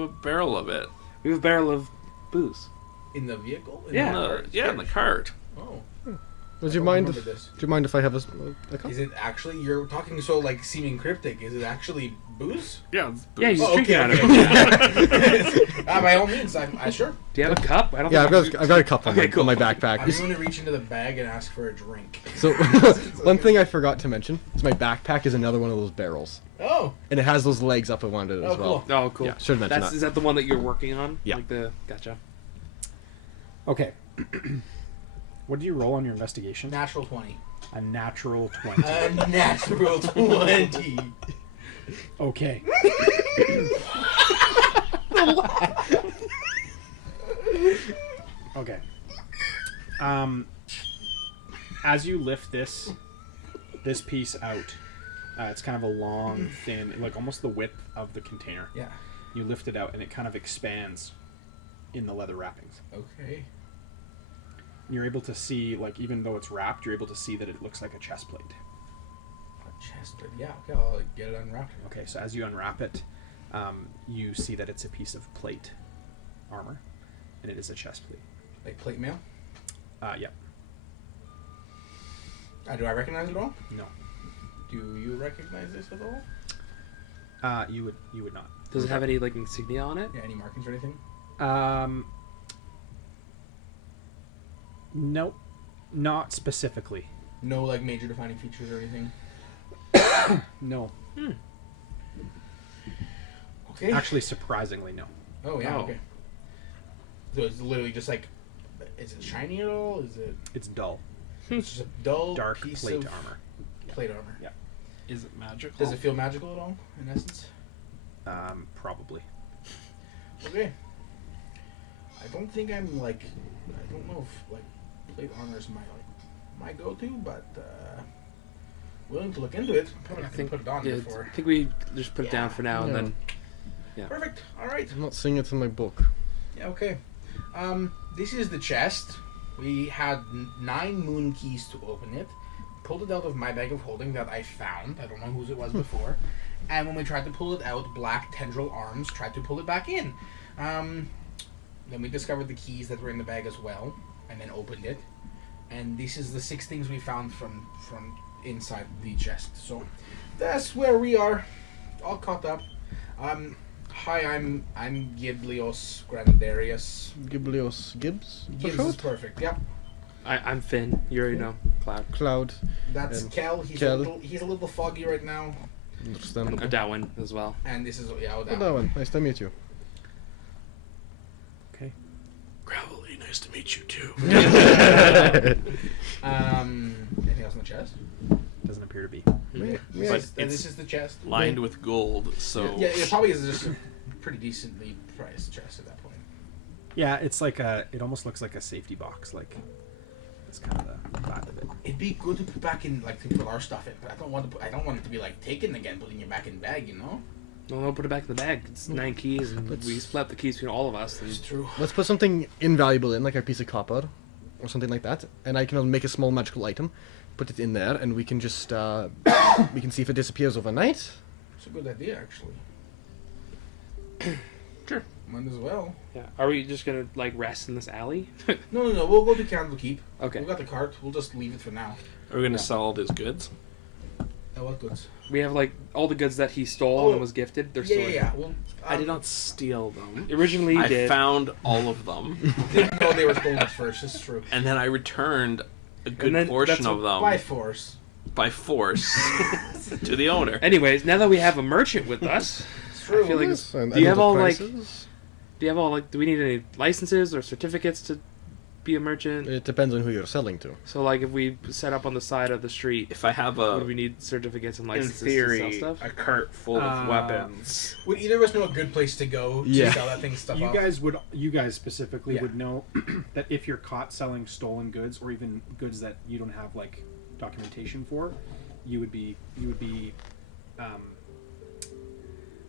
a barrel of it. We have a barrel of booze. In the vehicle? Yeah. In the cart. Oh. Would you I don't mind? remember this. Do you mind if I have a cup? Is it actually? You're talking so like seeming cryptic. Is it actually booze? Yeah. It's Yeah, booze. he's Oh, drinking okay, out okay. of it. By all means, I'm sure. Do you have a cup? I don't. Yeah, think I've got a cup on, Okay, cool. on my backpack. I'm going to reach into the bag and ask for a drink. So, one thing I forgot to mention is my backpack is another one of those barrels, Oh. and it has those legs up around it Oh, as well. cool. Oh, cool. Yeah, should have mentioned That's that. is that the one that you're working on? Yeah. Like the gotcha. Okay. What did you roll on your investigation? Natural 20. A natural 20. A natural 20. Okay. Okay. As you lift this piece out, it's kind of a long, thin, like almost the width of the container. Yeah. You lift it out, and it kind of expands in the leather wrappings. Okay. And you're able to see, like, even though it's wrapped, you're able to see that it looks like a chest plate. A chest plate. Yeah, okay, I'll get it unwrapped. Okay, so as you unwrap it, you see that it's a piece of plate armor, and it is a chest plate. Like plate mail? Yep. Do I recognize it all? No. Do you recognize this at all? You would not. Does it have any like insignia on it? Yeah, any markings or anything? Nope. Not specifically. No, like, major defining features or anything? No. Okay. Actually, surprisingly, no. Oh, yeah, Oh. okay. So it's literally just like, is it shiny at all? Is it It's dull. it's just a dull Dark piece plate of armor. plate armor? Yeah. Is it magical? Does it feel magical at all, in essence? Probably. Okay. I don't think I'm like, I don't know if like plate armor is my go-to, but willing to look into it. Probably not gonna put it on yeah, before. I think we just put it down for now and Yeah. then. Perfect. All right. I'm not seeing it in my book. Yeah. Okay. This is the chest. We had 9 moon keys to open it. Pulled it out of my bag of holding that I found. I don't know whose it was before. And when we tried to pull it out, black tendril arms tried to pull it back in. Then we discovered the keys that were in the bag as well, and then opened it. And this is the 6 things we found from inside the chest. So that's where we are, all caught up. Hi, I'm Giblios Grandarius. Giblios Gibbs? for Gibbs is short? perfect. Yep. I'm Finn. You already know. Cloud. Cloud. That's And Kel. He's Kel. a little foggy right now. Understandable. Darwin as well. And this is Oh, that one. Nice to meet you. Nice to meet you too. Anything else in the chest? Doesn't appear to be. This But is- it's this is the chest. Lined with gold, so Yeah, it probably is just a pretty decently priced chest at that point. Yeah, it's like it almost looks like a safety box. Like, it's kind of the vibe of it. It'd be good to put back in, like, to put our stuff in, but I don't want it to be like taken again, putting it back in the bag, you know. No, put it back in the bag. It's 9 keys, and we split the keys between all of us. And It's true. Let's put something invaluable in, like a piece of copper or something like that, and I can make a small magical item, put it in there, and we can just we can see if it disappears overnight. It's a good idea, actually. Sure. Might as well. yeah, are we just gonna like rest in this alley? No. We'll go to Candlekeep. Okay. We got the cart. We'll just leave it for now. are we gonna sell all his goods? What goods? We have like all the goods that he stole Oh, and was gifted. They're Yeah, still yeah, in yeah. Well, I did not steal them. Originally, he I did. found all of them, didn't know they were stolen at first. It's true. and then I returned a good then portion that's of them By force. by force to the owner. Anyways, now that we have a merchant with us, It's true. I feel like Yes, and do you I have know all the like? prices. Do you have all like? Do we need any licenses or certificates to be a merchant? It depends on who you're selling to. So like, if we set up on the side of the street, If I have would a, we need certificates and in licenses to theory, sell stuff? a cart full of weapons, Would either of us know a good place to go to Yeah. sell that thing stuff You off? guys specifically Yeah. would know that if you're caught selling stolen goods or even goods that you don't have like documentation for, you would be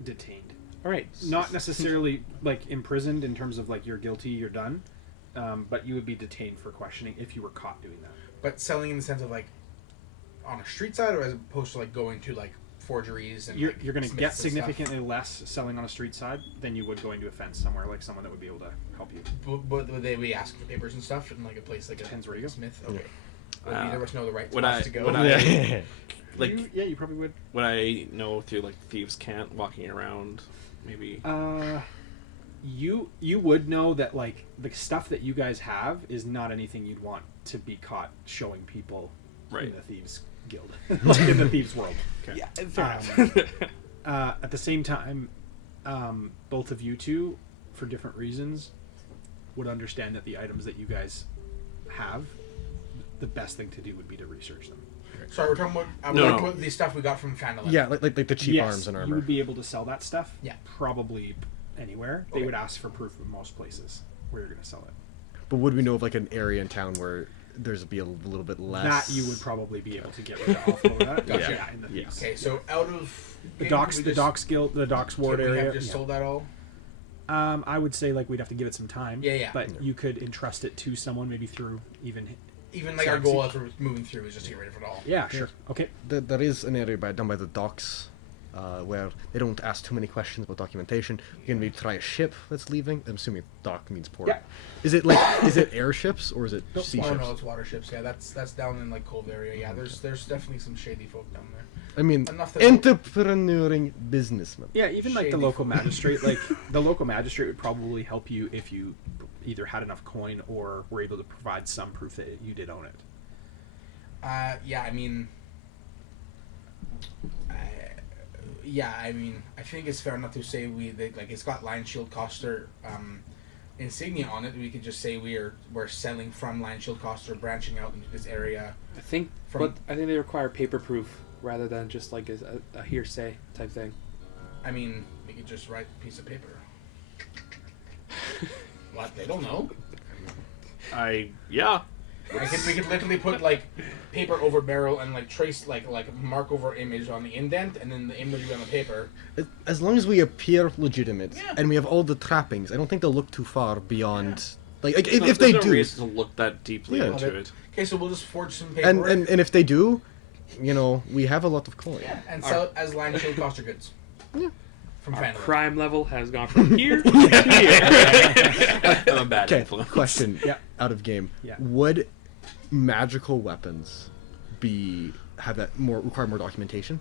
detained. All right. Not necessarily like imprisoned in terms of like you're guilty, you're done, but you would be detained for questioning if you were caught doing that. But selling in the sense of like on a street side, or as opposed to like going to like forgeries and You're like, going to smiths get and stuff? significantly less selling on a street side than you would going to a fence somewhere, like someone that would be able to help you. But would they be asking for papers and stuff in like a place like a Depends where you go. smith? Okay. Would either of us know the right would spots I- to go? would I- like you probably would. would I know through like thieves' cant walking around, maybe? You would know that like the stuff that you guys have is not anything you'd want to be caught showing people Right. in the thieves guild, like in the thieves world. Yeah, fair enough. At the same time, both of you two, for different reasons, would understand that the items that you guys have, the best thing to do would be to research them. Sorry, we're talking about, No, we're no. talking about the stuff we got from Fandolin. Yeah, like the cheap Yes, arms and you armor. would be able to sell that stuff. Yeah. Probably anywhere. They Okay. would ask for proof in most places where you're going to sell it. But would we know of like an area in town where there's be a little bit less? That you would probably be able to get rid of. Offload that. Gotcha. Yeah, in the Yeah. thieves. Okay, so out of The game, docks, we the just- docks guild, the docks ward could we area. have just yeah. sold that all? I would say like we'd have to give it some time. Yeah. But you could entrust it to someone, maybe through even. Even like So our it's- goal as we're moving through is just to get rid of it all. Yeah, sure. Okay. There is an area down by the docks where they don't ask too many questions about documentation. You can maybe try a ship that's leaving. I'm assuming dock means port. Yeah. Is it airships or is it sea Oh ships? no, it's water ships. Yeah, that's down in like Cove area. Yeah, there's definitely some shady folk down there. I mean, Enough that- entrepreneuring businessmen. Yeah, even like the Shady local folk. magistrate, like the local magistrate would probably help you if you either had enough coin or were able to provide some proof that you did own it. Yeah, I mean, I think it's fair enough to say like it's got Lion Shield Coster insignia on it. We could just say we're selling from Lion Shield Coster, branching out into this area. I think, From- but I think they require paper proof rather than just like a hearsay type thing. I mean, we could just write a piece of paper. What? They don't know. Yeah. We could literally put like paper over barrel and like trace like mark over image on the indent and then the image on the paper. As long as we appear legitimate Yeah. and we have all the trappings, I don't think they'll look too far beyond. Like if There's they no do, reason to look that deeply Yeah. into it. Okay, so we'll just forge some paper and if they do, we have a lot of coin. and sell it as Lion Shield Coster goods. Yeah. From Our Fandolin. crime level has gone from here to here. I'm a bad Okay, influence. question. Yeah. Out of game. Yeah. Would magical weapons require more documentation?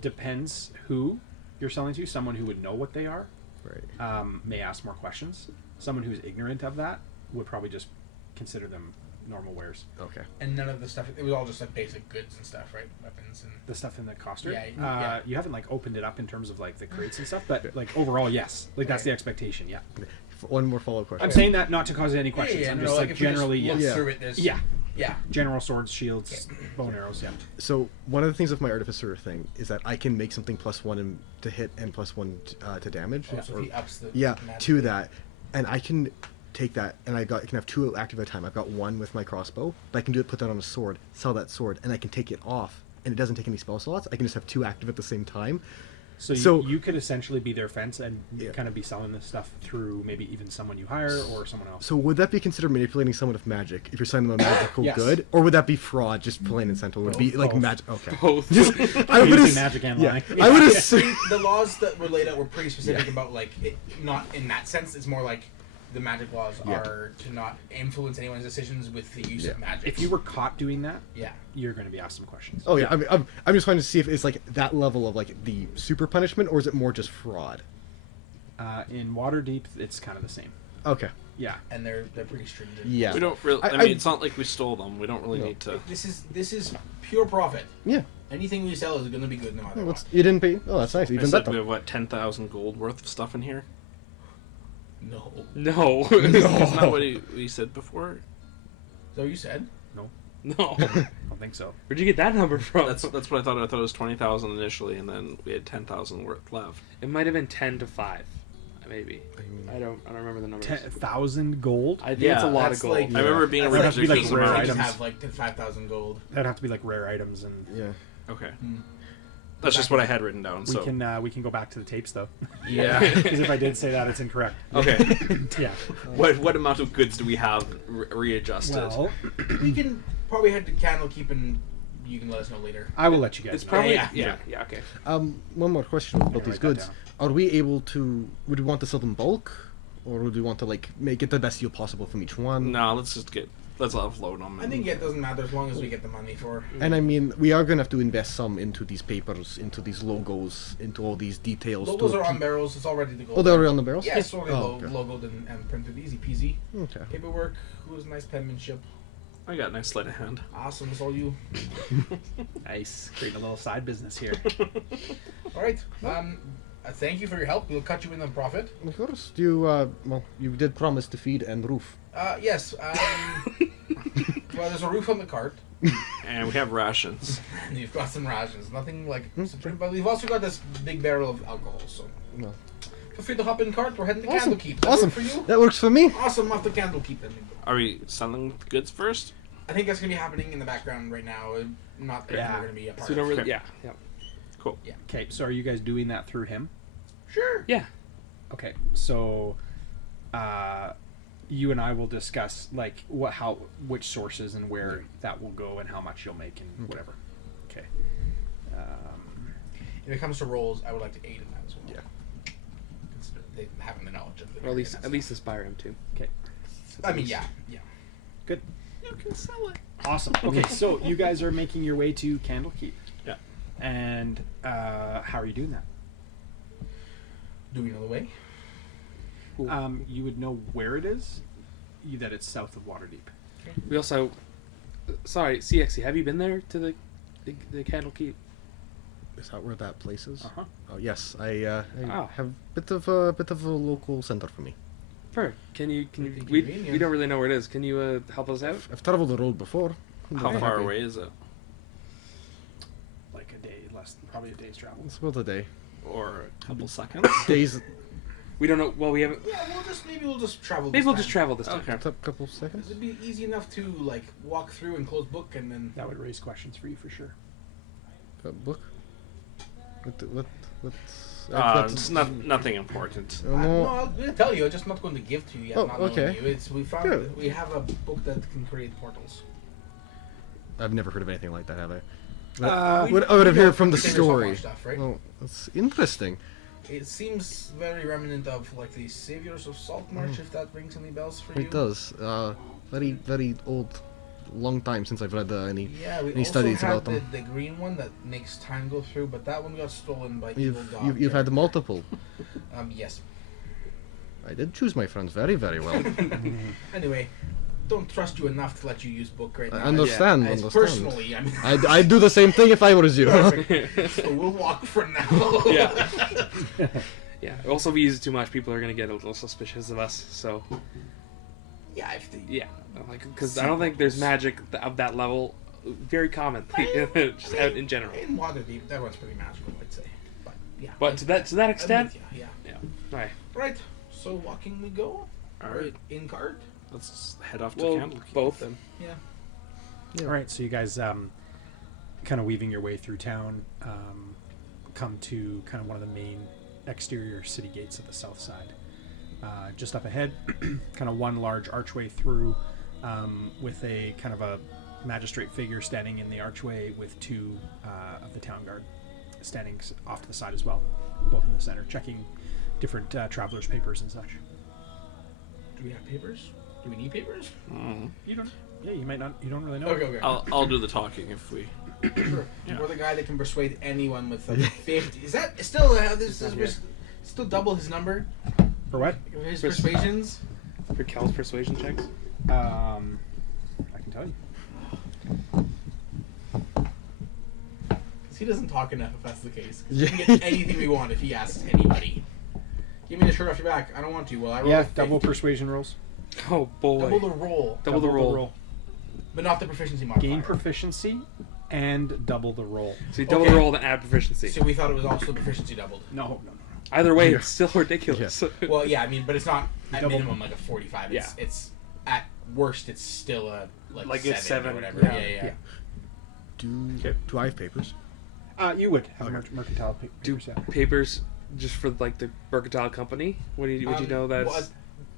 Depends who you're selling to. Someone who would know what they are Right. may ask more questions. Someone who's ignorant of that would probably just consider them normal wares. Okay. And none of the stuff. It was all just like basic goods and stuff, right? Weapons and. The stuff in the coster. Yeah, yeah. You haven't like opened it up in terms of like the crates and stuff, but like overall, yes. Like that's Okay. the expectation. Yeah. one more follow-up question. I'm saying that not to cause any questions. I'm just like if we generally, look yeah. through it, there's yeah, yeah. general swords, shields, bow and arrows. Yeah. So one of the things with my artificer thing is that I can make something +1 to hit and +1 to damage. Oh, so if he ups the Yeah, magic. to that, and I can take that, and I can have 2 active at a time. I've got 1 with my crossbow, but I can do it, put that on a sword, sell that sword, and I can take it off, and it doesn't take any spell slots. I can just have 2 active at the same time. So you could essentially be their fence and Yeah. kind of be selling this stuff through maybe even someone you hire or someone else. So would that be considered manipulating someone with magic if you're selling them a magical Yes. good, or would that be fraud, just plain and simple? Would it be like Both. magic? Okay. Both. I would Using ass- magic and yeah, lying. I would assume. The laws that were laid out were pretty specific about like it, not in that sense. It's more like the magic laws Yeah. are to not influence anyone's decisions with the use Yeah. of magic. If you were caught doing that, yeah. you're going to be asked some questions. Oh yeah, I'm just trying to see if it's like that level of like the super punishment, or is it more just fraud? In Waterdeep, it's kind of the same. Okay. Yeah. And they're pretty stringent. Yeah. We don't really. I I- mean, it's not like we stole them. We don't really No. need to. This is pure profit. Yeah. Anything we sell is going to be good no matter Oh, what. you didn't pay. Oh, that's nice. I Even said better. we have what 10,000 gold worth of stuff in here. No. No. Isn't that what we said before? So you said? No. I don't think so. Where'd you get that number from? That's what I thought. I thought it was 20,000 initially, and then we had 10,000 worth left. It might have been 10 to 5, maybe. I don't remember the numbers. 10,000 gold? I think Yeah, it's a lot of that's gold. like- I remember being That's a like- like, be like ridiculous rare amount. just items. have like 5,000 gold. That'd have to be like rare items, and Yeah. Okay, Hmm. that's just what I had written down. we So can go back to the tapes though. yeah. Because if I did say that, it's incorrect. Okay. Yeah. What amount of goods do we have readjusted? Well, We can probably head to Candlekeep and you can let us know later. I will let you guys It's know. probably Yeah. yeah, okay. One more question about write these that goods. down. Are we able to? Would we want to sell them bulk, or would we want to like make it the best deal possible from each one? No, let's offload them. I think it doesn't matter as long as we get the money for. And I mean, we are gonna have to invest some into these papers, into these logos, into all these details. Logos to are on keep- barrels. It's all ready to go. Oh, they're already on the barrels. Yeah, it's already Oh, okay. logoed and printed. Easy peasy. Okay. Paperwork. Who's nice penmanship. I got a nice sleight of hand. Awesome. It's all you. Nice. Creating a little side business here. All right. Thank you for your help. We'll cut you in on profit. Of course. Do you? Well, you did promise to feed and roof. Yes. Well, there's a roof on the cart, And we have rations. and you've got some rations. Nothing like, but we've also got this big barrel of alcohol. So No. feel free to hop in cart. We're heading to Awesome. Candlekeep. That Awesome. work for you? That works for me. Awesome. Off to Candlekeep then. Are we selling the goods first? I think that's gonna be happening in the background right now. Not that Yeah. we're gonna be a part So we don't of. really, Okay. yeah. Cool. Okay, so are you guys doing that through him? Sure. Yeah. Okay, so you and I will discuss like which sources and where that will go and how much you'll make and whatever. Okay. If it comes to rolls, I would like to aid in that as well. Yeah. Consider they having the knowledge of it. Or at least inspire him to. Okay. I mean, yeah. Good. You can sell it. Awesome. Okay, so you guys are making your way to Candlekeep. Yeah. And how are you doing that? Do we know the way? You would know where it is. That it's south of Waterdeep. We also, sorry, CXC, have you been there to the Candlekeep? Is that where that place is? Uh-huh. Oh yes, I Oh. have a bit of a local center for me. Perfect. Can you Pretty we convenient. don't really know where it is. Can you help us out? I've traveled the road before. How I'm far happy. away is it? Like a day, probably a day's travel. It's about a day. Or a couple seconds? Days, We don't know. Well, we haven't. Yeah, maybe we'll just travel. Maybe this we'll time. just travel this time. Okay. couple seconds. It'd be easy enough to like walk through and close book and then. That would raise questions for you for sure. Book. What? It's nothing important. Oh, No, no. I'll tell you. I'm just not going to give to you yet. Oh, not knowing okay. you. We found Good. we have a book that can create portals. I've never heard of anything like that, have I? We- I would have we heard know from the Sailors Hall story. Stuff, right? Well, that's interesting. It seems very remnant of like the Saviors of Saltmarsh, if that rings any bells for you. It does. Very, very old. Long time since I've read any. Yeah, we Any also studies had about them? the green one that makes time go through, but that one got stolen by evil dog. You've had multiple. Yes. I did choose my friends very, very well. Anyway, don't trust you enough to let you use book right now. I understand. As Understand. personally, I mean, I'd do the same thing if I was you. perfect. So we'll walk for now. Yeah. Yeah. Also, if we use it too much, people are gonna get a little suspicious of us. So. Yeah, if they, Yeah. Like, because I don't think there's magic of that level very common, just out in general. in Waterdeep, that one's pretty magical, I'd say. But yeah. But to that extent, yeah. right. Right. So walking we go. All right. In cart. Let's head off to Well, Candlekeep. both. Yeah. All right, so you guys kind of weaving your way through town, come to kind of one of the main exterior city gates of the south side. Just up ahead, kind of one large archway through, with a kind of a magistrate figure standing in the archway with two of the town guard standing off to the side as well, both in the center, checking different travelers' papers and such. Do we have papers? Do we need papers? You don't. Yeah, you might not. You don't really know. Okay. I'll do the talking if we. Sure. Yeah. We're the guy that can persuade anyone with 50. Is that still still double his number? For what? His persuasions? For Kel's persuasion checks. I can tell you. Because he doesn't talk enough if that's the case. 'Cause we can get anything we want if he asks anybody. Give me the shirt off your back. I don't want to. Well, I roll Yeah, a 50. double persuasion rolls. Oh boy. Double the roll. Double the roll. But not the proficiency modifier. Gain proficiency and double the roll. So you double Okay. the roll and add proficiency. So we thought it was also proficiency doubled. No. Either way, Yeah. it's still ridiculous. Well, yeah, I mean, but it's not at Double- minimum like a 45. It's, Yeah. it's at worst, it's still a Like seven it's 7 or whatever. Yeah. Yeah. Do I have papers? You would have Okay. mercantile Do papers, yeah. papers just for like the mercantile company? Would you know that's?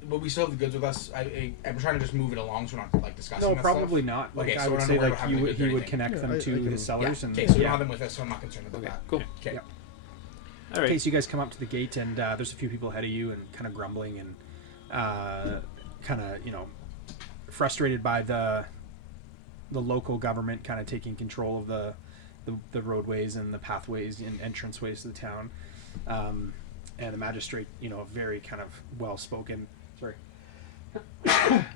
But we still have the goods with us. I'm trying to just move it along so we're not like discussing. No, that probably stuff. not. Like Okay, I so would we're say, not worried like about he having would the goods or would anything. connect Yeah, them I to can- his sellers, and Okay, so we yeah. don't have them with us, so I'm not concerned about Okay, that. cool. Okay. Yeah. All right. Okay, so you guys come up to the gate, and there's a few people ahead of you, and kind of grumbling and kind of frustrated by the local government kind of taking control of the roadways and the pathways and entranceways to the town, and the magistrate, very kind of well spoken. Sorry.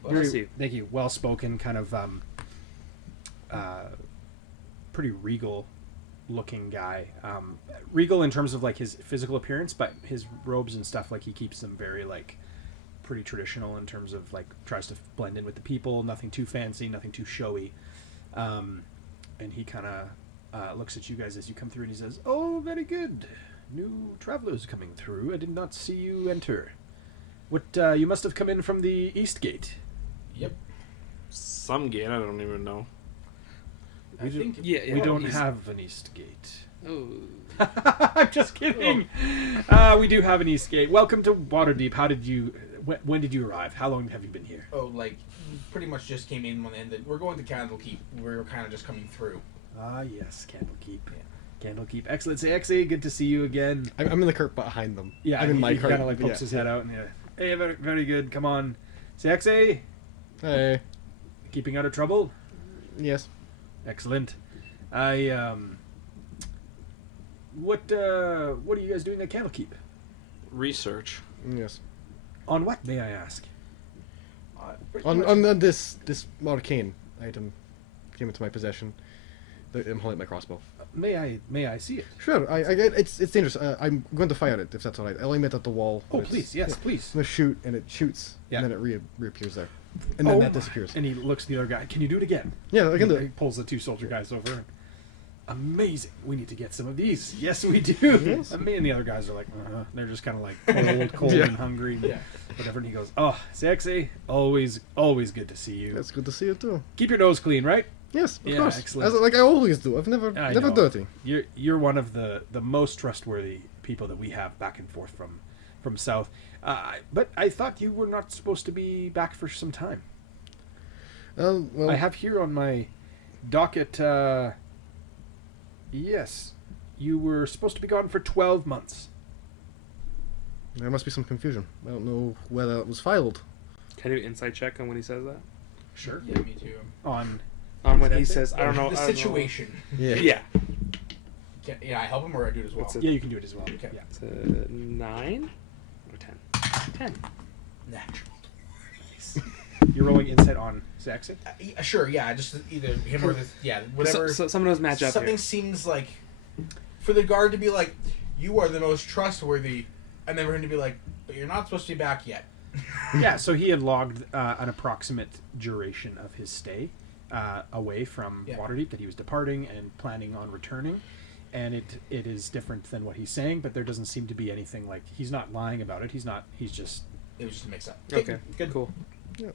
Bless you. Thank you. Well spoken, kind of pretty regal looking guy. Regal in terms of like his physical appearance, but his robes and stuff, like he keeps them very like pretty traditional in terms of like tries to blend in with the people, nothing too fancy, nothing too showy. And he kind of looks at you guys as you come through and he says, "Oh, very good. New travelers coming through. I did not see you enter. What, you must have come in from the east gate." Yep. Some gate, I don't even know. I think. Yeah, We don't he's- have an east gate. Oh. I'm just kidding. We do have an east gate. Welcome to Waterdeep. How did you? When did you arrive? How long have you been here? Oh, like pretty much just came in when it ended. We're going to Candlekeep. We're kind of just coming through. Ah, yes, Candlekeep. Candlekeep. Excellent. Sexy. Good to see you again. I'm in the cart behind them. Yeah, I'm in my he cart. kind of like pokes yeah. his head out and hey, very, very good. Come on, Sexy. Hey. Keeping out of trouble. Yes. Excellent. What are you guys doing at Candlekeep? Research. Yes. On what, may I ask? Pretty On much- this arcane item came into my possession. I'm holding my crossbow. May I see it? Sure. I get it's dangerous. I'm going to fire it if that's all right. I'll aim it at the wall. Oh, but please, it's- yes, please. I'm gonna shoot, and it shoots, Yeah. and then it reappears there, and then that my. disappears. And he looks at the other guy. Can you do it again? Yeah, I can do He it. pulls the two soldier guys over. And, amazing. We need to get some of these. Yes, we do. Yes. And me and the other guys are like, they're just kind of like cold Yeah. and hungry, and Yeah. whatever. And he goes, "Oh, Sexy, always good to see you. It's good to see you too. Keep your nose clean, right? Yes, of Yeah, course. excellent. Like I always do. I've never I never know. dirty. You're one of the most trustworthy people that we have back and forth from south. But I thought you were not supposed to be back for some time. Well, I have here on my docket. Yes, you were supposed to be gone for 12 months. there must be some confusion. I don't know where that was filed. Can you insight check on when he says that? Sure. Yeah, me too. On On when he Insight says, I don't know. The I don't know. situation. Yeah. Yeah, I help him or I do it as well. What's it? yeah, you can do it as well. Okay. Yeah. It's a 9 or 10. 10. Natural. You're rolling insight on Saxon. Sure, yeah, just either him or the whatever. So some of those match up Something here. seems like for the guard to be like, "You are the most trustworthy." And then we're going to be like, but you're not supposed to be back yet. Yeah, so he had logged an approximate duration of his stay away from Waterdeep, that he was departing and planning on returning. And it is different than what he's saying, but there doesn't seem to be anything like... He's not lying about it. He's just... It was just a mix-up. Okay, Good. cool. Yeah,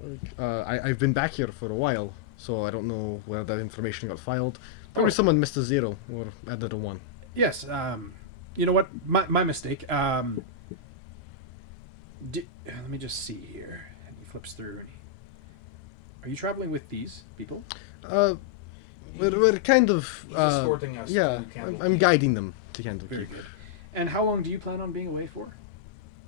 I've been back here for a while, so I don't know where that information got filed. Probably someone missed a 0 or added a 1. Yes, you know what? My mistake. Let me just see here. And he flips through. And are you traveling with these people? We're kind of... He's escorting us to I'm guiding them to Candlekeep. Very good. And how long do you plan on being away for?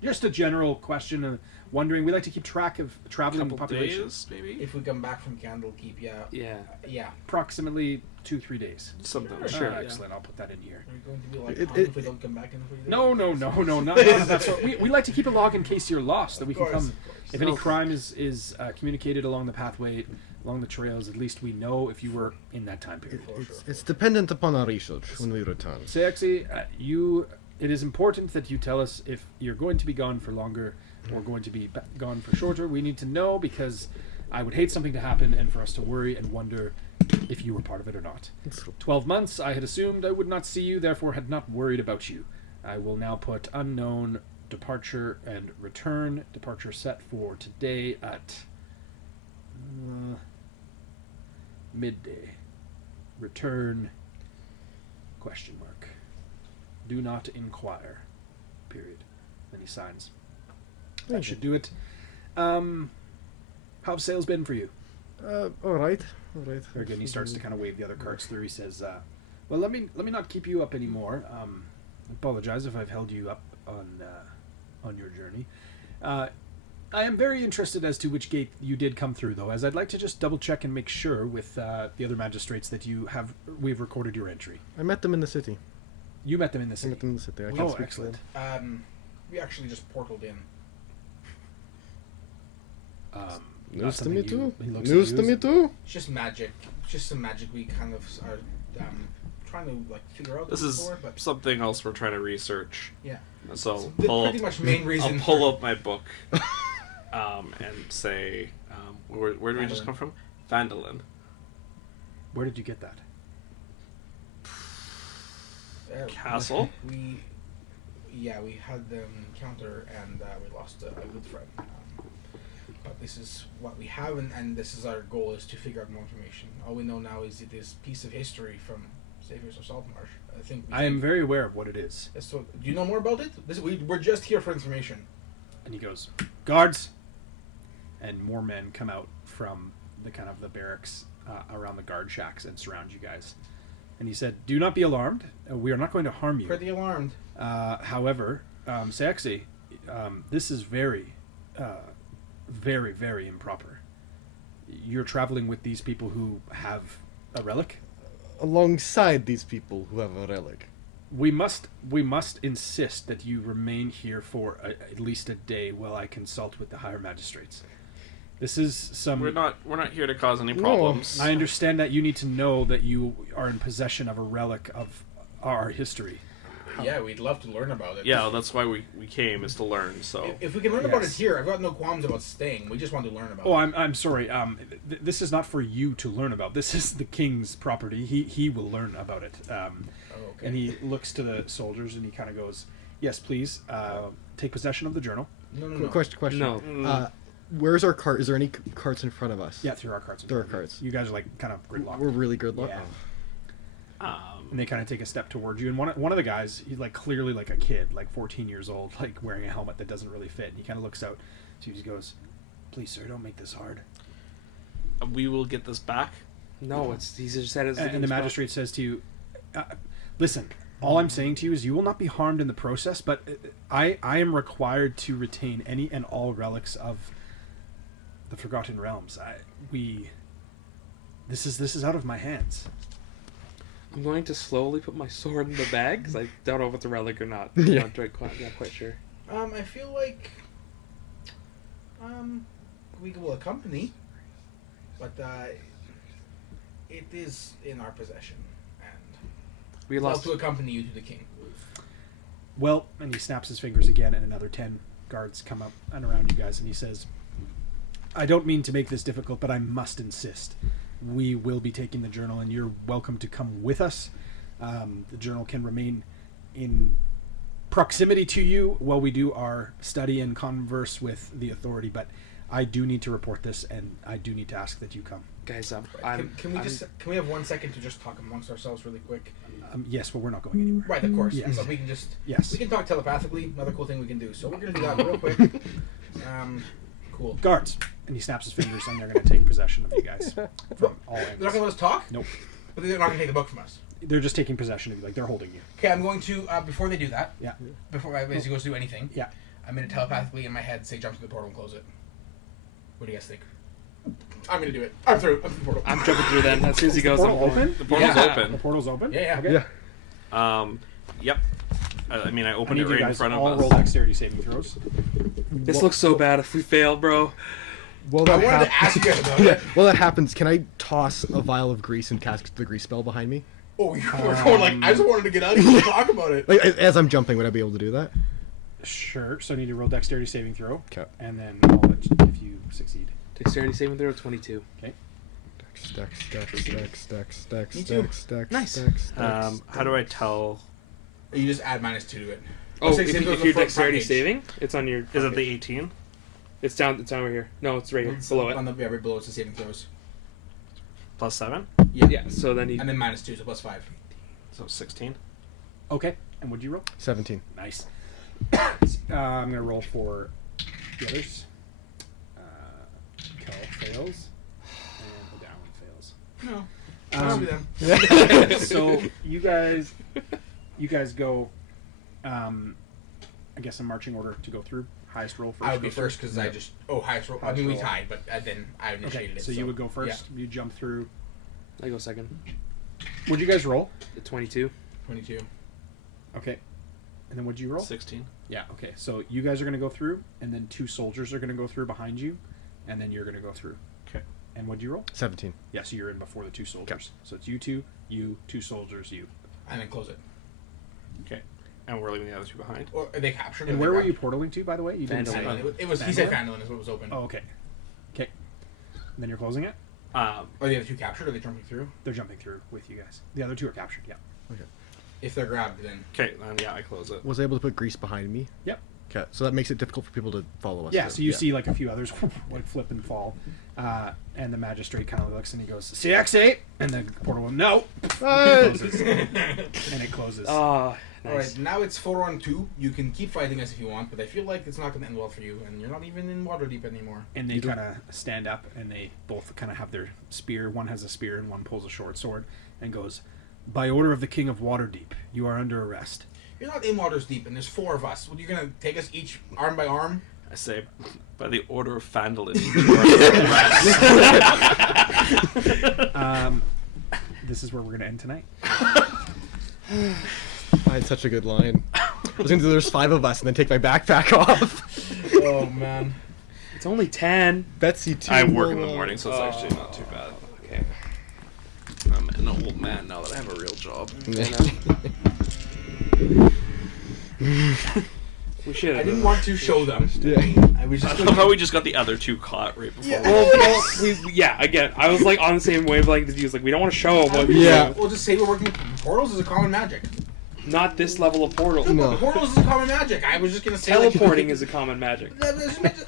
Just a general question of wondering. We like to keep track of traveling Couple populations. days, maybe. If we come back from Candlekeep, yeah. Approximately 2-3 days. Something. Sure. Yeah. Excellent. I'll put that in here. Are we going to be like, if we don't come back in 3 days? No, not that's what we like to keep a log in case you're lost, that we can come. If any crime is communicated along the pathway, along the trails, at least we know if you were in that time period. It's dependent upon our research when we return. Sexy, it is important that you tell us if you're going to be gone for longer or going to be gone for shorter. We need to know, because I would hate something to happen and for us to worry and wonder if you were part of it or not. 12 months, I had assumed I would not see you, therefore had not worried about you. I will now put unknown departure and return. Departure set for today at midday. Return ? Do not inquire. Period. Then he signs. That should do it. How've sales been for you? All right. Very good. And he starts to kind of wave the other carts through. He says, "Well, let me not keep you up anymore. I apologize if I've held you up on your journey. I am very interested as to which gate you did come through, though, as I'd like to just double check and make sure with the other magistrates that we've recorded your entry. I met them in the city. You met them in the I city. met them in the city. I can't Oh, speak for excellent. them. We actually just portaled in. News to me too. He looks News at to you. me too. It's just magic. It's just some magic we kind of are trying to figure out. This is before, but something else we're trying to research. yeah. So The pull pretty up, much main reason. I'll pull up my book and say, where did we just come from? Vandalin. Where did you get that? Castle? We had the encounter and we lost a good friend. But this is what we have, and this is our goal, is to figure out more information. All we know now is this piece of history from Saviors of Saltmarsh. I am very aware of what it is. So, do you know more about it? We're just here for information. And he goes, "Guards!" And more men come out from the barracks around the guard shacks and surround you guys. And he said, "Do not be alarmed. We are not going to harm you. Pretty alarmed. However, Saxy, this is very, very, very improper. You're traveling with these people who have a relic. Alongside these people who have a relic. We must insist that you remain here for at least a day while I consult with the higher magistrates. This is some... We're not here to cause any problems. I understand that you need to know that you are in possession of a relic of our history. Yeah, we'd love to learn about it. Yeah, that's why we came, is to learn. So if we can learn about it here, I've got no qualms about staying. We just want to learn about it. Oh, I'm sorry. This is not for you to learn about. This is the king's property. He will learn about it. Okay. And he looks to the soldiers and he kind of goes, "Yes, please, take possession of the journal." No. Question. No. Where's our cart? Is there any carts in front of us? Yeah, through our carts. There are carts. You guys are kind of gridlocked. We're really gridlocked. Yeah. Oh. And they kind of take a step towards you, and one of the guys, he's clearly a kid, 14 years old, wearing a helmet that doesn't really fit. And he kind of looks out to you and goes, "Please, sir, don't make this hard." we will get this back. No, he just said it's and the magistrate says to you, "Listen, all I'm saying to you is you will not be harmed in the process, but I am required to retain any and all relics of the Forgotten Realms. This is out of my hands." I'm going to slowly put my sword in the bag because I don't know if it's a relic or not. Yeah. I'm not quite sure. I feel like we will accompany, but it is in our possession, and We love lost. to accompany you to the king. Well, and he snaps his fingers again, and another 10 guards come up and around you guys, and he says, I don't mean to make this difficult, but I must insist. We will be taking the journal, and you're welcome to come with us. The journal can remain in proximity to you while we do our study and converse with the authority, but I do need to report this, and I do need to ask that you come. Guys, Can we have 1 second to just talk amongst ourselves really quick? Yes, but we're not going anywhere. Right, of course. Yes. So we can just Yes. we can talk telepathically. Another cool thing we can do. So we're gonna do that real quick. Cool. Guards. And he snaps his fingers, and they're going to take possession of you guys from all They're not angles. gonna let us talk. Nope. But they're not gonna take the book from us. They're just taking possession of you. Like, they're holding you. Okay, I'm going to before they do that. Yeah. Before as he goes to do anything. Yeah. I'm gonna telepathically in my head say jump to the portal and close it. What do you guys think? I'm gonna do it. I'm through. I'm through the portal. I'm jumping through then. As soon as he goes, I'm portal going. open? The portal's Yeah. The open. portal's open? Yeah. Okay. Yeah. Yep. I mean, I I opened need it you right in guys front of all us. roll dexterity saving throws. This looks so bad if we fail, bro. Well, I that wanted to happens. ask you about Yeah. it. Well, that happens. Can I toss a vial of grease and cast the grease spell behind me? Oh, you were going like I just wanted to get out of here and talk about it. Like as I'm jumping, would I be able to do that? Sure. So I need to roll dexterity saving throw. Okay. And then I'll let you, if you succeed. Dexterity saving throw 22. Okay. Dex. Me too. Nice. How do I tell? You just add -2 to it. Oh, Say if, same you, goes if with you're front dexterity page. saving, it's on your. Is front it the page. 18? It's down. It's over here. No, it's right here. It's below it. On the right below it's the saving throws. Plus 7? Yeah. So then you. And then -2, so +5. So 16? Okay. And what'd you roll? 17. Nice. I'm going to roll for the others. Kel fails. And O'Dowan fails. No. Um, I'll do them. So you guys go, I guess in marching order to go through. Highest roll first. I would be goes through. first because I just highest roll. I Highest mean we roll. tied, but then I initiated Okay, it. so you would go first. Yeah. You jump through. I go second. What'd you guys roll? The 22. 22. Okay. And then what'd you roll? 16. Yeah, okay. So you guys are going to go through, and then 2 soldiers are going to go through behind you, and then you're going to go through. Okay. And what'd you roll? 17. Yeah, so you're in before the 2 soldiers. So it's you 2, 2 soldiers, you. And then close it. Okay. And we're leaving the other two behind. Or are they captured? And or where they were you grabbed? portaling to, by the way? You didn't say. Vandalin. It was. He said Vandalin is what was open. Oh, okay. Okay. Then you're closing it? Are the other 2 captured? Or are they jumping through? They're jumping through with you guys. The other 2 are captured, yeah. If they're grabbed, then Okay, then yeah, I close it. Was I able to put grease behind me? Yep. Okay, so that makes it difficult for people to follow us. Yeah, too. so you see like a few others like flip and fall. And the magistrate kind of looks and he goes, CX8! And the portal will, no! Closes. And it closes. Ah, all nice. right. Now it's 4-on-2. You can keep fighting us if you want, but I feel like it's not going to end well for you, and you're not even in Waterdeep anymore. And they kind of stand up and they both kind of have their spear. One has a spear and one pulls a short sword and goes, by order of the King of Waterdeep, you are under arrest. You're not in Waterdeep, and there's 4 of us. What, you're going to take us each arm by arm? I say, by the order of Fandolin. This is where we're going to end tonight. I had such a good line. I was going to do there's 5 of us and then take my backpack off. Oh, man. It's only 10. Betsy, too. I work in the morning, so it's actually not too bad. Okay. I'm an old man now that I have a real job. We should I have. didn't want to show them. Yeah. I was I just love going how we just got the other 2 caught right before. Yeah, again, I was like on the same wavelength as you. Was like, we don't want to show them. Yeah. We'll just say we're working. Portals is a common magic. Not this level of portal. No. Portals is a common magic. I was just going to say. Teleporting is a common magic.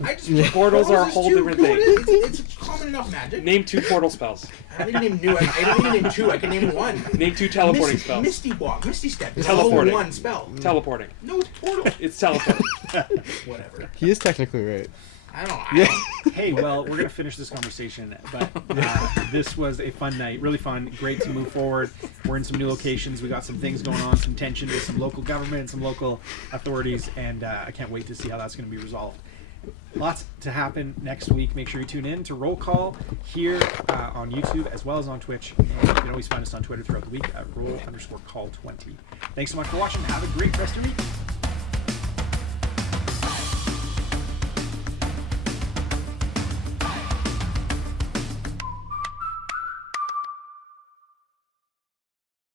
I just Portals are a whole different thing. It's a common enough magic. Name 2 portal spells. I don't even name I don't even name 2. I can name 1. Name 2 teleporting spells. Misty Walk, Misty Step. It's Teleporting. all 1 spell. Teleporting. No, it's portal. It's teleporting. Whatever. He is technically right. I don't. Hey, well, we're going to finish this conversation, but this was a fun night. Really fun. Great to move forward. We're in some new locations. We got some things going on, some tension with some local government, some local authorities, and I can't wait to see how that's going to be resolved. Lots to happen next week. Make sure you tune in to Roll Call here on YouTube as well as on Twitch. And you can always find us on Twitter throughout the week at roll_call20. Thanks so much for watching. Have a great rest of your week.